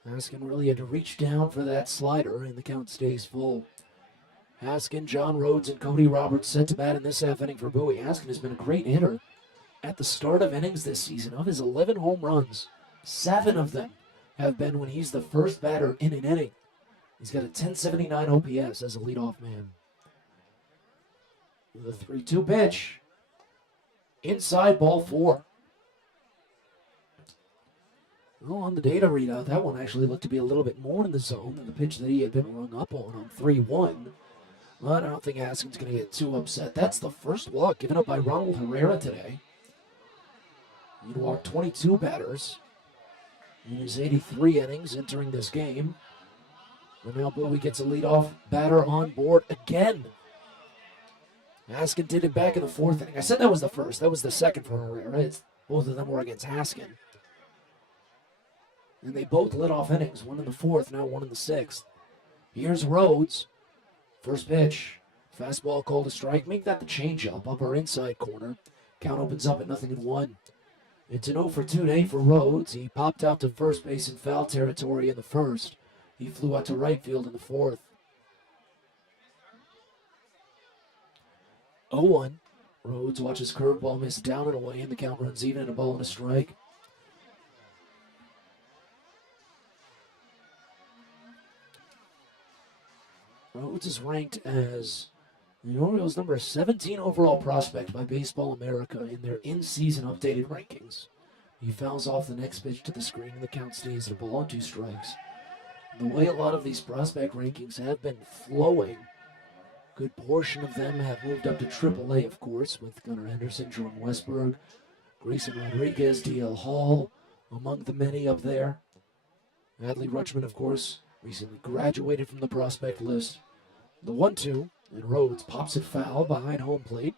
Haskin really had to reach down for that slider, and the count stays full. Haskin, John Rhodes, and Cody Roberts set to bat in this half inning for Bowie. Haskin has been a great hitter at the start of innings this season. Of his 11 home runs, 7 of them have been when he's the first batter in an inning. He's got a 1079 OPS as a leadoff man. The 3-2 pitch. Inside, ball 4. Well, on the data readout, that one actually looked to be a little bit more in the zone than the pitch that he had been rung up on 3-1. But I don't think Haskin's going to get too upset. That's the first walk given up by Ronald Herrera today. He'd walked 22 batters in his 83 innings entering this game. And now Bowie gets a leadoff batter on board again. Haskin did it back in the 4th inning. I said that was the first. That was the second for Herrera. Both of them were against Haskin. And they both lit off innings, one in the 4th, now one in the 6th. Here's Rhodes. First pitch. Fastball called a strike. Make that the changeup, upper inside corner. Count opens up at 0-1. It's an 0-for-2 day for Rhodes. He popped out to first base in foul territory in the 1st. He flew out to right field in the 4th. 0-1. Rhodes watches curveball miss down and away, and the count runs even at a ball and a strike. Rhodes is ranked as the Orioles' number 17 overall prospect by Baseball America in their in-season updated rankings. He fouls off the next pitch to the screen, and the count stays at a ball and 2 strikes. The way a lot of these prospect rankings have been flowing, a good portion of them have moved up to AAA, of course, with Gunnar Henderson, Jordan Westberg, Grayson Rodriguez, D.L. Hall, among the many up there. Adley Rutschman, of course, recently graduated from the prospect list. The 1-2, and Rhodes pops it foul behind home plate.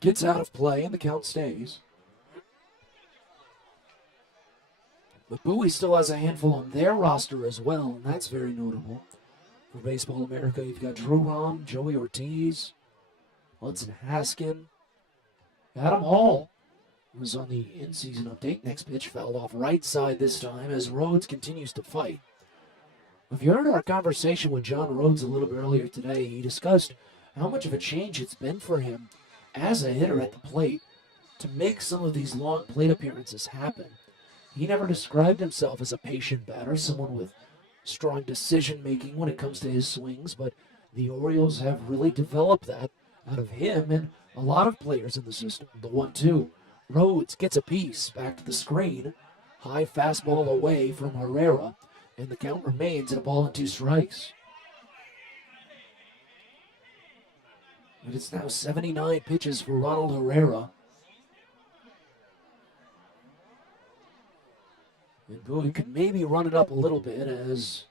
Gets out of play, and the count stays. But Bowie still has a handful on their roster as well, and that's very notable. For Baseball America, you've got Drew Rom, Joey Ortiz, Hudson Haskin, Adam Hall was on the in-season update. Next pitch fouled off right side this time as Rhodes continues to fight. If you heard our conversation with John Rhodes a little bit earlier today, he discussed how much of a change it's been for him as a hitter at the plate to make some of these long plate appearances happen. He never described himself as a patient batter, someone with strong decision-making when it comes to his swings, but the Orioles have really developed that out of him and a lot of players in the system. The 1-2. Rhodes gets a piece back to the screen. High fastball away from Herrera, and the count remains at a ball and 2 strikes. But it's now 79 pitches for Ronald Herrera. And Bowie could maybe run it up a little bit as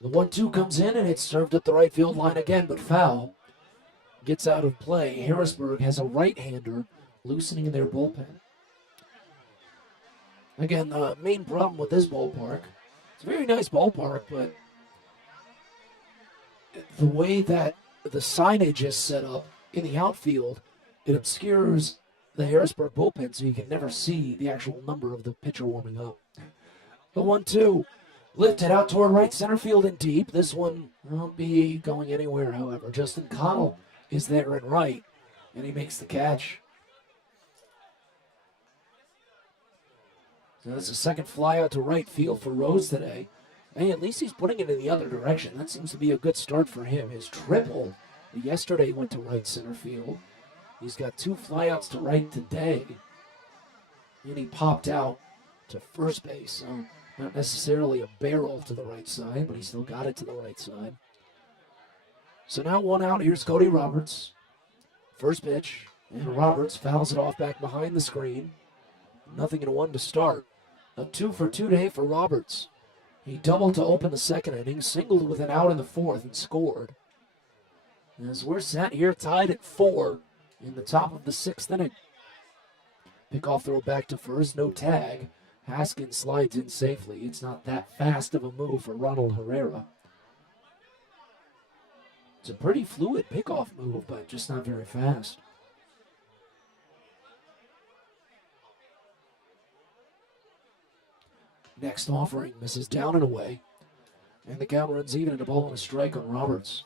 the 1-2 comes in, and it's served up the right field line again, but foul. Gets out of play. Harrisburg has a right-hander loosening in their bullpen. Again, the main problem with this ballpark, it's a very nice ballpark, but the way that the signage is set up in the outfield, it obscures the Harrisburg bullpen, so you can never see the actual number of the pitcher warming up. The 1-2, lifted out toward right center field and deep. This one won't be going anywhere, however. Justin Connell is there in right, and he makes the catch. So that's a second fly out to right field for Rose today. Hey, at least he's putting it in the other direction. That seems to be a good start for him. His triple yesterday went to right center field. He's got 2 flyouts to right today. And he popped out to first base. So not necessarily a barrel to the right side, but he still got it to the right side. So now 1 out. Here's Cody Roberts. First pitch. And Roberts fouls it off back behind the screen. Nothing in 1 to start. A 2 for 2 day for Roberts. He doubled to open the second inning, singled with an out in the 4th, and scored. As we're sat here tied at 4 in the top of the 6th inning. Pickoff throw back to first, no tag. Haskins slides in safely. It's not that fast of a move for Ronald Herrera. It's a pretty fluid pickoff move, but just not very fast. Next offering misses down and away. And the count runs even at a ball and a strike on Roberts.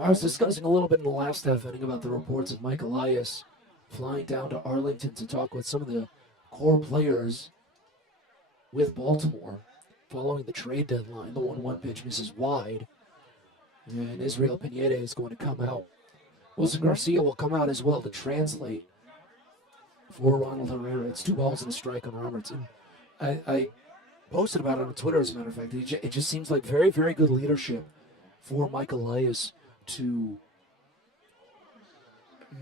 I was discussing a little bit in the last half inning about the reports of Mike Elias flying down to Arlington to talk with some of the core players with Baltimore following the trade deadline. The 1-1 pitch misses wide. And Israel Pineda is going to come out. Wilson Garcia will come out as well to translate for Ronald Herrera. It's 2 balls and a strike on Roberts. And I posted about it on Twitter, as a matter of fact. It just seems like very, very good leadership for Mike Elias to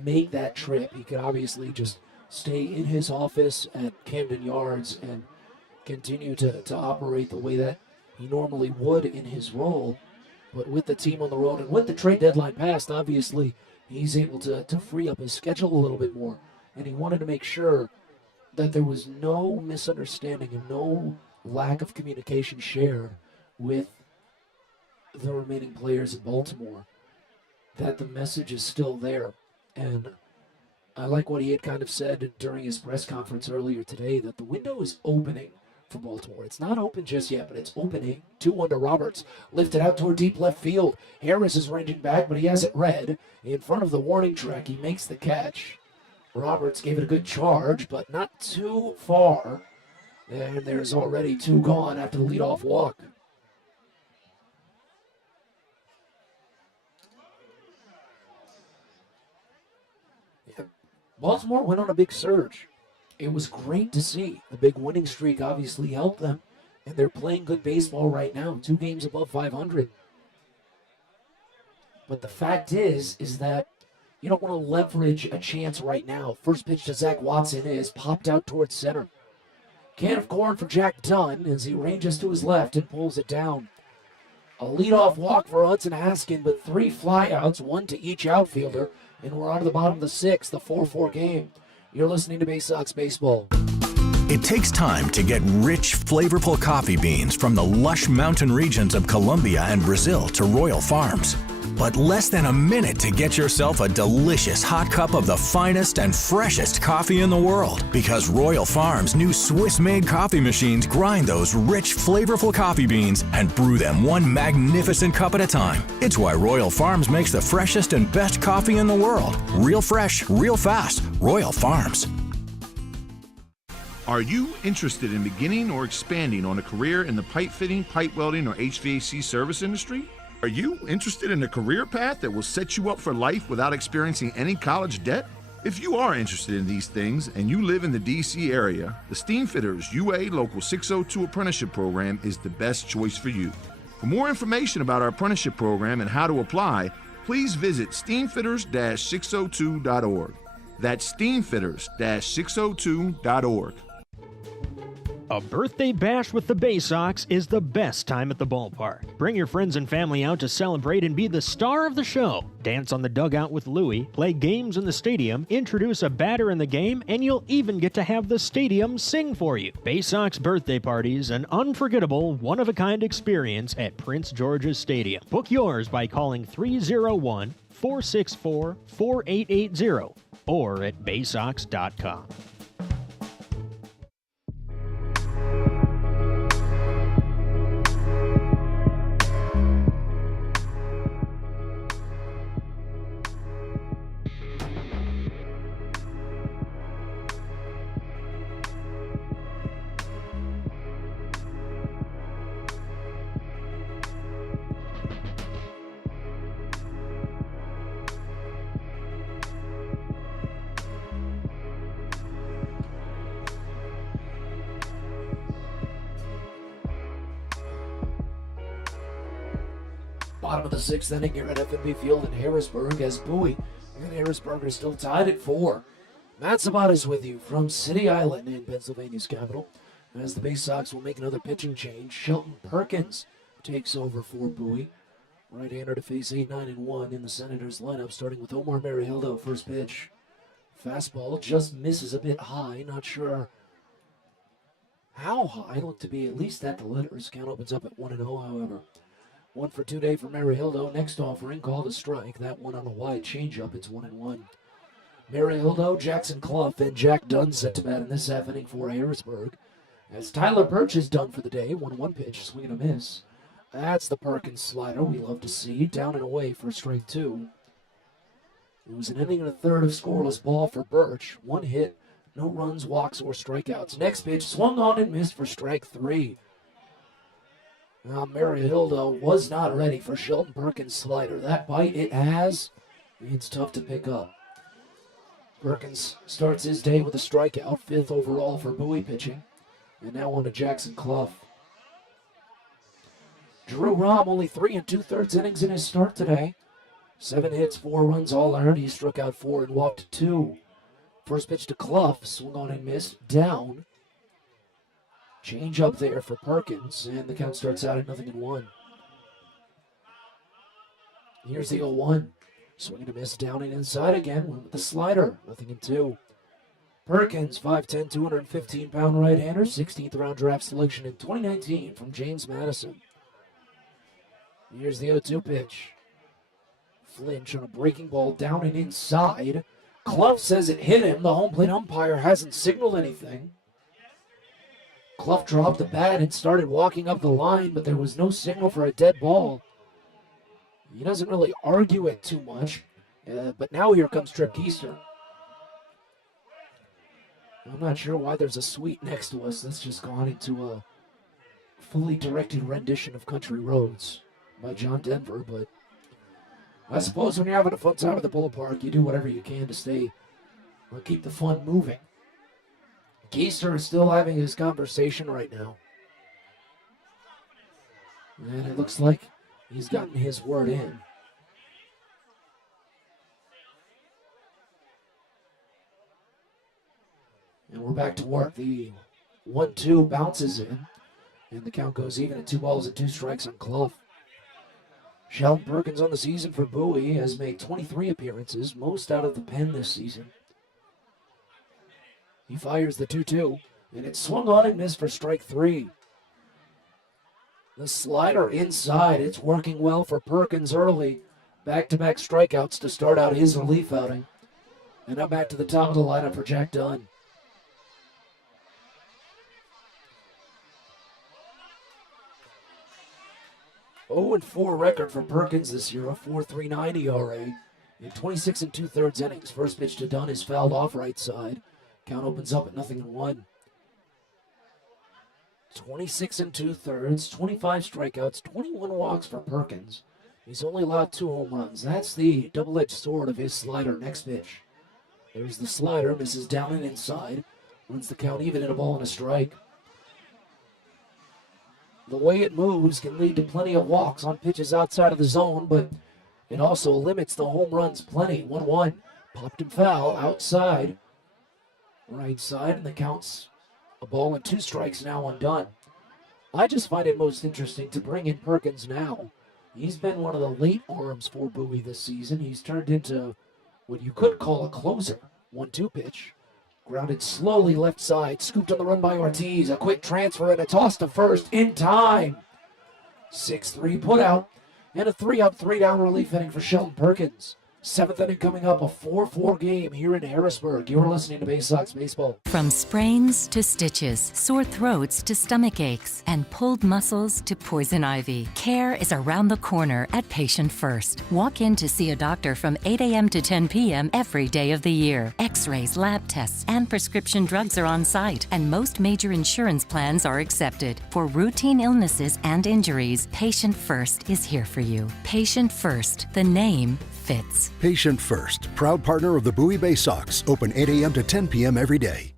make that trip. He could obviously just stay in his office at Camden Yards and continue to operate the way that he normally would in his role. But with the team on the road and with the trade deadline passed, obviously, he's able to free up his schedule a little bit more. And he wanted to make sure that there was no misunderstanding and no lack of communication shared with the remaining players in Baltimore, that the message is still there. And I like what he had kind of said during his press conference earlier today, that the window is opening for Baltimore. It's not open just yet, but it's opening. 2-1 to Roberts. Lifted out toward deep left field. Harris is ranging back, but he has it read. In front of the warning track, he makes the catch. Roberts gave it a good charge, but not too far. And there's already 2 gone after the leadoff walk. Yeah. Baltimore went on a big surge. It was great to see. The big winning streak obviously helped them, and they're playing good baseball right now, 2 games above 500. But the fact is that you don't want to leverage a chance right now. First pitch to Zach Watson is popped out towards center. Can of corn for Jack Dunn as he ranges to his left and pulls it down. A leadoff walk for Hudson Haskin, but 3 flyouts, 1 to each outfielder, and we're on to the bottom of the 6th, the 4-4 game. You're listening to Baysox Baseball. It takes time to get rich, flavorful coffee beans from the lush mountain regions of Colombia and Brazil to Royal Farms. But less than a minute to get yourself a delicious hot cup of the finest and freshest coffee in the world. Because Royal Farms' new Swiss-made coffee machines grind those rich, flavorful coffee beans and brew them one magnificent cup at a time. It's why Royal Farms makes the freshest and best coffee in the world. Real fresh, real fast. Royal Farms. Are you interested in beginning or expanding on a career in the pipe fitting, pipe welding, or HVAC service industry? Are you interested in a career path that will set you up for life without experiencing any college debt? If you are interested in these things and you live in the D.C. area, the Steamfitters UA Local 602 Apprenticeship Program is the best choice for you. For more information about our apprenticeship program and how to apply, please visit steamfitters-602.org. That's steamfitters-602.org. A birthday bash with the Baysox is the best time at the ballpark. Bring your friends and family out to celebrate and be the star of the show. Dance on the dugout with Louie, play games in the stadium, introduce a batter in the game, and you'll even get to have the stadium sing for you. Baysox birthday parties, an unforgettable, one-of-a-kind experience at Prince George's Stadium. Book yours by calling 301-464-4880 or at baysox.com. Bottom of the 6th inning here at F&B Field in Harrisburg as Bowie and Harrisburg are still tied at 4. Matt Sabat is with you from City Island in Pennsylvania's capital. As the Baysox will make another pitching change, Shelton Perkins takes over for Bowie. Right-hander to face 8-9-1 in the Senators lineup, starting with Omar Marihildo. First pitch. Fastball just misses a bit high. Not sure how high. Looked to be at least at the letters. Count opens up at 1-0, however. 1 for 2 day for Marihildo. Next offering called a strike. That one on a wide changeup. It's 1-1. Marihildo, Jackson Clough, and Jack Dunn set to bat in this half inning for Harrisburg. As Tyler Birch is done for the day. 1-1 pitch, swing and a miss. That's the Perkins slider we love to see. Down and away for strike 2. It was an inning and a third of scoreless ball for Birch. 1 hit, no runs, walks, or strikeouts. Next pitch, swung on and missed for strike 3. Now, Marihildo was not ready for Shelton Perkins' slider. That bite it has, it's tough to pick up. Perkins starts his day with a strikeout, 5th overall for Bowie pitching. And now on to Jackson Clough. Drew Rahm only 3 2/3 innings in his start today. 7 hits, 4 runs, all earned. He struck out 4 and walked 2. First pitch to Clough, swung on and missed, down. Change up there for Perkins, and the count starts out at 0-1. Here's the 0-1. Swing and a miss, down and inside again. Went with the slider, 0-2. Perkins, 5'10", 215-pound right-hander, 16th round draft selection in 2019 from James Madison. Here's the 0-2 pitch. Flinch on a breaking ball down and inside. Clough says it hit him. The home plate umpire hasn't signaled anything. Clough dropped the bat and started walking up the line, but there was no signal for a dead ball. He doesn't really argue it too much, but now here comes Trip Keister. I'm not sure why there's a suite next to us that's just gone into a fully directed rendition of Country Roads by John Denver, but I suppose when you're having a fun time at the ballpark, you do whatever you can to stay or keep the fun moving. Keister is still having his conversation right now. And it looks like he's gotten his word in. And we're back to work. The 1-2 bounces in, and the count goes even at 2 balls and 2 strikes on Clough. Shelton Perkins on the season for Bowie has made 23 appearances, most out of the pen this season. He fires the 2-2, and it's swung on and missed for strike 3. The slider inside, it's working well for Perkins early. Back-to-back strikeouts to start out his relief outing. And now back to the top of the lineup for Jack Dunn. Oh, 0-4 record for Perkins this year, a 4.39 ERA in 26 2/3 innings. First pitch to Dunn is fouled off right side. Count opens up at 0-1. 26 2/3, 25 strikeouts, 21 walks for Perkins. He's only allowed 2 home runs. That's the double-edged sword of his slider. Next pitch. There's the slider, misses down and inside. Runs the count even in a ball and a strike. The way it moves can lead to plenty of walks on pitches outside of the zone, but it also limits the home runs plenty. 1-1. Popped and foul outside. Right side, and the count's a ball and 2 strikes now on Dunn. I just find it most interesting to bring in Perkins now. He's been one of the late arms for Bowie this season. He's turned into what you could call a closer. 1-2 pitch. Grounded slowly left side. Scooped on the run by Ortiz. A quick transfer and a toss to first in time. 6-3 put out. And a 3-up, 3-down relief inning for Shelton Perkins. 7th inning coming up, a 4-4 game here in Harrisburg. You're listening to Baysox Baseball. From sprains to stitches, sore throats to stomach aches, and pulled muscles to poison ivy, care is around the corner at Patient First. Walk in to see a doctor from 8 a.m. to 10 p.m. every day of the year. X-rays, lab tests, and prescription drugs are on site, and most major insurance plans are accepted. For routine illnesses and injuries, Patient First is here for you. Patient First, the name fits. Patient First, proud partner of the Bowie Baysox, open 8 a.m. to 10 p.m. every day.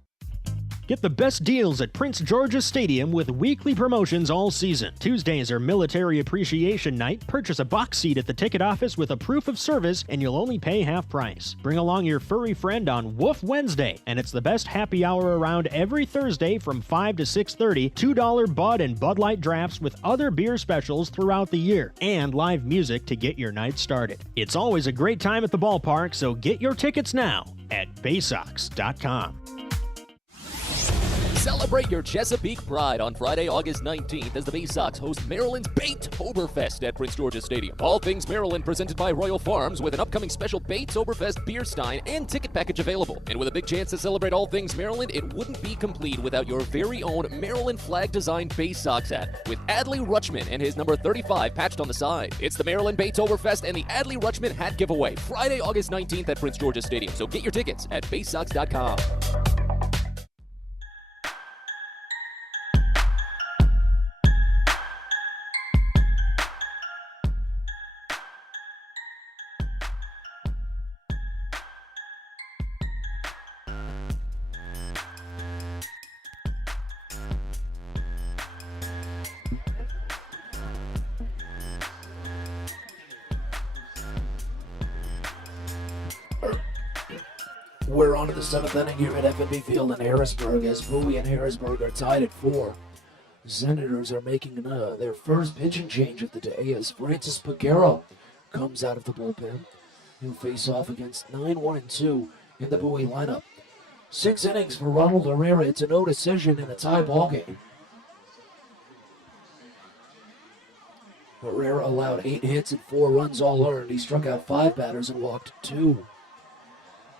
Get the best deals at Prince George's Stadium with weekly promotions all season. Tuesdays are Military Appreciation Night. Purchase a box seat at the ticket office with a proof of service, and you'll only pay half price. Bring along your furry friend on Woof Wednesday, and it's the best happy hour around every Thursday from 5 to 6:30. $2 Bud and Bud Light drafts with other beer specials throughout the year, and live music to get your night started. It's always a great time at the ballpark, so get your tickets now at Baysox.com. Celebrate your Chesapeake pride on Friday, August 19th as the Baysox host Maryland's Baytoberfest at Prince George's Stadium. All things Maryland presented by Royal Farms with an upcoming special Baytoberfest beer stein and ticket package available. And with a big chance to celebrate all things Maryland, it wouldn't be complete without your very own Maryland flag designed Baysox hat with Adley Rutschman and his number 35 patched on the side. It's the Maryland Baytoberfest and the Adley Rutschman hat giveaway Friday, August 19th at Prince George's Stadium. So get your tickets at Baysox.com. We're on to the 7th inning here at FNB Field in Harrisburg as Bowie and Harrisburg are tied at 4. The Senators are making their first pitching change of the day as Francis Pagero comes out of the bullpen. He'll face off against 9-1-2 in the Bowie lineup. 6 innings for Ronald Herrera. It's a no decision in a tie ball game. Herrera allowed 8 hits and 4 runs all earned. He struck out 5 batters and walked 2.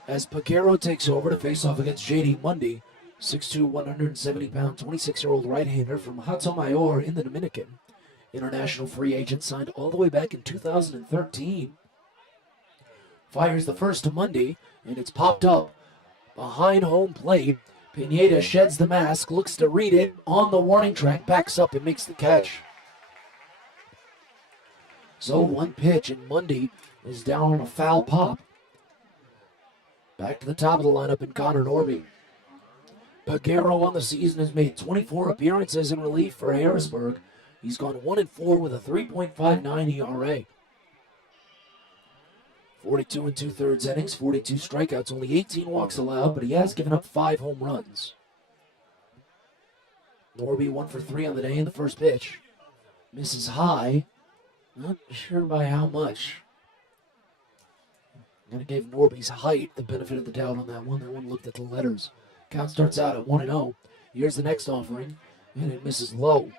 As Pagero takes over to face off against J.D. Mundy, 6'2", 170-pound, 26-year-old right-hander from Hato Mayor in the Dominican. International free agent signed all the way back in 2013. Fires the first to Mundy, and it's popped up behind home plate. Pineda sheds the mask, looks to read it, on the warning track, backs up and makes the catch. So 1 pitch, and Mundy is down on a foul pop. Back to the top of the lineup in Connor Norby. Pagero on the season has made 24 appearances in relief for Harrisburg. He's gone 1-4 with a 3.59 ERA. 42 2/3 innings, 42 strikeouts, only 18 walks allowed, but he has given up 5 home runs. Norby 1 for 3 on the day in the first pitch. Misses high. Not sure by how much. I'm going to give Norby's height the benefit of the doubt on that one. That one looked at the letters. Count starts out at 1-0. Here's the next offering, and it misses low.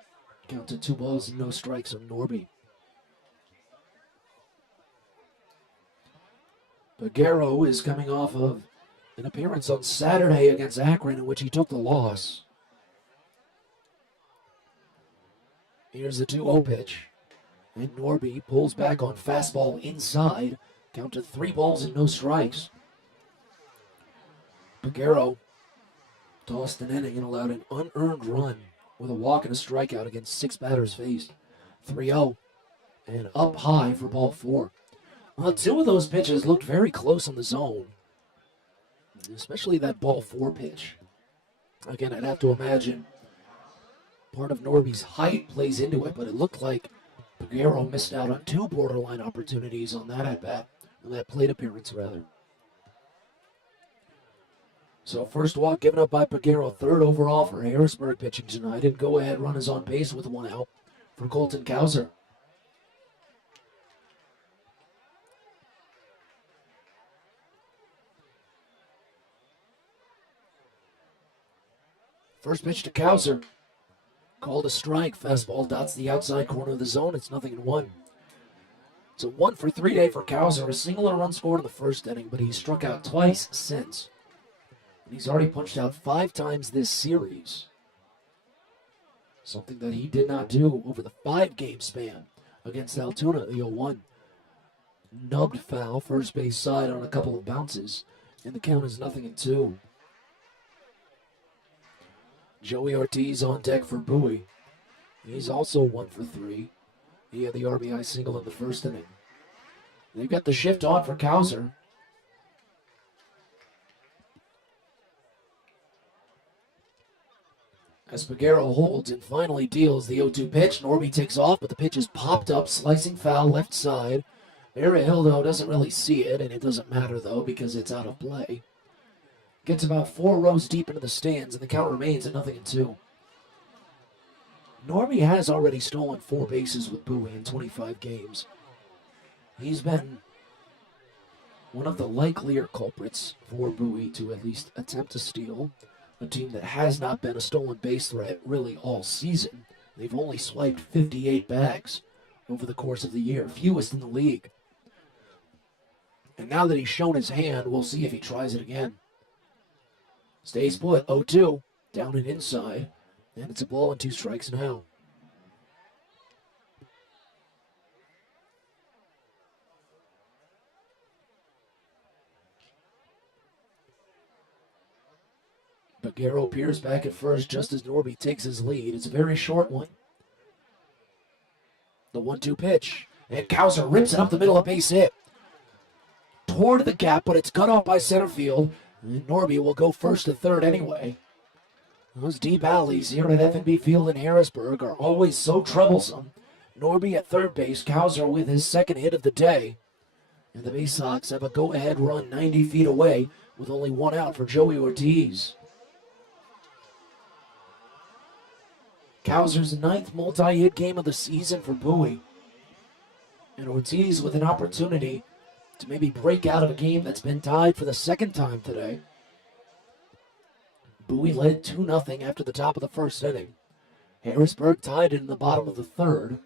Count to 2 balls and no strikes on Norby. Pagero is coming off of an appearance on Saturday against Akron in which he took the loss. Here's the 2-0 pitch. And Norby pulls back on fastball inside. Count to 3 balls and no strikes. Pagero tossed an inning and allowed an unearned run with a walk and a strikeout against 6 batters faced. 3-0 and up high for ball 4. Well, 2 of those pitches looked very close on the zone, especially that ball 4 pitch. Again, I'd have to imagine part of Norby's height plays into it, but it looked like Pagero missed out on 2 borderline opportunities on that at-bat. That plate appearance, rather. So first walk given up by Pagero, 3rd overall for Harrisburg pitching tonight, and go-ahead run is on base with 1 out for Colton Kauser. First pitch to Kauser. Called a strike. Fastball dots the outside corner of the zone. It's 0-1. It's a 1 for 3 day for Kauser. A single and a run scored in the first inning, but he's struck out twice since. And he's already punched out 5 times this series. Something that he did not do over the 5-game span against Altoona, the 0-1. Nubbed foul, first base side on a couple of bounces, and the count is 0-2. Joey Ortiz on deck for Bowie. He's also 1 for 3. He had the RBI single in the first inning. They've got the shift on for Kauser. As Pagero holds and finally deals the 0-2 pitch, Norby takes off, but the pitch is popped up, slicing foul left side. Hildo doesn't really see it, and it doesn't matter, though, because it's out of play. Gets about 4 rows deep into the stands, and the count remains at 0-2. Norby has already stolen 4 bases with Bowie in 25 games. He's been one of the likelier culprits for Bowie to at least attempt to steal. A team that has not been a stolen base threat really all season. They've only swiped 58 bags over the course of the year, fewest in the league. And now that he's shown his hand, we'll see if he tries it again. Stays put, 0-2, down and inside, and it's a ball and 2 strikes now. Pagero peers back at first just as Norby takes his lead. It's a very short one. The 1-2 pitch, and Kauser rips it up the middle, of base hit. Toward the gap, but it's cut off by center field. And Norby will go first to third anyway. Those deep alleys here at F&B Field in Harrisburg are always so troublesome. Norby at third base, Kauser with his second hit of the day. And the Baysox have a go-ahead run 90 feet away with only 1 out for Joey Ortiz. Kauser's 9th multi-hit game of the season for Bowie. And Ortiz with an opportunity to maybe break out of a game that's been tied for the 2nd time today. Bowie led 2-0 after the top of the 1st inning. Harrisburg tied it in the bottom of the 3rd.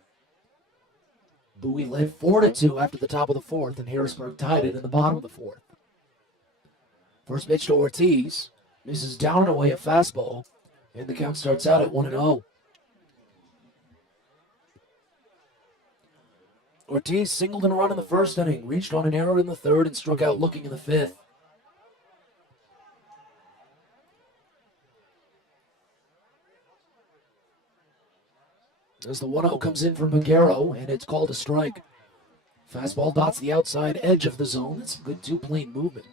Bowie led 4-2 after the top of the 4th, and Harrisburg tied it in the bottom of the 4th. First pitch to Ortiz, misses down and away a fastball, and the count starts out at 1-0. Ortiz singled and a run in the 1st inning, reached on an error in the 3rd, and struck out looking in the 5th. As the 1-0 comes in from Pagero, and it's called a strike. Fastball dots the outside edge of the zone. That's some good 2-plane movement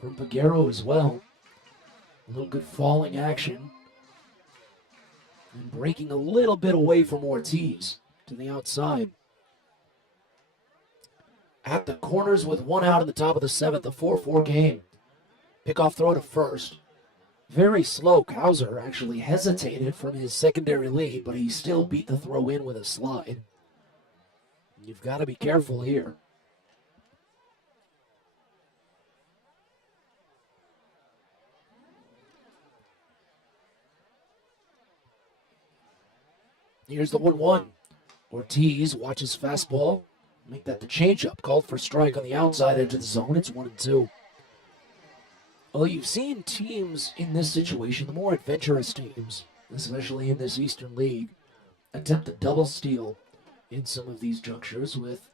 from Pagero as well. A little good falling action. And breaking a little bit away from Ortiz to the outside. At the corners with 1 out in the top of the 7th, a 4-4 game. Pickoff throw to first. Very slow. Kauser actually hesitated from his secondary lead, but he still beat the throw in with a slide. You've got to be careful here. Here's the 1-1. Ortiz watches fastball. Make that the changeup. Called for strike on the outside edge of the zone. It's 1-2. Well, you've seen teams in this situation, the more adventurous teams, especially in this Eastern League, attempt a double steal in some of these junctures with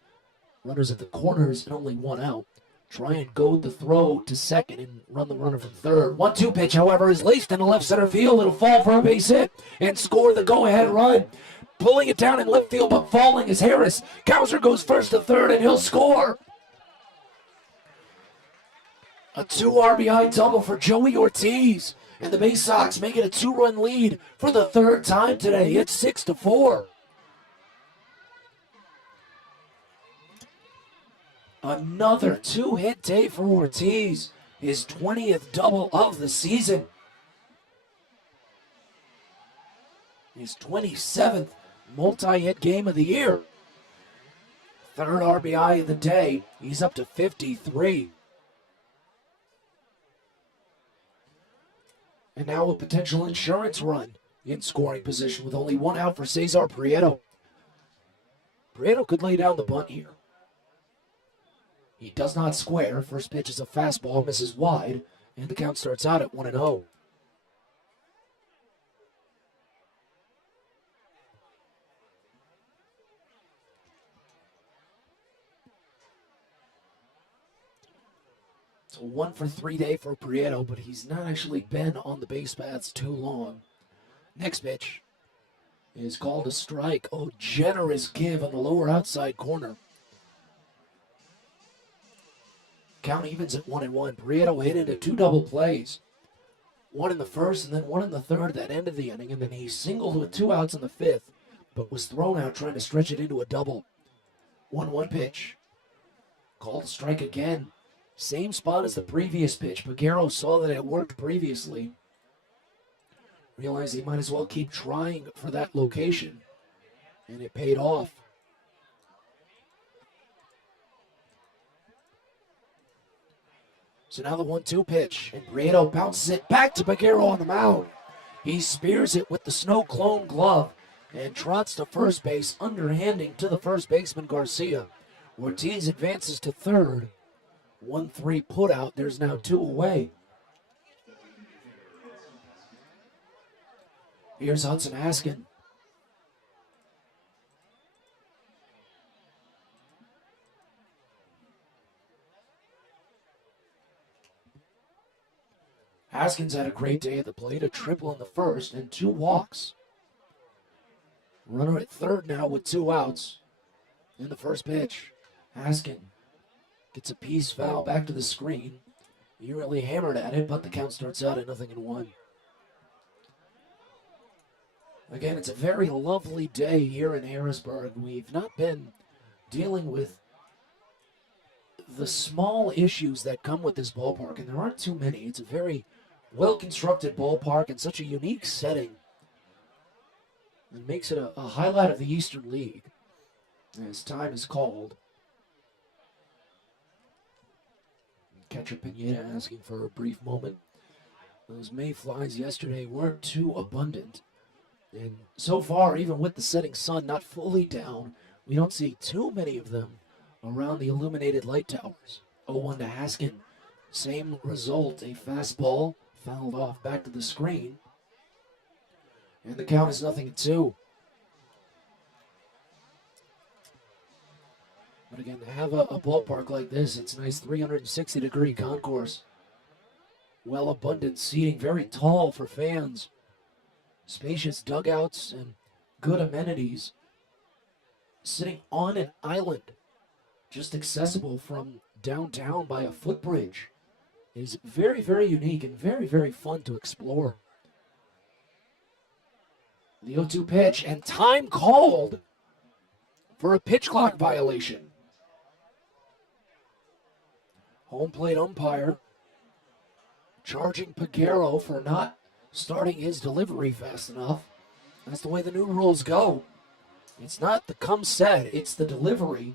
runners at the corners and only 1 out. Try and goad the throw to second and run the runner from third. 1-2 pitch, however, is laced into left center field. It'll fall for a base hit and score the go-ahead run. Pulling it down in left field, but falling is Harris. Kauser goes first to third, and he'll score. A 2 RBI double for Joey Ortiz. And the Baysox make it a 2-run lead for the 3rd time today. It's 6-4. Another 2-hit day for Ortiz. His 20th double of the season. His 27th multi-hit game of the year. 3rd RBI of the day. He's up to 53. And now a potential insurance run in scoring position with only 1 out for Cesar Prieto. Prieto could lay down the bunt here. He does not square. First pitch is a fastball, misses wide, and the count starts out at 1-0. It's a 1-for-3 day for Prieto, but he's not actually been on the base paths too long. Next pitch is called a strike. Oh, generous give on the lower outside corner. Count evens at 1-1. Prieto hit into 2 double plays. One in the first and then one in the third that ended the inning, and then he singled with 2 outs in the 5th, but was thrown out trying to stretch it into a double. 1-1 pitch. Called strike again. Same spot as the previous pitch. Peguero saw that it worked previously. Realized he might as well keep trying for that location, and it paid off. So now the 1-2 pitch, and Prieto bounces it back to Peguero on the mound. He spears it with the snow clone glove and trots to first base, underhanding to the first baseman Garcia. Ortiz advances to third. 1-3 put out. There's now 2 away. Here's Hudson Haskin. Haskins had a great day at the plate, a triple in the first and 2 walks. Runner at third now with 2 outs. In the first pitch, Haskin gets a piece foul back to the screen. He really hammered at it, but the count starts out at 0-1. Again, it's a very lovely day here in Harrisburg. We've not been dealing with the small issues that come with this ballpark, and there aren't too many. It's a very well-constructed ballpark in such a unique setting. It makes it a highlight of the Eastern League as time is called. Catcher Pineda asking for a brief moment. Those mayflies yesterday weren't too abundant. And so far, even with the setting sun not fully down, we don't see too many of them around the illuminated light towers. 0-1 to Haskin. Same result, a fastball fouled off back to the screen. And the count is 0-2. But again, to have a ballpark like this, it's a nice 360-degree concourse. Well abundant seating, very tall for fans. Spacious dugouts and good amenities. Sitting on an island, just accessible from downtown by a footbridge, is very, very unique and very, very fun to explore. The 0-2 pitch, and time called for a pitch clock violation. Home plate umpire charging Peguero for not starting his delivery fast enough. That's the way the new rules go. It's not the come set, it's the delivery.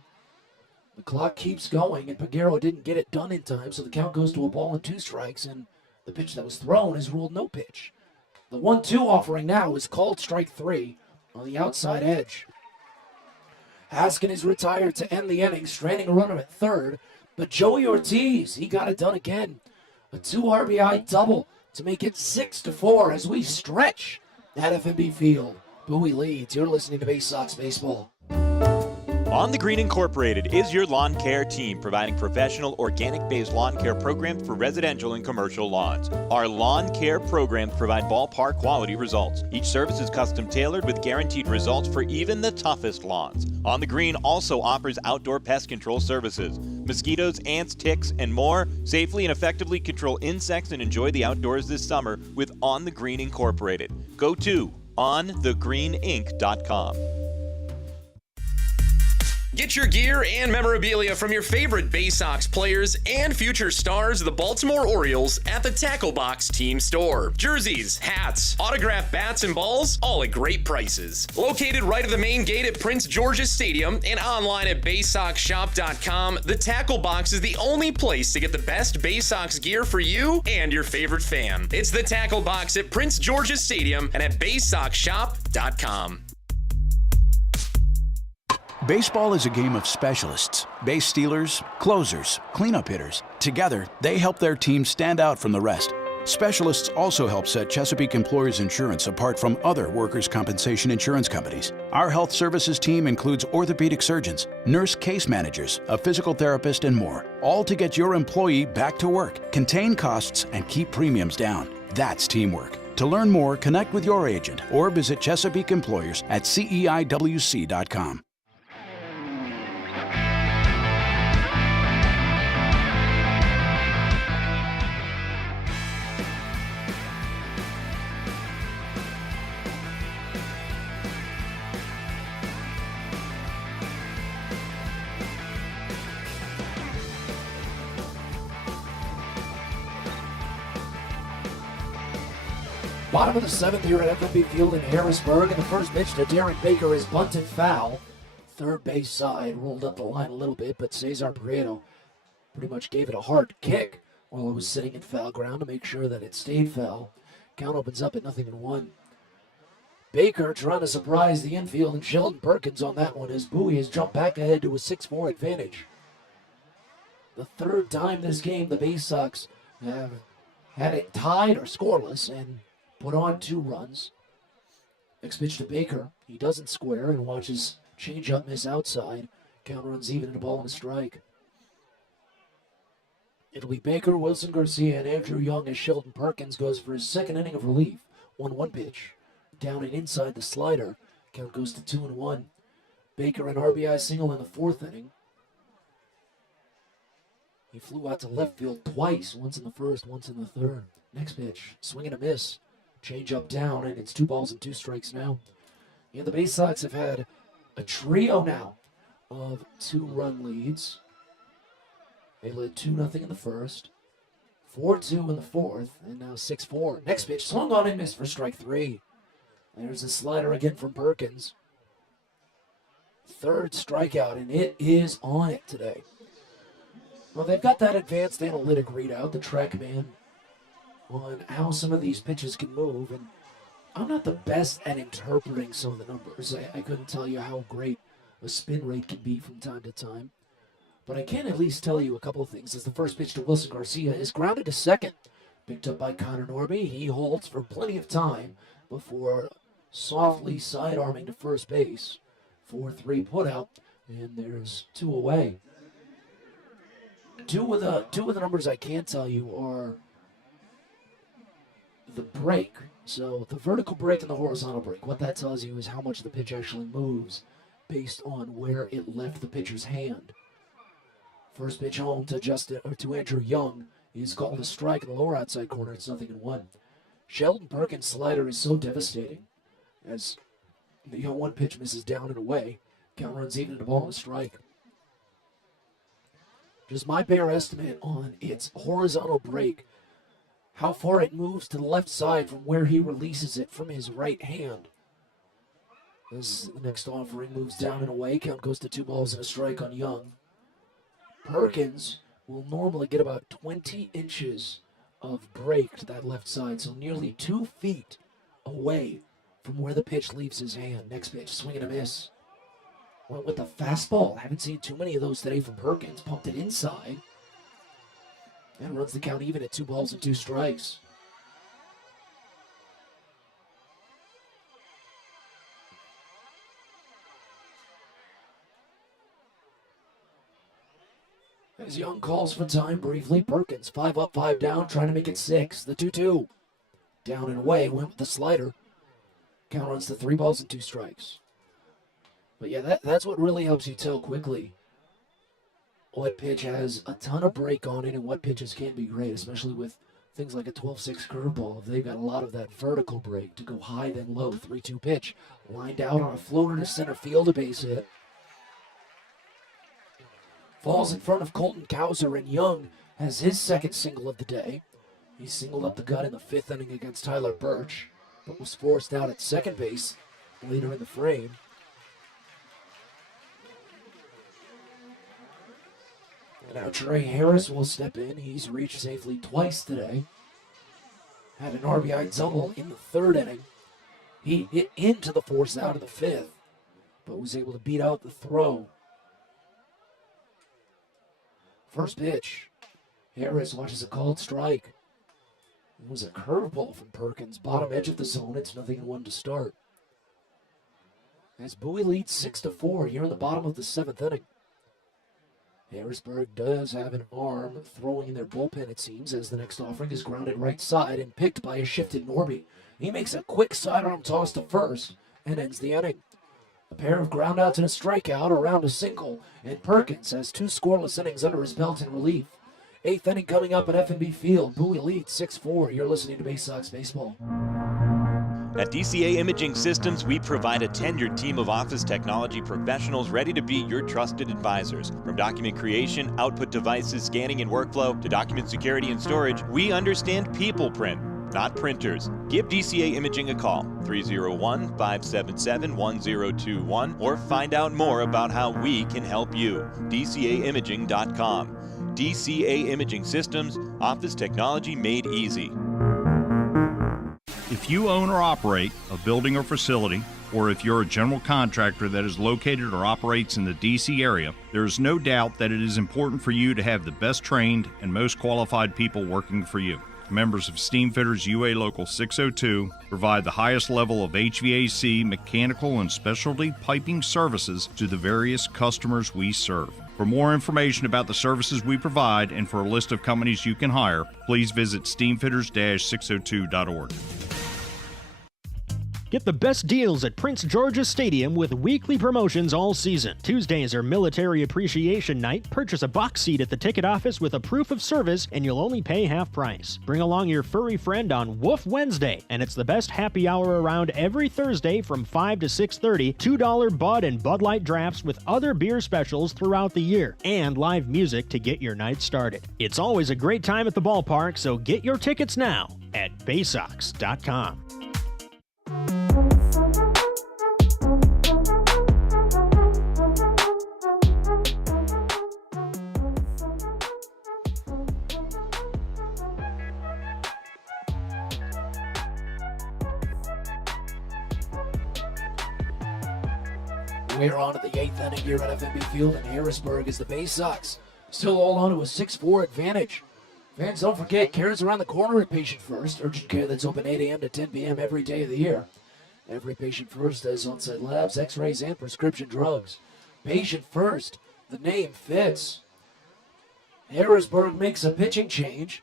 The clock keeps going, and Peguero didn't get it done in time, so the count goes to a ball and 2 strikes, and the pitch that was thrown is ruled no pitch. The 1-2 offering now is called strike 3 on the outside edge. Haskin is retired to end the inning, stranding a runner at third, but Joey Ortiz, he got it done again. A 2 RBI double to make it 6-4 as we stretch at FNB Field. Bowie leads. You're listening to Baysox Baseball. On the Green Incorporated is your lawn care team, providing professional organic-based lawn care programs for residential and commercial lawns. Our lawn care programs provide ballpark quality results. Each service is custom tailored with guaranteed results for even the toughest lawns. On the Green also offers outdoor pest control services. Mosquitoes, ants, ticks, and more. Safely and effectively control insects and enjoy the outdoors this summer with On the Green Incorporated. Go to onthegreeninc.com. Get your gear and memorabilia from your favorite Baysox players and future stars of the Baltimore Orioles at the Tackle Box Team Store. Jerseys, hats, autographed bats and balls, all at great prices. Located right at the main gate at Prince George's Stadium and online at BaysoxShop.com, the Tackle Box is the only place to get the best Baysox gear for you and your favorite fan. It's the Tackle Box at Prince George's Stadium and at BaysoxShop.com. Baseball is a game of specialists. Base stealers, closers, cleanup hitters. Together, they help their team stand out from the rest. Specialists also help set Chesapeake Employers Insurance apart from other workers' compensation insurance companies. Our health services team includes orthopedic surgeons, nurse case managers, a physical therapist, and more, all to get your employee back to work, contain costs, and keep premiums down. That's teamwork. To learn more, connect with your agent or visit Chesapeake Employers at CEIWC.com. Bottom of the 7th here at FNB Field in Harrisburg, and the first pitch to Darren Baker is bunted foul. Third base side, rolled up the line a little bit, but Cesar Prieto pretty much gave it a hard kick while it was sitting in foul ground to make sure that it stayed foul. Count opens up at 0-1. Baker trying to surprise the infield, and Sheldon Perkins on that one as Bowie has jumped back ahead to a 6-4 advantage. The third time this game the Baysox have had it tied or scoreless and put on 2 runs. Next pitch to Baker. He doesn't square and watches changeup miss outside. Count runs even and a ball and a strike. It'll be Baker, Wilson Garcia, and Andrew Young as Sheldon Perkins goes for his second inning of relief. 1-1 pitch. Down and inside the slider. Count goes to 2-1. Baker an RBI single in the 4th inning. He flew out to left field twice, once in the 1st, once in the 3rd. Next pitch, swing and a miss. Change up down, and it's 2 balls and 2 strikes now. Yeah, the Baysox have had a trio now of 2-run leads. They led 2-0 in the 1st, 4-2 in the 4th, and now 6-4. Next pitch, swung on and missed for strike 3. There's a slider again from Perkins. 3rd strikeout, and it is on it today. Well, they've got that advanced analytic readout, the TrackMan, on how some of these pitches can move, and I'm not the best at interpreting some of the numbers. I couldn't tell you how great a spin rate can be from time to time, but I can at least tell you a couple of things. As the first pitch to Wilson Garcia is grounded to second, picked up by Connor Norby. He holds for plenty of time before softly side-arming to first base. 4-3 putout, and there's 2 away. Two of the numbers I can't tell you are the break. So the vertical break and the horizontal break. What that tells you is how much the pitch actually moves based on where it left the pitcher's hand. First pitch home to Andrew Young is called a strike in the lower outside corner. It's 0-1. Sheldon Perkins' slider is so devastating as the 0-1 pitch misses down and away. Count runs even and a ball and a strike. Just my bare estimate on its horizontal break, how far it moves to the left side from where he releases it from his right hand. As the next offering moves down and away, count goes to 2 balls and a strike on Young. Perkins will normally get about 20 inches of break to that left side, so nearly 2 feet away from where the pitch leaves his hand. Next pitch, swing and a miss. Went with the fastball. Haven't seen too many of those today from Perkins. Pumped it inside. And runs the count even at 2 balls and 2 strikes. As Young calls for time briefly, Perkins 5 up, 5 down, trying to make it 6. The 2-2. Down and away, went with the slider. Count runs to 3 balls and 2 strikes. But yeah, that's what really helps you tell quickly what pitch has a ton of break on it and what pitches can be great, especially with things like a 12-6 curveball. They've got a lot of that vertical break to go high then low. 3-2 pitch. Lined out on a floater to center field, a base hit. Falls in front of Colton Cowser, and Young has his second single of the day. He singled up the gut in the 5th inning against Tyler Birch, but was forced out at second base later in the frame. And now Trey Harris will step in. He's reached safely twice today. Had an RBI double in the 3rd inning. He hit into the force out of the 5th, but was able to beat out the throw. First pitch. Harris watches a called strike. It was a curveball from Perkins. Bottom edge of the zone. It's 0-1 to start. As Bowie leads 6-4 here in the bottom of the 7th inning. Harrisburg does have an arm throwing in their bullpen, it seems, as the next offering is grounded right side and picked by a shifted Norby. He makes a quick sidearm toss to first and ends the inning. A pair of groundouts and a strikeout around a single, and Perkins has 2 scoreless innings under his belt in relief. 8th inning coming up at FNB Field. Bowie leads 6-4. You're listening to Baysox Baseball. At DCA Imaging Systems, we provide a tenured team of office technology professionals ready to be your trusted advisors. From document creation, output devices, scanning and workflow, to document security and storage, we understand people print. not printers. Give DCA Imaging a call, 301-577-1021, or find out more about how we can help you. DCAimaging.com. DCA Imaging Systems, office technology made easy. If you own or operate a building or facility, or if you're a general contractor that is located or operates in the D.C. area, there is no doubt that it is important for you to have the best trained and most qualified people working for you. Members of Steamfitters UA Local 602 provide the highest level of HVAC, mechanical, and specialty piping services to the various customers we serve. For more information about the services we provide and for a list of companies you can hire, please visit steamfitters-602.org. Get the best deals at Prince George's Stadium with weekly promotions all season. Tuesdays are Military Appreciation Night. Purchase a box seat at the ticket office with a proof of service and you'll only pay half price. Bring along your furry friend on Woof Wednesday, and it's the best happy hour around every Thursday from 5 to 6:30. $2 Bud and Bud Light drafts with other beer specials throughout the year, and live music to get your night started. It's always a great time at the ballpark, so get your tickets now at Baysox.com. We're on to the 8th inning here at FNB Field in Harrisburg as the Baysox still hold on to a 6-4 advantage. Fans, don't forget, care's around the corner at Patient First. Urgent care that's open 8 a.m. to 10 p.m. every day of the year. Every Patient First has on-site labs, x-rays, and prescription drugs. Patient First, the name fits. Harrisburg makes a pitching change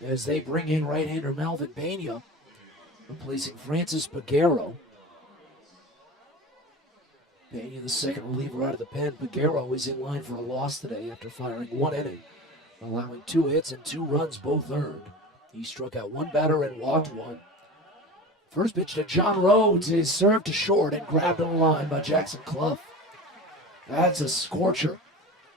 as they bring in right-hander Melvin Pena, replacing Francis Peguero. Pena, the second reliever out of the pen. Peguero is in line for a loss today after firing 1 inning, allowing 2 hits and 2 runs, both earned. He struck out 1 batter and walked 1. First pitch to John Rhodes is served to short and grabbed on the line by Jackson Clough. That's a scorcher.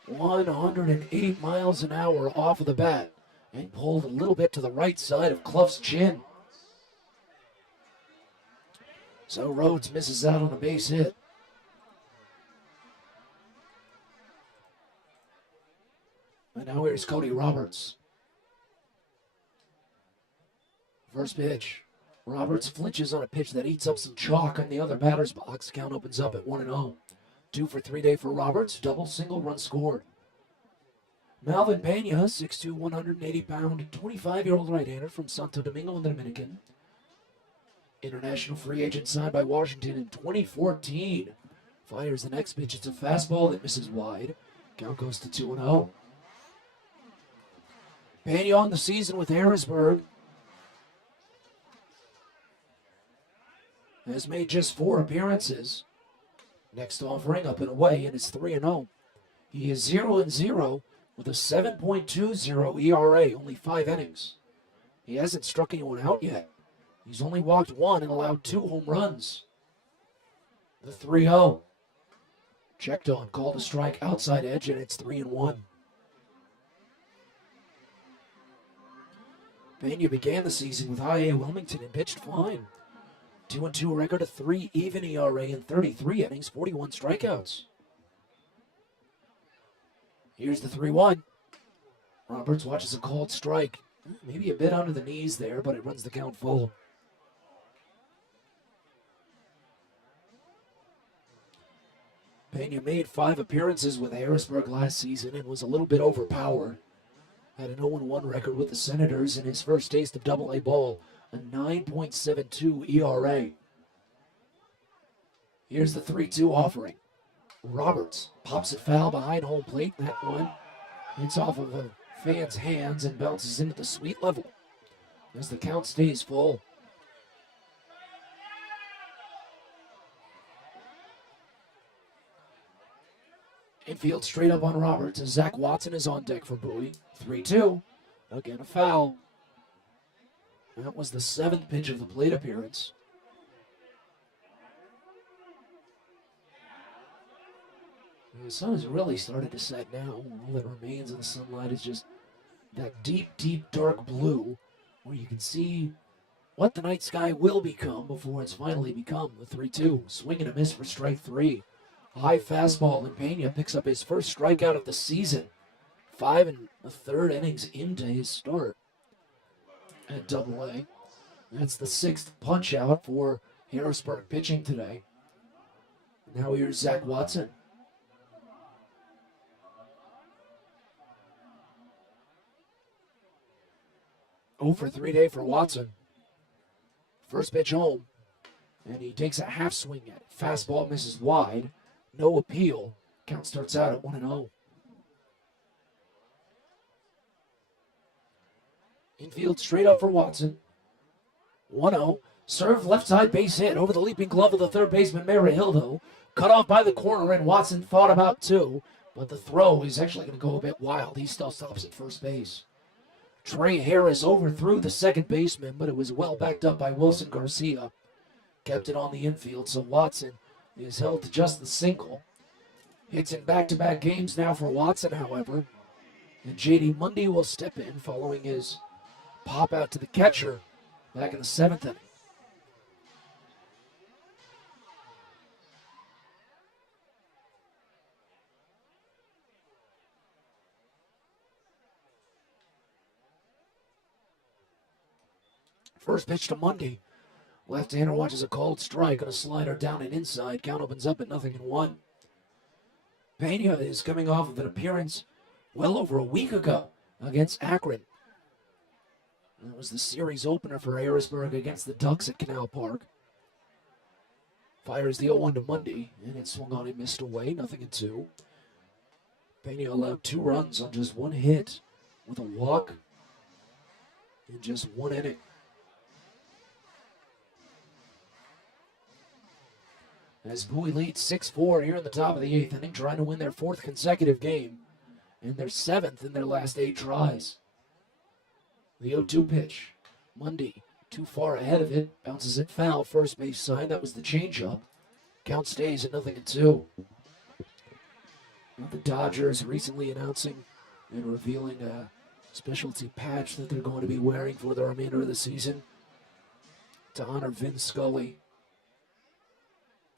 108 miles an hour off of the bat and pulled a little bit to the right side of Clough's chin. So Rhodes misses out on a base hit. And now here's Cody Roberts. First pitch. Roberts flinches on a pitch that eats up some chalk on the other batter's box. Count opens up at 1-0. 2 for 3 day for Roberts. Double, single, run scored. Melvin Pena, 6'2", 180-pound, 25-year-old right-hander from Santo Domingo in the Dominican. International free agent signed by Washington in 2014. Fires the next pitch. It's a fastball that misses wide. Count goes to 2-0. Pena on the season with Harrisburg has made just 4 appearances. Next offering up and away, and it's 3-0. He is 0-0 with a 7.20 ERA, only 5 innings. He hasn't struck anyone out yet. He's only walked 1 and allowed 2 home runs. The 3-0. Checked on, called a strike, outside edge, and it's 3-1. Pena began the season with high-A Wilmington and pitched fine. 2-2 record, a 3 even ERA in 33 innings, 41 strikeouts. Here's the 3-1. Roberts watches a called strike. Maybe a bit under the knees there, but it runs the count full. Pena made 5 appearances with Harrisburg last season and was a little bit overpowered. Had an 0-1 record with the Senators in his first taste of Double-A ball, a 9.72 ERA. Here's the 3-2 offering. Roberts pops it foul behind home plate. That one hits off of a fan's hands and bounces into the sweet level as the count stays full. Infield straight up on Roberts as Zach Watson is on deck for Bowie. 3-2. Again, a foul. That was the 7th pitch of the plate appearance. The sun has really started to set now. All that remains of the sunlight is just that deep, deep dark blue where you can see what the night sky will become before it's finally become the 3-2. Swing and a miss for strike 3. High fastball, and Pena picks up his first strikeout of the season. 5 1/3 innings into his start at Double-A. That's the 6th punch out for Harrisburg pitching today. Now here's Zach Watson. For 3 day for Watson. First pitch home, and he takes a half swing at it. Fastball misses wide. No appeal. Count starts out at 1-0. Infield straight up for Watson. 1-0. Serve left side base hit over the leaping glove of the third baseman, Marihildo. Cut off by the corner, and Watson thought about 2, but the throw is actually going to go a bit wild. He still stops at first base. Trey Harris overthrew the second baseman, but it was well backed up by Wilson Garcia. Kept it on the infield, so Watson is held to just the single. Hits in back-to-back games now for Watson, however. And J.D. Mundy will step in following his pop out to the catcher back in the 7th inning. First pitch to Mundy. Left-hander watches a called strike on a slider down and inside. Count opens up at 0-1. Pena is coming off of an appearance well over a week ago against Akron. That was the series opener for Harrisburg against the Ducks at Canal Park. Fires the 0-1 to Mundy, and it swung on and missed away, 0-2. Pena allowed 2 runs on just 1 hit with a walk in just 1 inning. As Bowie leads 6-4 here in the top of the 8th inning, trying to win their 4th consecutive game and their 7th in their last 8 tries. The 0-2 pitch. Mundy too far ahead of it, bounces it foul, first base side. That was the changeup. Count stays at 0-2. The Dodgers recently announcing and revealing a specialty patch that they're going to be wearing for the remainder of the season to honor Vin Scully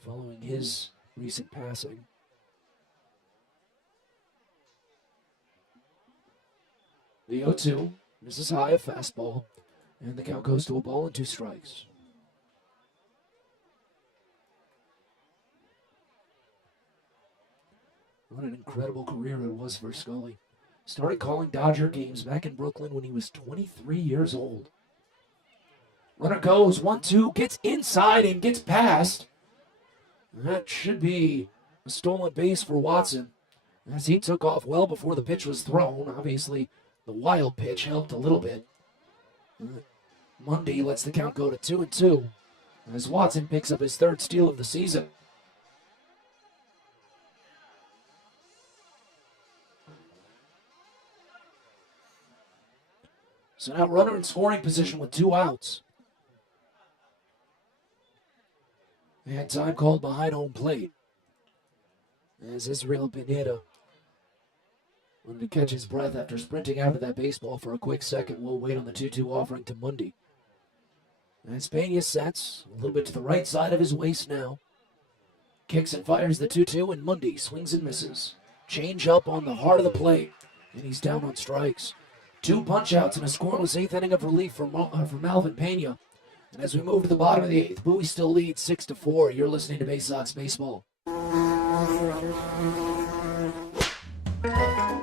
following his recent passing. The 0-2 misses high, a fastball, and the count goes to a ball and 2 strikes. What an incredible career it was for Scully. Started calling Dodger games back in Brooklyn when he was 23 years old. Runner goes, 1-2, gets inside and gets past. That should be a stolen base for Watson, as he took off well before the pitch was thrown. Obviously, the wild pitch helped a little bit. Mundy lets the count go to 2-2, as Watson picks up his 3rd steal of the season. So now runner in scoring position with 2 outs. And time called behind home plate, as Israel Pineda wanted to catch his breath after sprinting out of that baseball for a quick second. We'll wait on the 2-2 offering to Mundy. As Pena sets a little bit to the right side of his waist now. Kicks and fires the 2-2, and Mundy swings and misses. Change up on the heart of the plate, and he's down on strikes. 2 punch-outs and a scoreless 8th inning of relief for Malvin Pena. And as we move to the bottom of the 8th, Bowie still leads 6-4. You're listening to Baysox Baseball.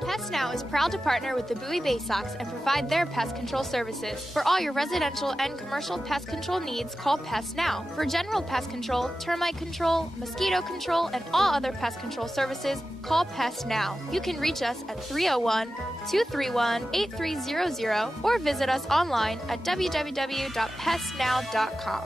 Pest Now is proud to partner with the Bowie Baysox and provide their pest control services. For all your residential and commercial pest control needs, call Pest Now. For general pest control, termite control, mosquito control, and all other pest control services, call Pest Now. You can reach us at 301-231-8300 or visit us online at www.pestnow.com.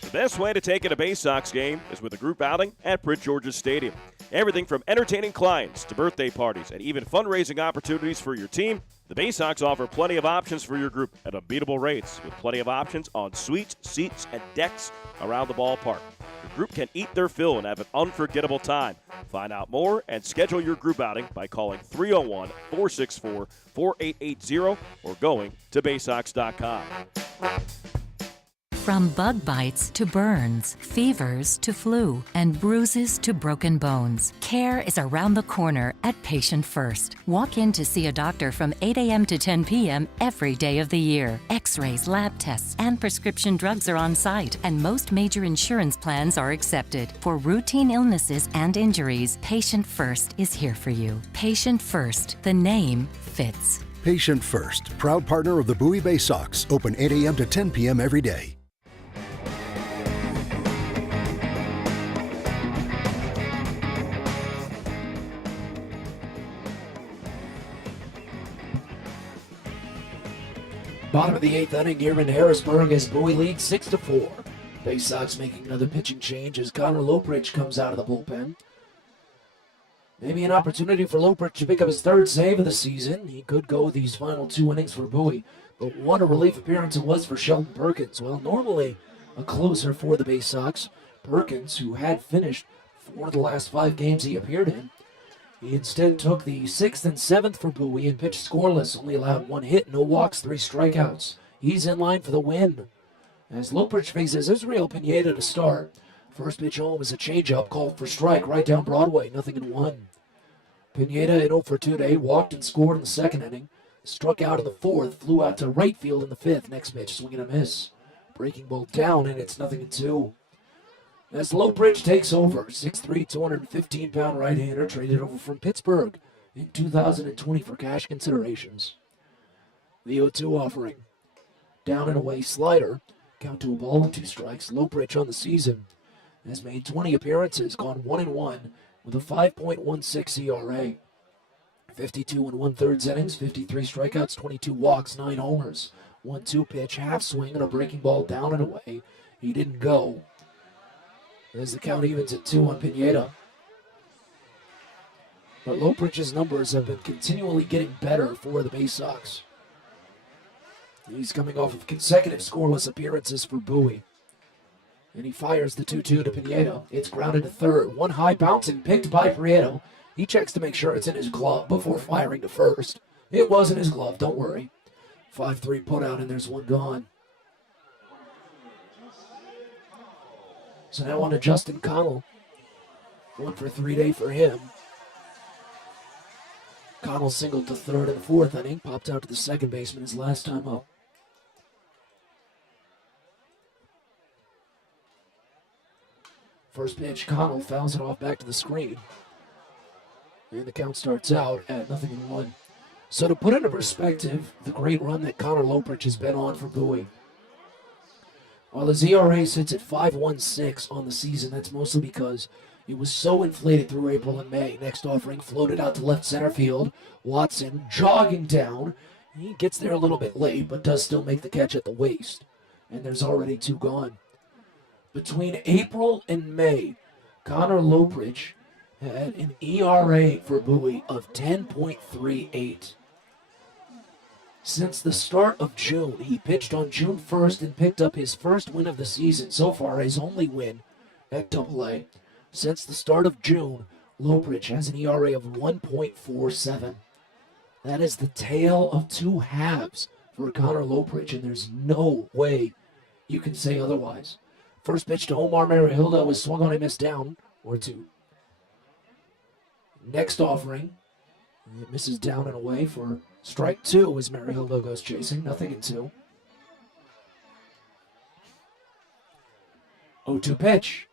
The best way to take in a Baysox game is with a group outing at Prince George's Stadium. Everything from entertaining clients to birthday parties and even fundraising opportunities for your team, the Baysox offer plenty of options for your group at unbeatable rates with plenty of options on suites, seats, and decks around the ballpark. For group can eat their fill and have an unforgettable time. Find out more and schedule your group outing by calling 301-464-4880 or going to Baysox.com. From bug bites to burns, fevers to flu, and bruises to broken bones, care is around the corner at Patient First. Walk in to see a doctor from 8 a.m. to 10 p.m. every day of the year. X-rays, lab tests, and prescription drugs are on site, and most major insurance plans are accepted. For routine illnesses and injuries, Patient First is here for you. Patient First, the name fits. Patient First, proud partner of the Bowie Baysox, open 8 a.m. to 10 p.m. every day. Bottom of the 8th inning here in Harrisburg as Bowie leads 6-4. Baysox making another pitching change as Connor Lopridge comes out of the bullpen. Maybe an opportunity for Lopridge to pick up his third save of the season. He could go these final 2 innings for Bowie, but what a relief appearance it was for Sheldon Perkins. Well, normally a closer for the Baysox. Perkins, who had finished 4 of the last 5 games he appeared in, he instead took the 6th and 7th for Bowie and pitched scoreless, only allowed 1 hit, no walks, 3 strikeouts. He's in line for the win. As Lopridge faces Israel Pineda to start. First pitch home is a changeup called for strike right down Broadway, 0-1. Pineda in 0 for 2 today, walked and scored in the 2nd inning. Struck out in the 4th, flew out to right field in the 5th. Next pitch, swing and a miss. Breaking ball down, and it's 0-2. As Lopridge takes over, 6'3", 215-pound right-hander traded over from Pittsburgh in 2020 for cash considerations. The 0-2 offering. Down and away slider. Count to a ball and 2 strikes. Lopridge on the season has made 20 appearances, gone 1-1 with a 5.16 ERA. 52 1/3 innings, 53 strikeouts, 22 walks, 9 homers. 1-2 pitch, half swing, and a breaking ball down and away. He didn't go. As the count evens at 2 on Pineda. But Lopridge's numbers have been continually getting better for the Baysox. He's coming off of consecutive scoreless appearances for Bowie. And he fires the 2-2 to Pineda. It's grounded to third. One high bounce and picked by Prieto. He checks to make sure it's in his glove before firing to first. It was in his glove, don't worry. 5-3 put out, and there's 1 gone. So now on to Justin Connell. 1 for 3 day for him. Connell singled to third in the 4th inning. Popped out to the second baseman his last time up. First pitch, Connell fouls it off back to the screen. And the count starts out at 0-1. So to put into perspective the great run that Connor Lopridge has been on for Bowie. While his ERA sits at 5.16 on the season, that's mostly because it was so inflated through April and May. Next offering floated out to left center field. Watson jogging down. He gets there a little bit late, but does still make the catch at the waist. And there's already 2 gone. Between April and May, Connor Lopridge had an ERA for Bowie of 10.38. Since the start of June, he pitched on June 1st and picked up his first win of the season, so far his only win at AA. Since the start of June, Lopridge has an ERA of 1.47. That is the tale of 2 halves for Connor Lopridge, and there's no way you can say otherwise. First pitch to Omar Marihilda was swung on and missed down, or 2. Next offering, it misses down and away for strike 2 as Marihilda goes chasing, 0-2. 0-2 pitch.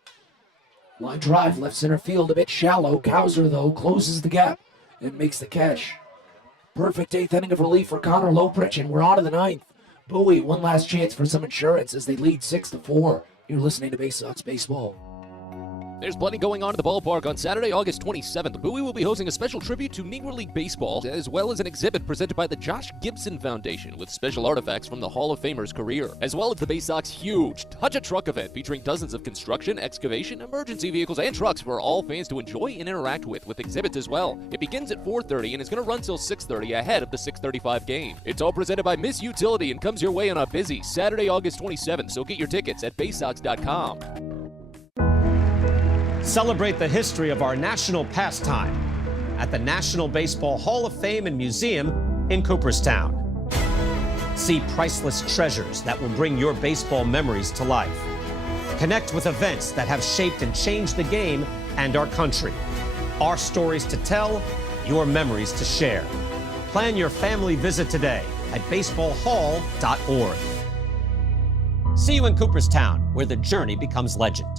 Line drive, left center field, a bit shallow. Cowser, though, closes the gap and makes the catch. Perfect 8th inning of relief for Connor Lopridge, and we're on to the 9th. Bowie, one last chance for some insurance as they lead 6-4. You're listening to Baysox Baseball. There's plenty going on at the ballpark on Saturday, August 27th. Bowie will be hosting a special tribute to Negro League Baseball, as well as an exhibit presented by the Josh Gibson Foundation with special artifacts from the Hall of Famer's career, as well as the Baysox huge Touch a Truck event featuring dozens of construction, excavation, emergency vehicles, and trucks for all fans to enjoy and interact with exhibits as well. It begins at 4:30 and is going to run till 6:30 ahead of the 6:35 game. It's all presented by Miss Utility and comes your way on a busy Saturday, August 27th, so get your tickets at Baysox.com. Celebrate the history of our national pastime at the National Baseball Hall of Fame and Museum in Cooperstown. See priceless treasures that will bring your baseball memories to life. Connect with events that have shaped and changed the game and our country. Our stories to tell, your memories to share. Plan your family visit today at baseballhall.org. See you in Cooperstown, where the journey becomes legend.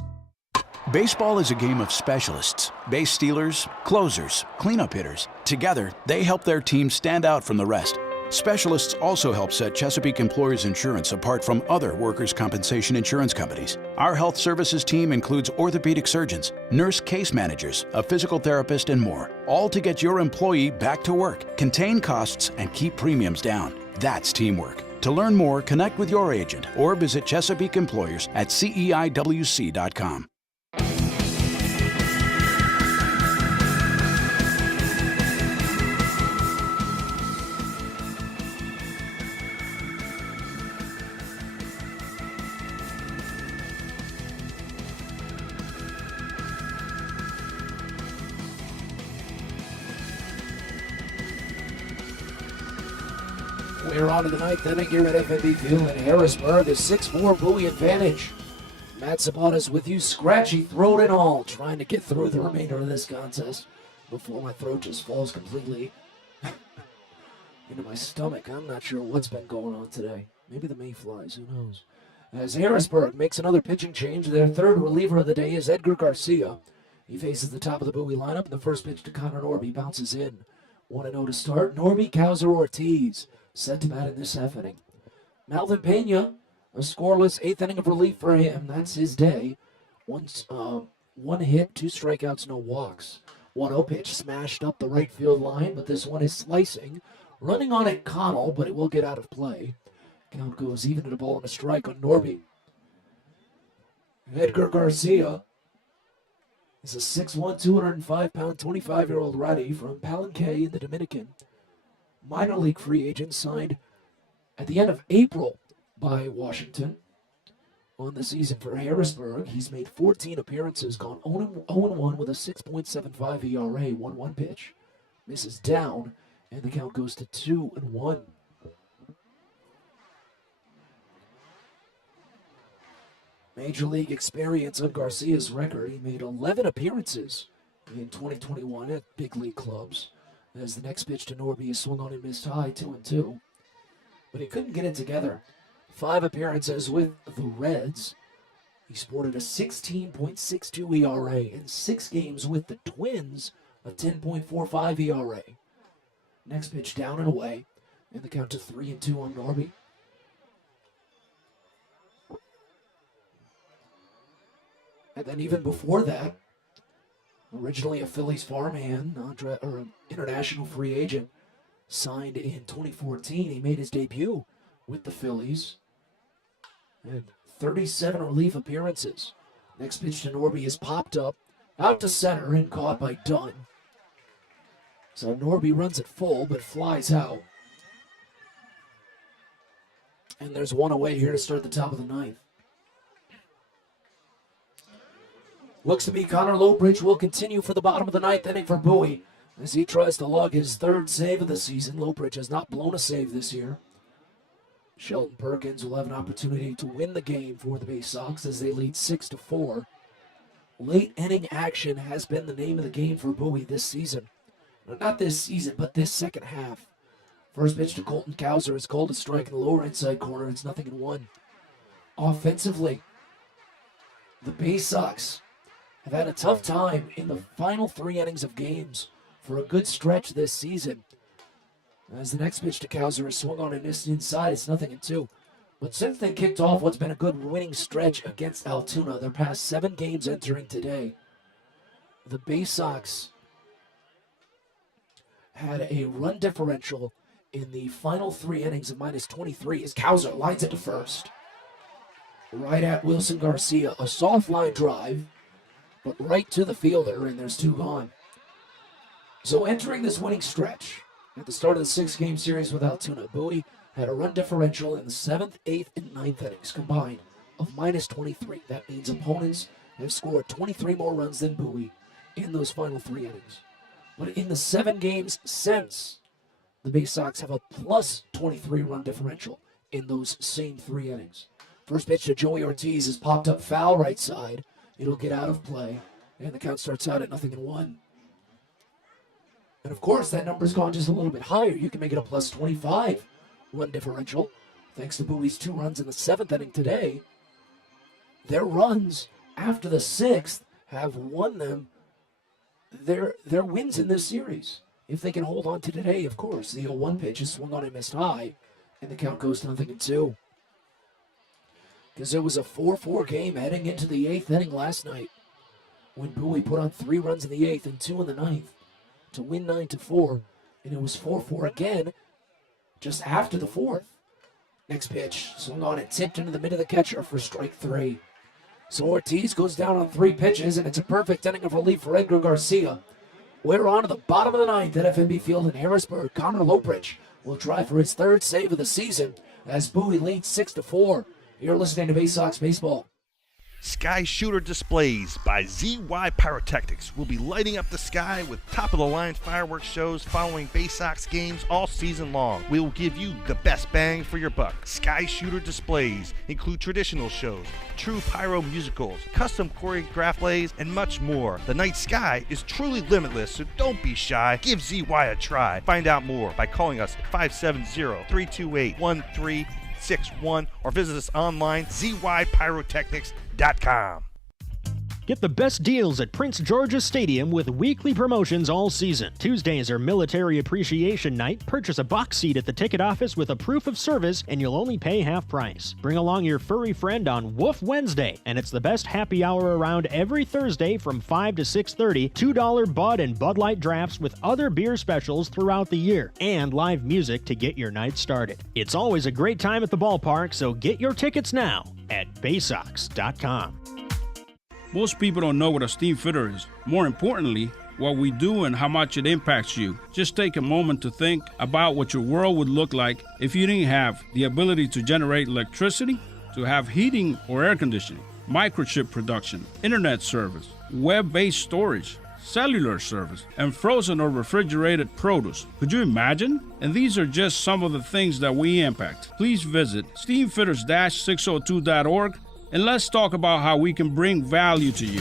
Baseball is a game of specialists. Base stealers, closers, cleanup hitters. Together, they help their team stand out from the rest. Specialists also help set Chesapeake Employers Insurance apart from other workers' compensation insurance companies. Our health services team includes orthopedic surgeons, nurse case managers, a physical therapist, and more, all to get your employee back to work, contain costs, and keep premiums down. That's teamwork. To learn more, connect with your agent or visit Chesapeake Employers at CEIWC.com. We're on to the ninth inning here at FNB Field in Harrisburg. A 6-4 Bowie advantage. Matt Sabatas with you, scratchy throat and all, trying to get through the remainder of this contest before my throat just falls completely into my stomach. I'm not sure what's been going on today. Maybe the mayflies, who knows. As Harrisburg makes another pitching change, their third reliever of the day is Edgar Garcia. He faces the top of the Bowie lineup, and the first pitch to Connor Norby bounces in. 1-0 to start. Norby, Cowser, Ortiz set to bat in this half inning. Malvin Pena, a scoreless 8th inning of relief for him. That's his day. One hit, 2 strikeouts, no walks. 1-0 pitch smashed up the right field line, but this one is slicing. Running on it, Connell, but it will get out of play. Count goes even at a ball and a strike on Norby. Edgar Garcia is a 6'1", 205-pound, 25-year-old righty from Palenque in the Dominican. Minor league free agent signed at the end of April by Washington. On the season for Harrisburg, he's made 14 appearances, gone 0-1 with a 6.75 ERA, 1-1 pitch. Misses down, and the count goes to 2-1. Major league experience on Garcia's record. He made 11 appearances in 2021 at big league clubs. As the next pitch to Norby is swung on and missed high, 2-2. But he couldn't get it together. 5 appearances with the Reds. He sported a 16.62 ERA in 6 games with the Twins, a 10.45 ERA. Next pitch down and away, and the count to 3-2 on Norby. And then even before that, originally a Phillies farmhand, international free agent, signed in 2014. He made his debut with the Phillies. And 37 relief appearances. Next pitch to Norby is popped up, out to center and caught by Dunn. So Norby runs it full, but flies out. And there's one away here to start the top of the ninth. Looks to be Connor Lowbridge will continue for the bottom of the ninth inning for Bowie as he tries to log his 3rd save of the season. Lowbridge has not blown a save this year. Shelton Perkins will have an opportunity to win the game for the Baysox as they lead 6-4. Late inning action has been the name of the game for Bowie this season. Not this season, but this second half. First pitch to Colton Cowser is called a strike in the lower inside corner. It's 0-1. Offensively, the Baysox have had a tough time in the final 3 innings of games for a good stretch this season. As the next pitch to Cowser is swung on and missed inside, it's 0-2. But since they kicked off what's been a good winning stretch against Altoona, their past 7 games entering today, the Baysox had a run differential in the final 3 innings of -23 as Cowser lines it to first. Right at Wilson Garcia, a soft line drive, but right to the fielder, and there's 2 gone. So entering this winning stretch, at the start of the 6-game series with Altoona, Bowie had a run differential in the 7th, 8th, and 9th innings combined of -23. That means opponents have scored 23 more runs than Bowie in those final 3 innings. But in the 7 games since, the Baysox have a plus 23 run differential in those same 3 innings. First pitch to Joey Ortiz is popped up foul right side. It'll get out of play, and the count starts out at 0-1. And of course, that number's gone just a little bit higher. You can make it a plus 25 run differential. Thanks to Bowie's 2 runs in the 7th inning today, their runs after the 6th have won them their wins in this series. If they can hold on to today, of course. The 0-1 pitch is swung on and missed high, and the count goes to 0-2. Because it was a 4-4 game heading into the 8th inning last night when Bowie put on 3 runs in the 8th and 2 in the 9th to win 9-4, and it was 4-4 again just after the 4th. Next pitch, swung on and tipped into the mid of the catcher for strike 3. So Ortiz goes down on 3 pitches, and it's a perfect inning of relief for Edgar Garcia. We're on to the bottom of the 9th at FNB Field in Harrisburg. Connor Lopridge will try for his 3rd save of the season as Bowie leads 6-4. You're listening to Baysox Baseball. Sky Shooter Displays by ZY Pyrotechnics will be lighting up the sky with top-of-the-line fireworks shows following Baysox games all season long. We will give you the best bang for your buck. Sky Shooter Displays include traditional shows, true pyro musicals, custom choreographed plays, and much more. The night sky is truly limitless, so don't be shy. Give ZY a try. Find out more by calling us at 570-328-1361 or visit us online, zypyrotechnics.com. Get the best deals at Prince George's Stadium with weekly promotions all season. Tuesdays are Military Appreciation Night. Purchase a box seat at the ticket office with a proof of service, and you'll only pay half price. Bring along your furry friend on Woof Wednesday, and it's the best happy hour around every Thursday from 5 to 6:30. $2 Bud and Bud Light drafts with other beer specials throughout the year, and live music to get your night started. It's always a great time at the ballpark, so get your tickets now at Baysox.com. Most people don't know what a steam fitter is. More importantly, what we do and how much it impacts you. Just take a moment to think about what your world would look like if you didn't have the ability to generate electricity, to have heating or air conditioning, microchip production, internet service, web-based storage, cellular service, and frozen or refrigerated produce. Could you imagine? And these are just some of the things that we impact. Please visit steamfitters-602.org and let's talk about how we can bring value to you.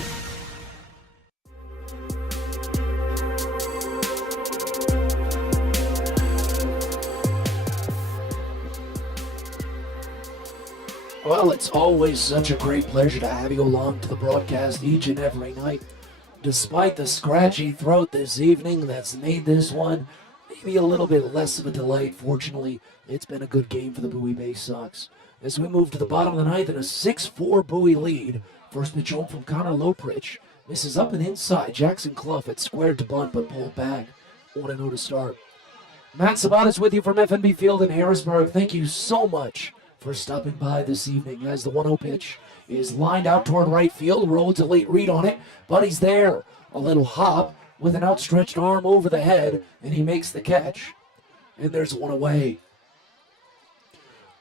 Well, it's always such a great pleasure to have you along to the broadcast each and every night. Despite the scratchy throat this evening that's made this one maybe a little bit less of a delight, fortunately, it's been a good game for the Bowie Baysox. As we move to the bottom of the 9th in a 6-4 Bowie lead. First pitch home from Connor Lopridge. Misses up and inside. Jackson Clough had squared to bunt but pulled back. 1-0 to start. Matt Sabatas with you from FNB Field in Harrisburg. Thank you so much for stopping by this evening as the 1-0 pitch is lined out toward right field. Rhodes a late read on it, but he's there. A little hop with an outstretched arm over the head, and he makes the catch. And there's one away.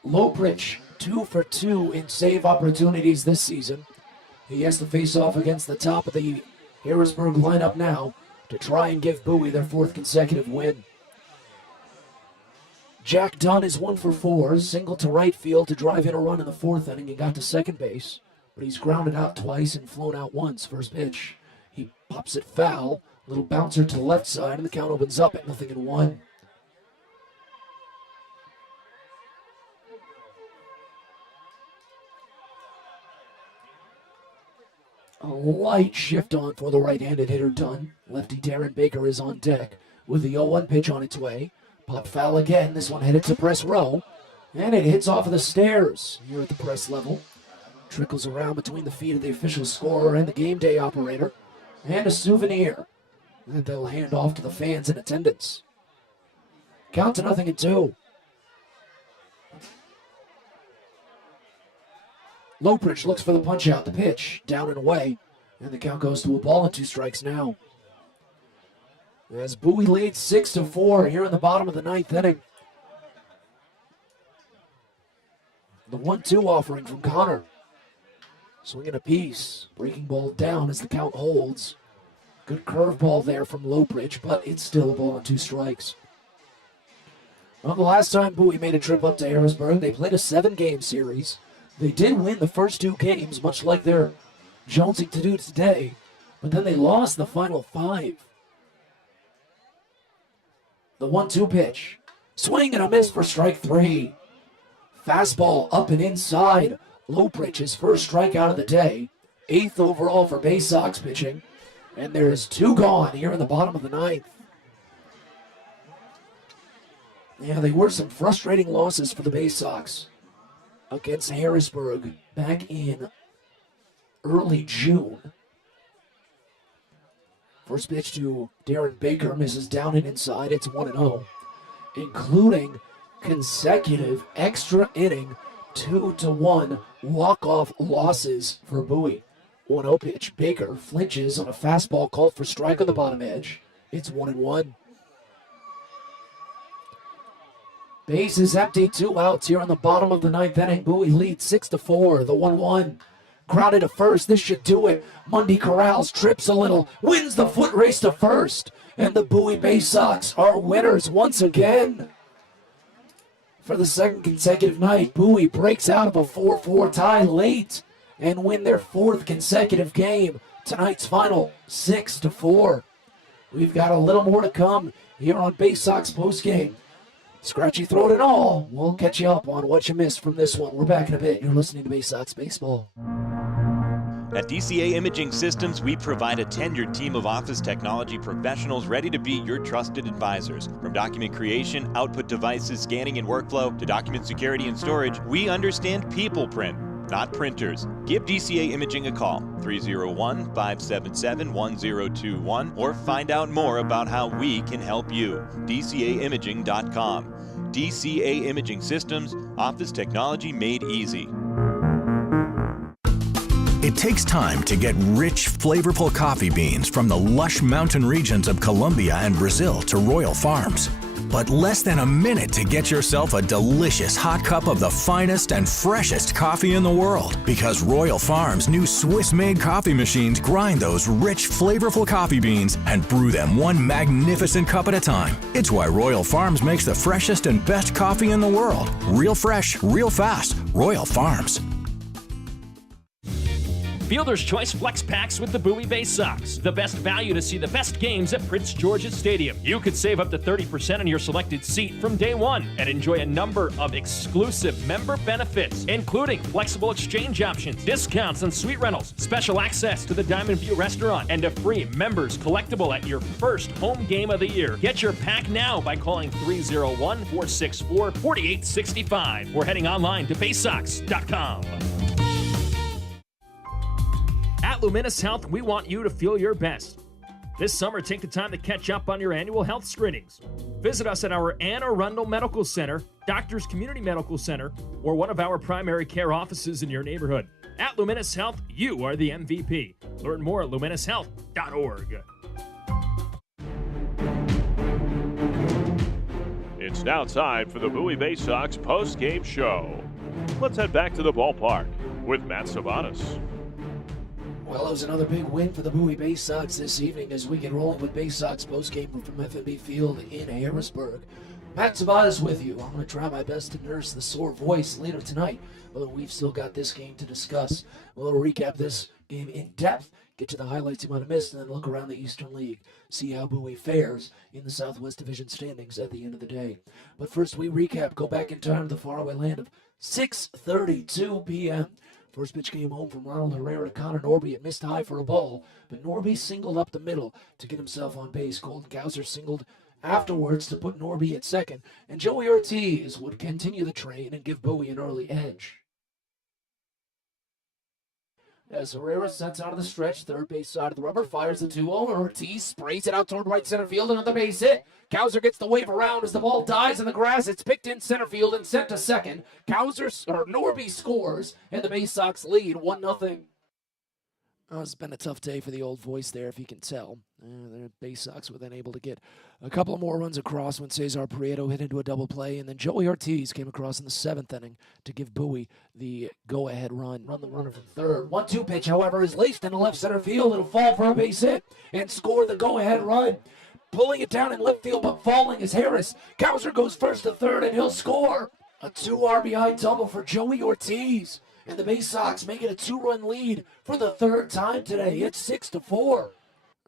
Lopridge 2 for 2 in save opportunities this season. He has to face off against the top of the Harrisburg lineup now to try and give Bowie their 4th consecutive win. Jack Dunn is 1 for 4, single to right field to drive in a run in the 4th inning and got to second base, but he's grounded out twice and flown out once. First pitch, he pops it foul, little bouncer to the left side, and the count opens up at 0-1. A light shift on for the right-handed hitter Dunn. Lefty Darren Baker is on deck with the 0-1 pitch on its way. Pop foul again. This one headed to press row. And it hits off of the stairs here at the press level. Trickles around between the feet of the official scorer and the game day operator. And a souvenir that they'll hand off to the fans in attendance. Count to 0-2. Lopridge looks for the punch out. The pitch down and away. And the count goes to a ball and 2 strikes now. As Bowie leads 6-4 here in the bottom of the 9th inning. The 1-2 offering from Connor. Swinging a piece. Breaking ball down as the count holds. Good curveball there from Lowbridge, but it's still a ball and 2 strikes. Well, the last time Bowie made a trip up to Harrisburg, they played a 7-game series. They did win the first 2 games, much like they're jonesing to do today, but then they lost the final 5. The 1-2 pitch. Swing and a miss for strike 3. Fastball up and inside. Lowbridge, his first strikeout of the day. 8th overall for Baysox pitching. And there's 2 gone here in the bottom of the 9th. Yeah, they were some frustrating losses for the Baysox against Harrisburg back in early June. First pitch to Darren Baker misses down and inside. It's 1-0, including consecutive extra inning 2-1 walk-off losses for Bowie. 1-0 pitch. Baker flinches on a fastball called for strike on the bottom edge. It's 1-1. Base is empty. 2 outs here on the bottom of the 9th inning. Bowie leads 6-4. The 1-1. Grounded to first. This should do it. Mundy corrals, trips a little, wins the foot race to first. And the Bowie Baysox are winners once again. For the 2nd consecutive night, Bowie breaks out of a 4-4 tie late and win their 4th consecutive game. Tonight's final, 6-4. We've got a little more to come here on Baysox postgame. Scratchy throat and all, we'll catch you up on what you missed from this one. We're back in a bit. You're listening to Baysox Baseball. At DCA Imaging Systems, we provide a tenured team of office technology professionals ready to be your trusted advisors. From document creation, output devices, scanning and workflow, to document security and storage, we understand people print, not printers. Give DCA Imaging a call, 301-577-1021, or find out more about how we can help you. DCAimaging.com. DCA Imaging Systems, office technology made easy. It takes time to get rich, flavorful coffee beans from the lush mountain regions of Colombia and Brazil to Royal Farms. But less than a minute to get yourself a delicious hot cup of the finest and freshest coffee in the world. Because Royal Farms' new Swiss-made coffee machines grind those rich, flavorful coffee beans and brew them one magnificent cup at a time. It's why Royal Farms makes the freshest and best coffee in the world. Real fresh, real fast. Royal Farms. Fielder's Choice Flex Packs with the Bowie Baysox. The best value to see the best games at Prince George's Stadium. You could save up to 30% on your selected seat from day one and enjoy a number of exclusive member benefits, including flexible exchange options, discounts on suite rentals, special access to the Diamond View restaurant, and a free members collectible at your first home game of the year. Get your pack now by calling 301-464-4865 or heading online to baysox.com. At Luminous Health, we want you to feel your best. This summer, take the time to catch up on your annual health screenings. Visit us at our Anne Arundel Medical Center, Doctors Community Medical Center, or one of our primary care offices in your neighborhood. At Luminous Health, you are the MVP. Learn more at luminoushealth.org. It's now time for the Bowie Baysox post-game show. Let's head back to the ballpark with Matt Savanas. Well, it was another big win for the Bowie Baysox this evening as we get rolling with Baysox postgame from FNB Field in Harrisburg. Matt Savadas with you. I'm going to try my best to nurse the sore voice later tonight, but we've still got this game to discuss. We'll recap this game in depth, get to the highlights you might have missed, and then look around the Eastern League, see how Bowie fares in the Southwest Division standings at the end of the day. But first we recap, go back in time to the faraway land of 6:32 p.m. First pitch came home from Ronald Herrera to Connor Norby. It missed high for a ball, but Norby singled up the middle to get himself on base. Colton Gauser singled afterwards to put Norby at second, and Joey Ortiz would continue the train and give Bowie an early edge. As Herrera sets out of the stretch, third base side of the rubber, fires the 2-0, and Ortiz sprays it out toward right center field, another base hit. Gauser gets the wave around as the ball dies in the grass. It's picked in center field and sent to second. Norby scores, and the Baysox lead 1-0. Oh, it's been a tough day for the old voice there, if you can tell. The Baysox were then able to get a couple of more runs across when Cesar Prieto hit into a double play, and then Joey Ortiz came across in the 7th inning to give Bowie the go-ahead run. Run the runner from third. 1-2 pitch, however, is laced into left center field. It'll fall for a base hit and score the go-ahead run. Pulling it down in left field, but falling is Harris. Cowser goes first to third, and he'll score. A 2 RBI double for Joey Ortiz. And the Baysox make it a 2-run lead for the 3rd time today. It's 6-4.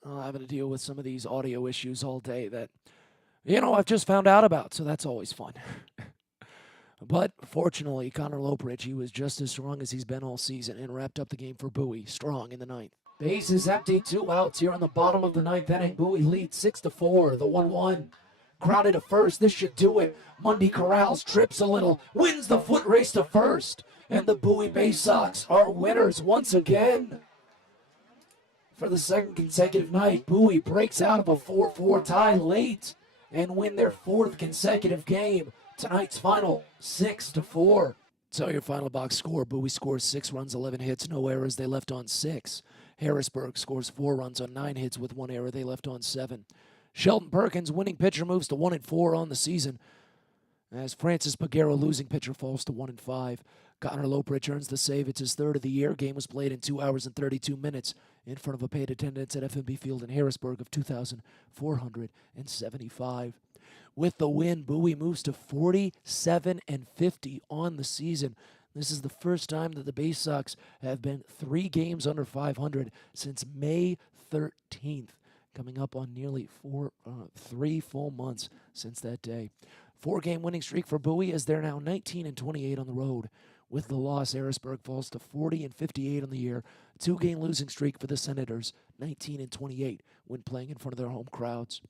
Having to deal with some of these audio issues all day that, I've just found out about, so that's always fun. But fortunately, Connor Lopridge, he was just as strong as he's been all season and wrapped up the game for Bowie strong in the 9th. Base is empty, 2 outs here in the bottom of the 9th inning. Bowie leads 6-4, the 1-1. Crowded to first, this should do it. Mundy corrals, trips a little, wins the foot race to first. And the Bowie Baysox are winners once again. For the 2nd consecutive night, Bowie breaks out of a 4-4 tie late and win their 4th consecutive game. Tonight's final, 6-4. So your final box score, Bowie scores 6 runs, 11 hits, no errors, they left on 6. Harrisburg scores 4 runs on 9 hits with 1 error, they left on 7. Shelton Perkins, winning pitcher, moves to 1-4 on the season, as Francis Peguero, losing pitcher, falls to 1-5. Connor Lopridge earns the save. It's his 3rd of the year. Game was played in 2 hours and 32 minutes in front of a paid attendance at FMB Field in Harrisburg of 2,475. With the win, Bowie moves to 47-50 on the season. This is the first time that the Baysox have been 3 games under 500 since May 13th, coming up on nearly 3 full months since that day. 4-game winning streak for Bowie as they're now 19-28 on the road. With the loss, Harrisburg falls to 40-58 on the year. 2-game losing streak for the Senators, 19-28 when playing in front of their home crowds.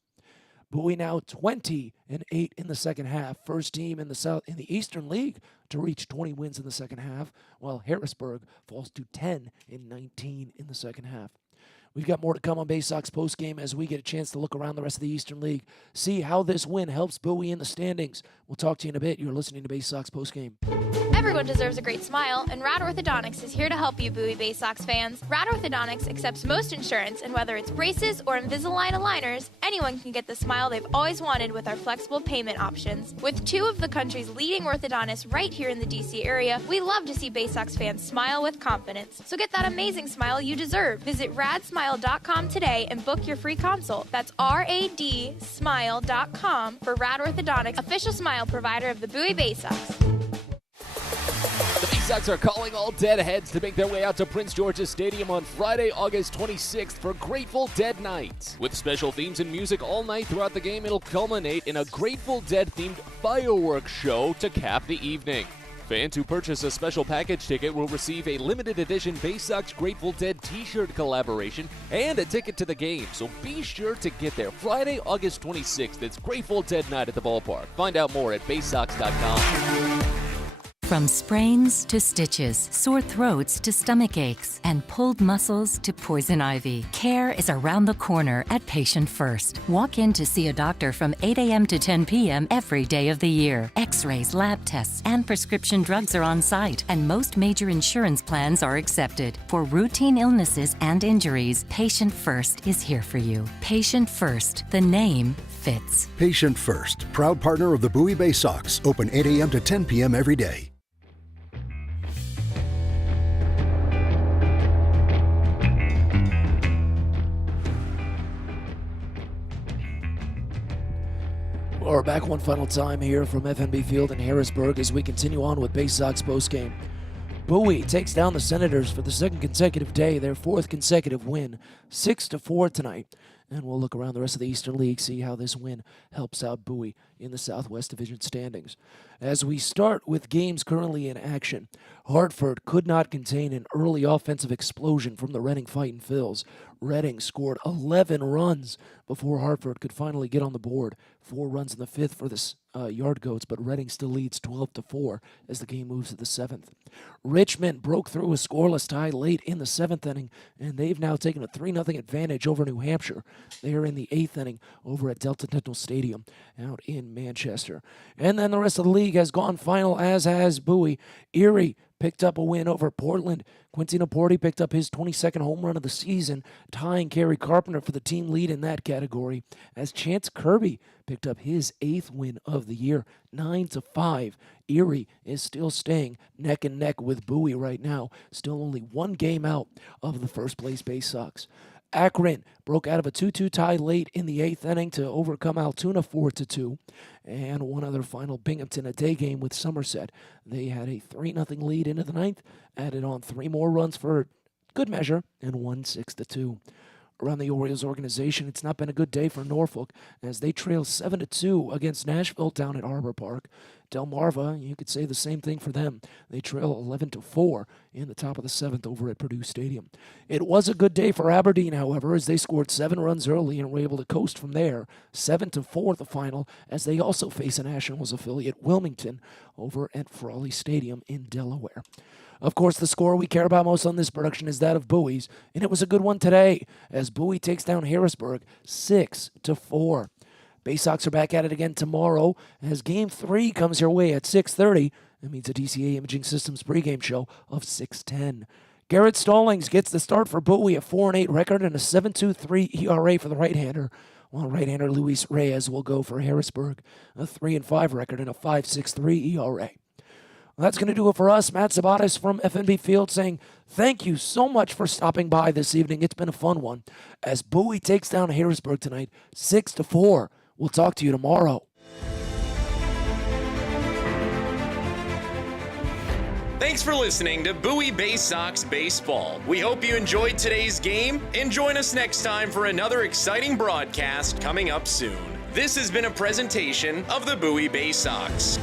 Bowie now 20-8 in the second half. First team in the Eastern League to reach 20 wins in the second half, while Harrisburg falls to 10-19 in the second half. We've got more to come on Baysox postgame as we get a chance to look around the rest of the Eastern League, see how this win helps Bowie in the standings. We'll talk to you in a bit. You're listening to Baysox postgame. Everyone deserves a great smile, and Rad Orthodontics is here to help you, Bowie Baysox fans. Rad Orthodontics accepts most insurance, and whether it's braces or Invisalign aligners, anyone can get the smile they've always wanted with our flexible payment options. With 2 of the country's leading orthodontists right here in the D.C. area, we love to see Baysox fans smile with confidence. So get that amazing smile you deserve. Visit radsmile.com today and book your free consult. That's radsmile.com for Rad Orthodontics, official smile provider of the Bowie Baysox. The Baysox are calling all deadheads to make their way out to Prince George's Stadium on Friday, August 26th for Grateful Dead Night. With special themes and music all night throughout the game, it'll culminate in a Grateful Dead-themed fireworks show to cap the evening. Fans who purchase a special package ticket will receive a limited edition Baysox Grateful Dead t-shirt collaboration and a ticket to the game, so be sure to get there Friday, August 26th. It's Grateful Dead Night at the ballpark. Find out more at baysox.com. From sprains to stitches, sore throats to stomach aches, and pulled muscles to poison ivy, care is around the corner at Patient First. Walk in to see a doctor from 8 a.m. to 10 p.m. every day of the year. X-rays, lab tests, and prescription drugs are on site, and most major insurance plans are accepted. For routine illnesses and injuries, Patient First is here for you. Patient First, the name fits. Patient First, proud partner of the Bowie Baysox, open 8 a.m. to 10 p.m. every day. We're back one final time here from FMB Field in Harrisburg as we continue on with Baysox postgame. Bowie takes down the Senators for the 2nd consecutive day, their 4th consecutive win, 6-4 tonight. And we'll look around the rest of the Eastern League, see how this win helps out Bowie in the Southwest Division standings. As we start with games currently in action, Hartford could not contain an early offensive explosion from the Reading Fightin' Phils. Reading scored 11 runs before Hartford could finally get on the board. 4 runs in the 5th for the Yard Goats, but Reading still leads 12-4 as the game moves to the 7th. Richmond broke through a scoreless tie late in the 7th inning, and they've now taken a 3-0 advantage over New Hampshire. They are in the 8th inning over at Delta Dental Stadium out in Manchester. And then the rest of the league has gone final, as has Bowie. Erie picked up a win over Portland. Quincy Naporti picked up his 22nd home run of the season, tying Kerry Carpenter for the team lead in that category, as Chance Kirby picked up his 8th win of the year, 9-5. Erie is still staying neck and neck with Bowie right now, still only one game out of the first place Baysox. Akron broke out of a 2-2 tie late in the 8th inning to overcome Altoona 4-2. And one other final, Binghamton, a day game with Somerset. They had a 3-0 lead into the 9th, added on 3 more runs for good measure, and won 6-2. Around the Orioles organization, it's not been a good day for Norfolk as they trail 7-2 against Nashville down at Arbor Park. Delmarva, you could say the same thing for them. They trail 11-4 in the top of the 7th over at Purdue Stadium. It was a good day for Aberdeen, however, as they scored 7 runs early and were able to coast from there. 7-4 the final, as they also face a Nationals affiliate, Wilmington, over at Frawley Stadium in Delaware. Of course, the score we care about most on this production is that of Bowie's, and it was a good one today, as Bowie takes down Harrisburg 6-4. Baysox are back at it again tomorrow, as Game 3 comes your way at 6:30. That means a DCA Imaging Systems pregame show of 6:10. Garrett Stallings gets the start for Bowie, a 4-8 record and a 7.23 ERA for the right-hander, while right-hander Luis Reyes will go for Harrisburg, a 3-5 record and a 5.63 ERA. That's going to do it for us. Matt Sabatis from FNB Field saying thank you so much for stopping by this evening. It's been a fun one. As Bowie takes down Harrisburg tonight, 6-4. We'll talk to you tomorrow. Thanks for listening to Bowie Baysox Baseball. We hope you enjoyed today's game, and join us next time for another exciting broadcast coming up soon. This has been a presentation of the Bowie Baysox.